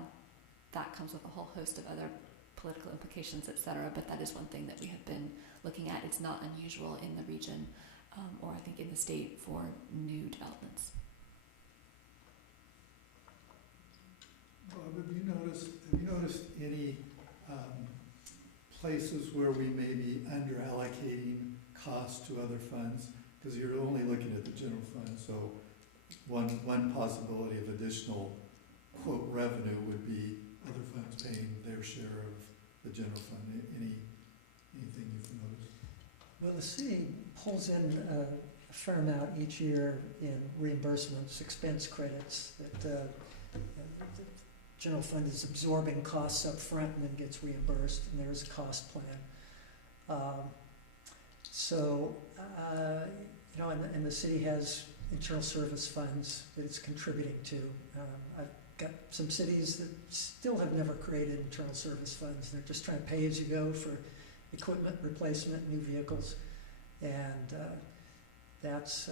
that comes with a whole host of other political implications, et cetera, but that is one thing that we have been looking at. It's not unusual in the region, or I think in the state, for new developments. Bob, have you noticed any places where we may be under allocating costs to other funds? Because you're only looking at the general fund, so one possibility of additional, quote, revenue would be other funds paying their share of the general fund. Anything you've noticed? Well, the city pulls in a fair amount each year in reimbursements, expense credits that the general fund is absorbing costs up front and then gets reimbursed, and there's a cost plan. And the city has internal service funds that it's contributing to. I've got some cities that still have never created internal service funds. They're just trying to pay as you go for equipment replacement, new vehicles, and that's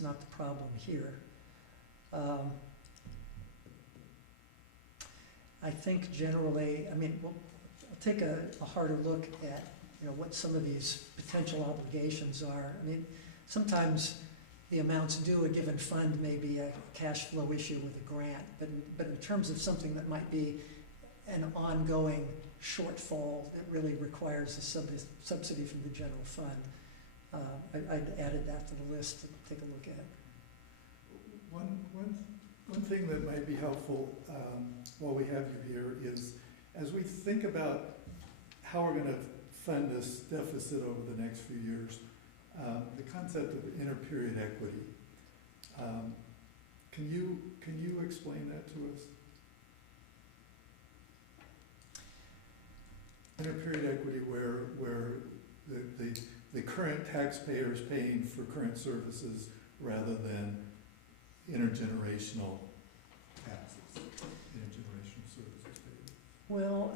not the problem here. I think generally, I'll take a harder look at what some of these potential obligations are. Sometimes the amounts due a given fund may be a cash flow issue with a grant, but in terms of something that might be an ongoing shortfall that really requires a subsidy from the general fund, I'd added that to the list to take a look at. One thing that might be helpful while we have you here is, as we think about how we're going to fund this deficit over the next few years, the concept of interperiod equity. Can you explain that to us? Interperiod equity, where the current taxpayer is paying for current services rather than intergenerational taxes, intergenerational services paid. Well,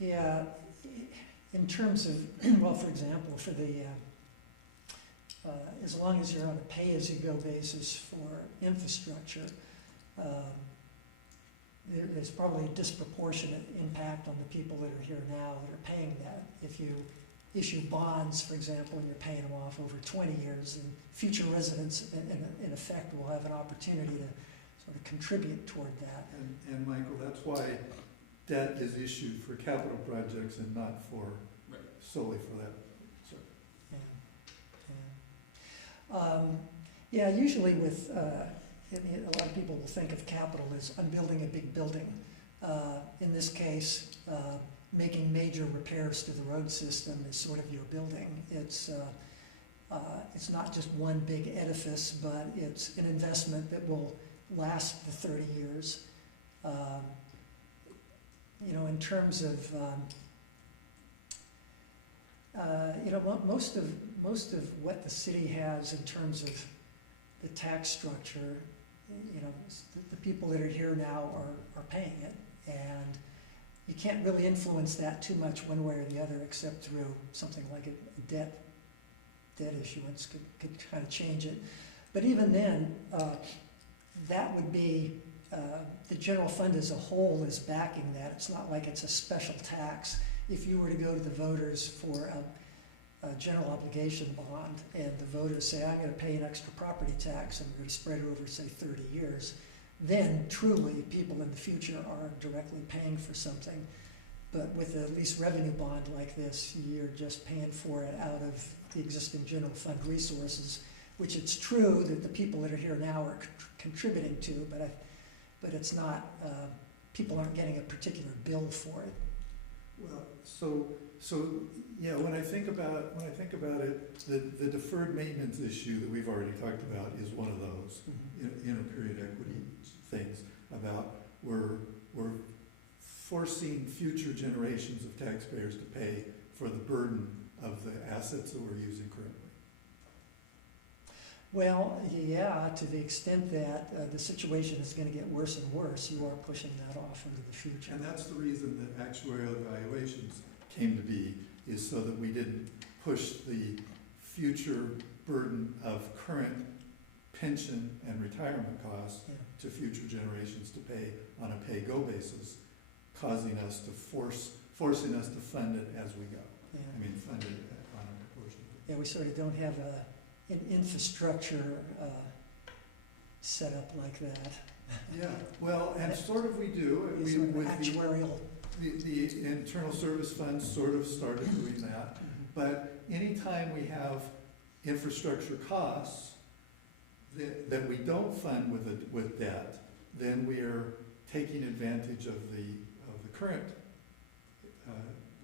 yeah, in terms of, well, for example, for the, as long as you're on a pay-as-you-go basis for infrastructure, there's probably a disproportionate impact on the people that are here now that are paying that. If you issue bonds, for example, and you're paying them off over 20 years, and future residents, in effect, will have an opportunity to sort of contribute toward that. And Michael, that's why debt is issued for capital projects and not for, solely for that. So. Yeah, usually with, a lot of people will think of capital as I'm building a big building. In this case, making major repairs to the road system is sort of your building. It's not just one big edifice, but it's an investment that will last the 30 years. You know, in terms of, you know, most of what the city has in terms of the tax structure, you know, the people that are here now are paying it, and you can't really influence that too much one way or the other, except through something like a debt issuance could kind of change it. But even then, that would be, the general fund as a whole is backing that. It's not like it's a special tax. If you were to go to the voters for a general obligation bond, and the voters say, I'm going to pay an extra property tax, and we're going to spread it over, say, 30 years, then truly people in the future are directly paying for something. But with a lease revenue bond like this, you're just paying for it out of the existing general fund resources, which it's true that the people that are here now are contributing to, but it's not, people aren't getting a particular bill for it. Well, so yeah, when I think about it, the deferred maintenance issue that we've already talked about is one of those period equity things about we're forcing future generations of taxpayers to pay for the burden of the assets that we're using currently. Well, yeah, to the extent that the situation is going to get worse and worse, you are pushing that off into the future. And that's the reason that actuarial evaluations came to be, is so that we didn't push the future burden of current pension and retirement costs to future generations to pay on a pay-go basis, causing us to forcing us to fund it as we go. Yeah. I mean, fund it on a proportion. Yeah, we sort of don't have an infrastructure set up like that. Yeah, well, and sort of we do. It's sort of actuarial. The internal service funds sort of started doing that. But anytime we have infrastructure costs that we don't fund with debt, then we are taking advantage of the current.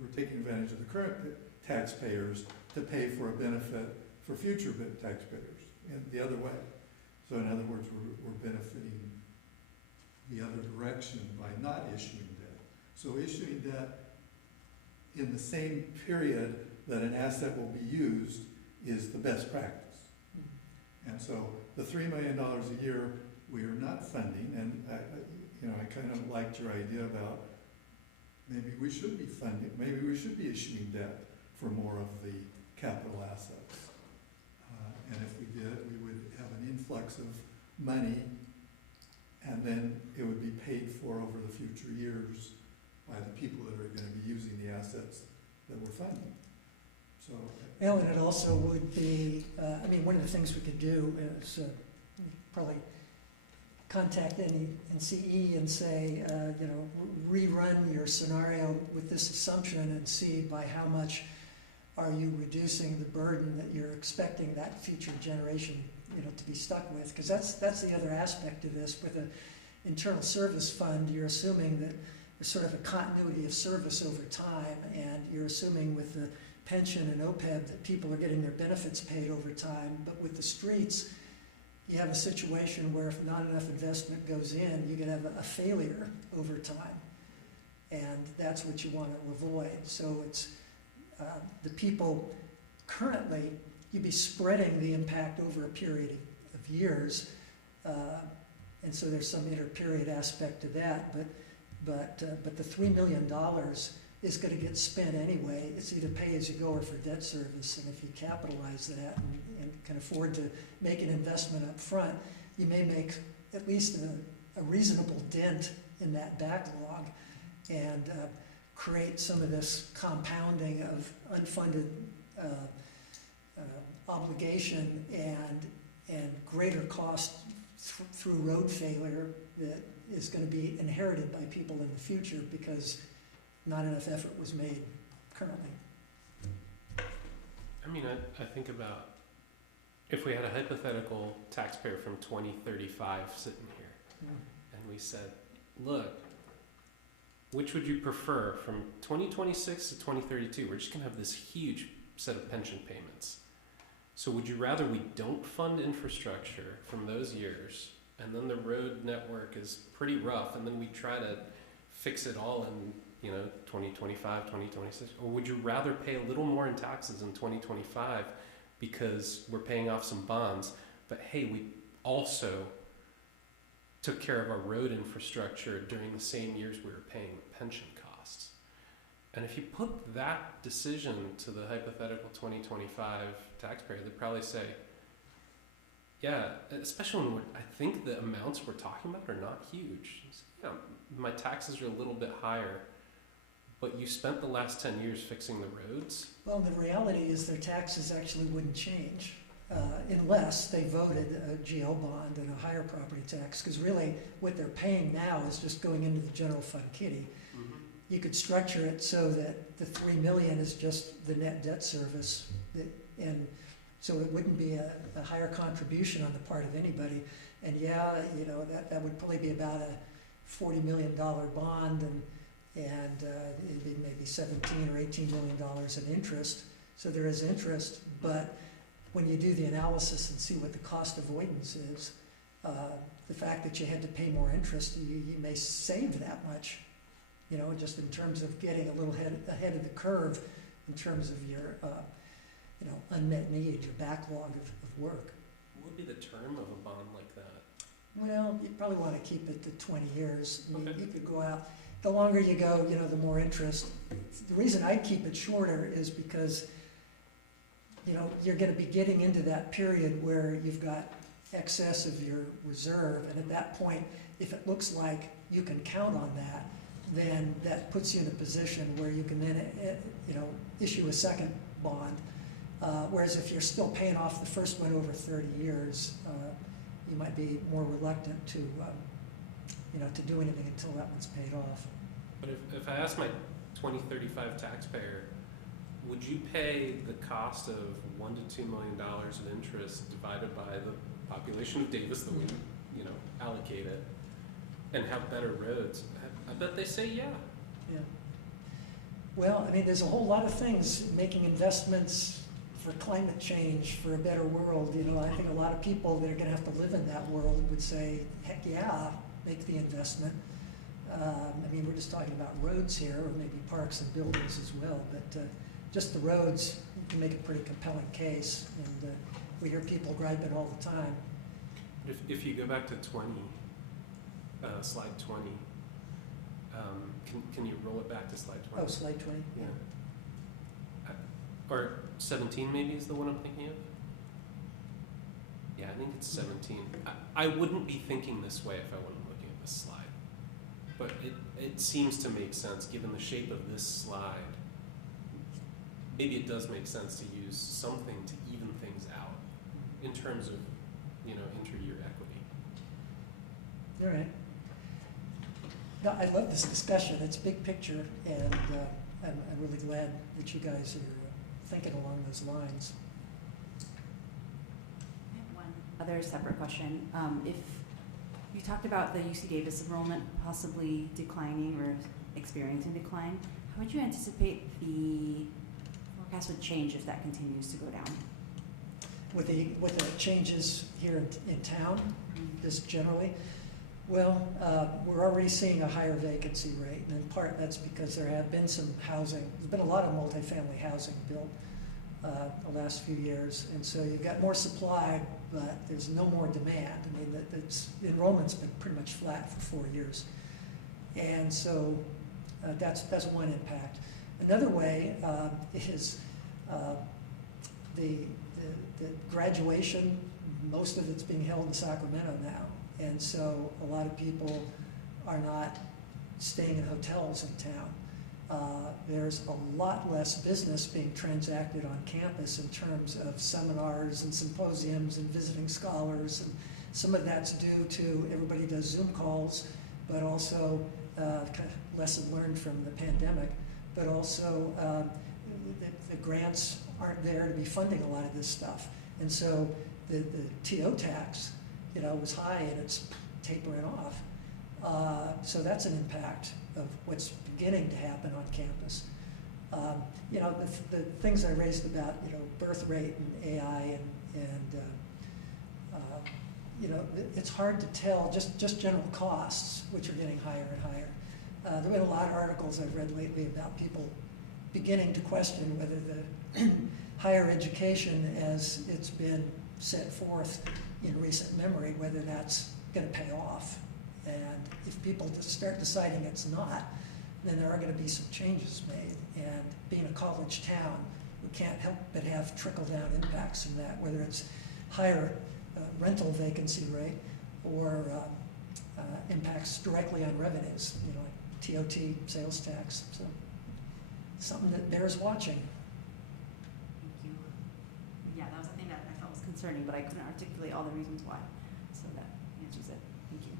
We're taking advantage of the current taxpayers to pay for a benefit for future taxpayers in the other way. So in other words, we're benefiting the other direction by not issuing debt. So issuing debt in the same period that an asset will be used is the best practice. And so the $3 million a year we are not funding, and I kind of liked your idea about maybe we should be funding, maybe we should be issuing debt for more of the capital assets. And if we did, we would have an influx of money, and then it would be paid for over the future years by the people that are going to be using the assets that we're funding. So, well, and it also would be, one of the things we could do is probably contact NCE and say, rerun your scenario with this assumption and see by how much are you reducing the burden that you're expecting that future generation, to be stuck with. Because that's the other aspect of this. With an internal service fund, you're assuming that there's sort of a continuity of service over time, and you're assuming with the pension and OPEB that people are getting their benefits paid over time. But with the streets, you have a situation where if not enough investment goes in, you can have a failure over time. And that's what you want to avoid. So it's the people currently, you'd be spreading the impact over a period of years. And so there's some inter-period aspect to that. But the $3 million is going to get spent anyway. It's either pay as you go or for debt service. And if you capitalize that and can afford to make an investment up front, you may make at least a reasonable dent in that backlog and create some of this compounding of unfunded obligation and greater cost through road failure that is going to be inherited by people in the future because not enough effort was made currently. I mean, I think about if we had a hypothetical taxpayer from 2035 sitting here, and we said, look, which would you prefer from 2026 to 2032? We're just going to have this huge set of pension payments. So would you rather we don't fund infrastructure from those years, and then the road network is pretty rough, and then we try to fix it all in 2025, 2026? Or would you rather pay a little more in taxes in 2025 because we're paying off some bonds, but hey, we also took care of our road infrastructure during the same years we were paying the pension costs? And if you put that decision to the hypothetical 2025 taxpayer, they'd probably say, yeah, especially when I think the amounts we're talking about are not huge. Yeah, my taxes are a little bit higher, but you spent the last 10 years fixing the roads. Well, the reality is their taxes actually wouldn't change unless they voted a GL bond and a higher property tax, because really what they're paying now is just going into the general fund kitty. Mm-hmm. You could structure it so that the $3 million is just the net debt service, and so it wouldn't be a higher contribution on the part of anybody. And yeah, that would probably be about a $40 million bond, and it'd be maybe $17 or $18 million in interest. So there is interest, but when you do the analysis and see what the cost avoidance is, the fact that you had to pay more interest, you may save that much, just in terms of getting a little ahead of the curve in terms of your, unmet need, your backlog of work. What would be the term of a bond like that? Well, you probably want to keep it to 20 years. I mean, Okay. you could go out. The longer you go, the more interest. The reason I keep it shorter is because, you're going to be getting into that period where you've got excess of your reserve, and at that point, if it looks like you can count on that, then that puts you in a position where you can then, issue a second bond. Whereas if you're still paying off the first one over 30 years, you might be more reluctant to do anything until that one's paid off. But if I ask my 2035 taxpayer, would you pay the cost of $1 to $2 million of interest divided by the population of Davis that we, allocate it, and have better roads? I bet they say yeah. Yeah. Well, I mean, there's a whole lot of things, making investments for climate change, for a better world. I think a lot of people that are going to have to live in that world would say, heck yeah, make the investment. I mean, we're just talking about roads here, or maybe parks and buildings as well, but just the roads, you can make a pretty compelling case, and we hear people gripe it all the time. If you go back to 20, slide 20, can you roll it back to slide 20? Oh, slide 20? Yeah. Or 17 maybe is the one I'm thinking of? Yeah, I think it's 17. I wouldn't be thinking this way if I wasn't looking at this slide. But it seems to make sense given the shape of this slide. Maybe it does make sense to use something to even things out in terms of, inter-year equity. All right. No, I love this discussion. It's big picture, and I'm really glad that you guys are thinking along those lines. I have one other separate question. If you talked about the UC Davis enrollment possibly declining or experiencing decline, how would you anticipate the forecast would change if that continues to go down? With the changes here in town, just generally, well, we're already seeing a higher vacancy rate, and in part that's because there have been some housing. There's been a lot of multifamily housing built the last few years, and so you've got more supply, but there's no more demand. I mean, the enrollment's been pretty much flat for 4 years, and so that's one impact. Another way is the graduation. Most of it's being held in Sacramento now, and so a lot of people are not staying in hotels in town. There's a lot less business being transacted on campus in terms of seminars and symposiums and visiting scholars. And some of that's due to everybody does Zoom calls, but also kind of lesson learned from the pandemic. But also the grants aren't there to be funding a lot of this stuff. And so the TO tax, was high and it's tapering off. So that's an impact of what's beginning to happen on campus. The things I raised about, birth rate and AI it's hard to tell, just general costs, which are getting higher and higher. There have been a lot of articles I've read lately about people beginning to question whether the higher education, as it's been set forth in recent memory, whether that's going to pay off. And if people just start deciding it's not, then there are going to be some changes made. And being a college town, we can't help but have trickle-down impacts from that, whether it's higher rental vacancy rate or impacts directly on revenues, like TOT, sales tax. So something that bears watching. Thank you. Yeah, that was a thing that I felt was concerning, but I couldn't articulate all the reasons why. So that answers it. Thank you.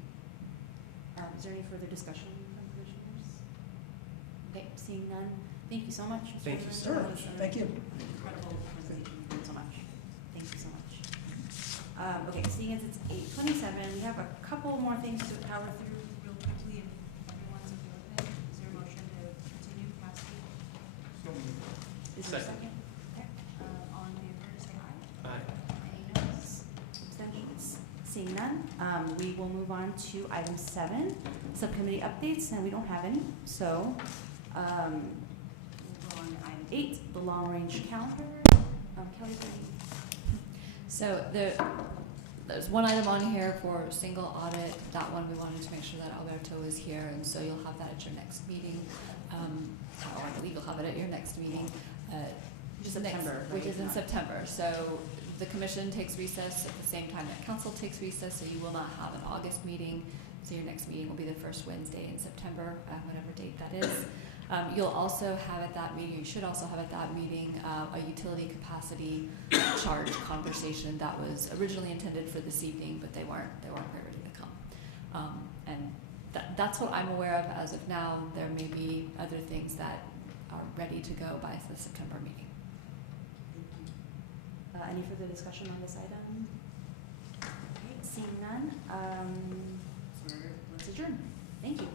Is there any further discussion from commissioners? Okay, seeing none. Thank you so much. Mr. Thank you, President. sir. That was an Thank you. Incredible presentation. Thank you so much. Thank you so much. Okay, seeing as it's 8:27, we have a couple more things to power through real quickly. If everyone's okay with it, is there a motion to continue past the? So moved. Is there a Second. second? Okay. All in favor, say aye. Aye. Any noes? Abstentions? Seeing none, we will move on to item 7, subcommittee updates, and we don't have any. So, we'll go on to item 8, the long-range calendar. Kelly, So there's one item on here for single audit. That one we wanted to make sure that Alberto is here, and so you'll have that at your next meeting. I believe you'll have it at your next meeting. Which is September, Which right? is in September. So the commission takes recess at the same time that council takes recess, so you will not have an August meeting. So your next meeting will be the first Wednesday in September, whatever date that is. You'll also have at that meeting, you should also have at that meeting, a utility capacity charge conversation that was originally intended for this evening, but they weren't quite ready to come. And that's what I'm aware of as of now. There may be other things that are ready to go by the September meeting. Any further discussion on this item? Okay, seeing none, let's adjourn. Thank you.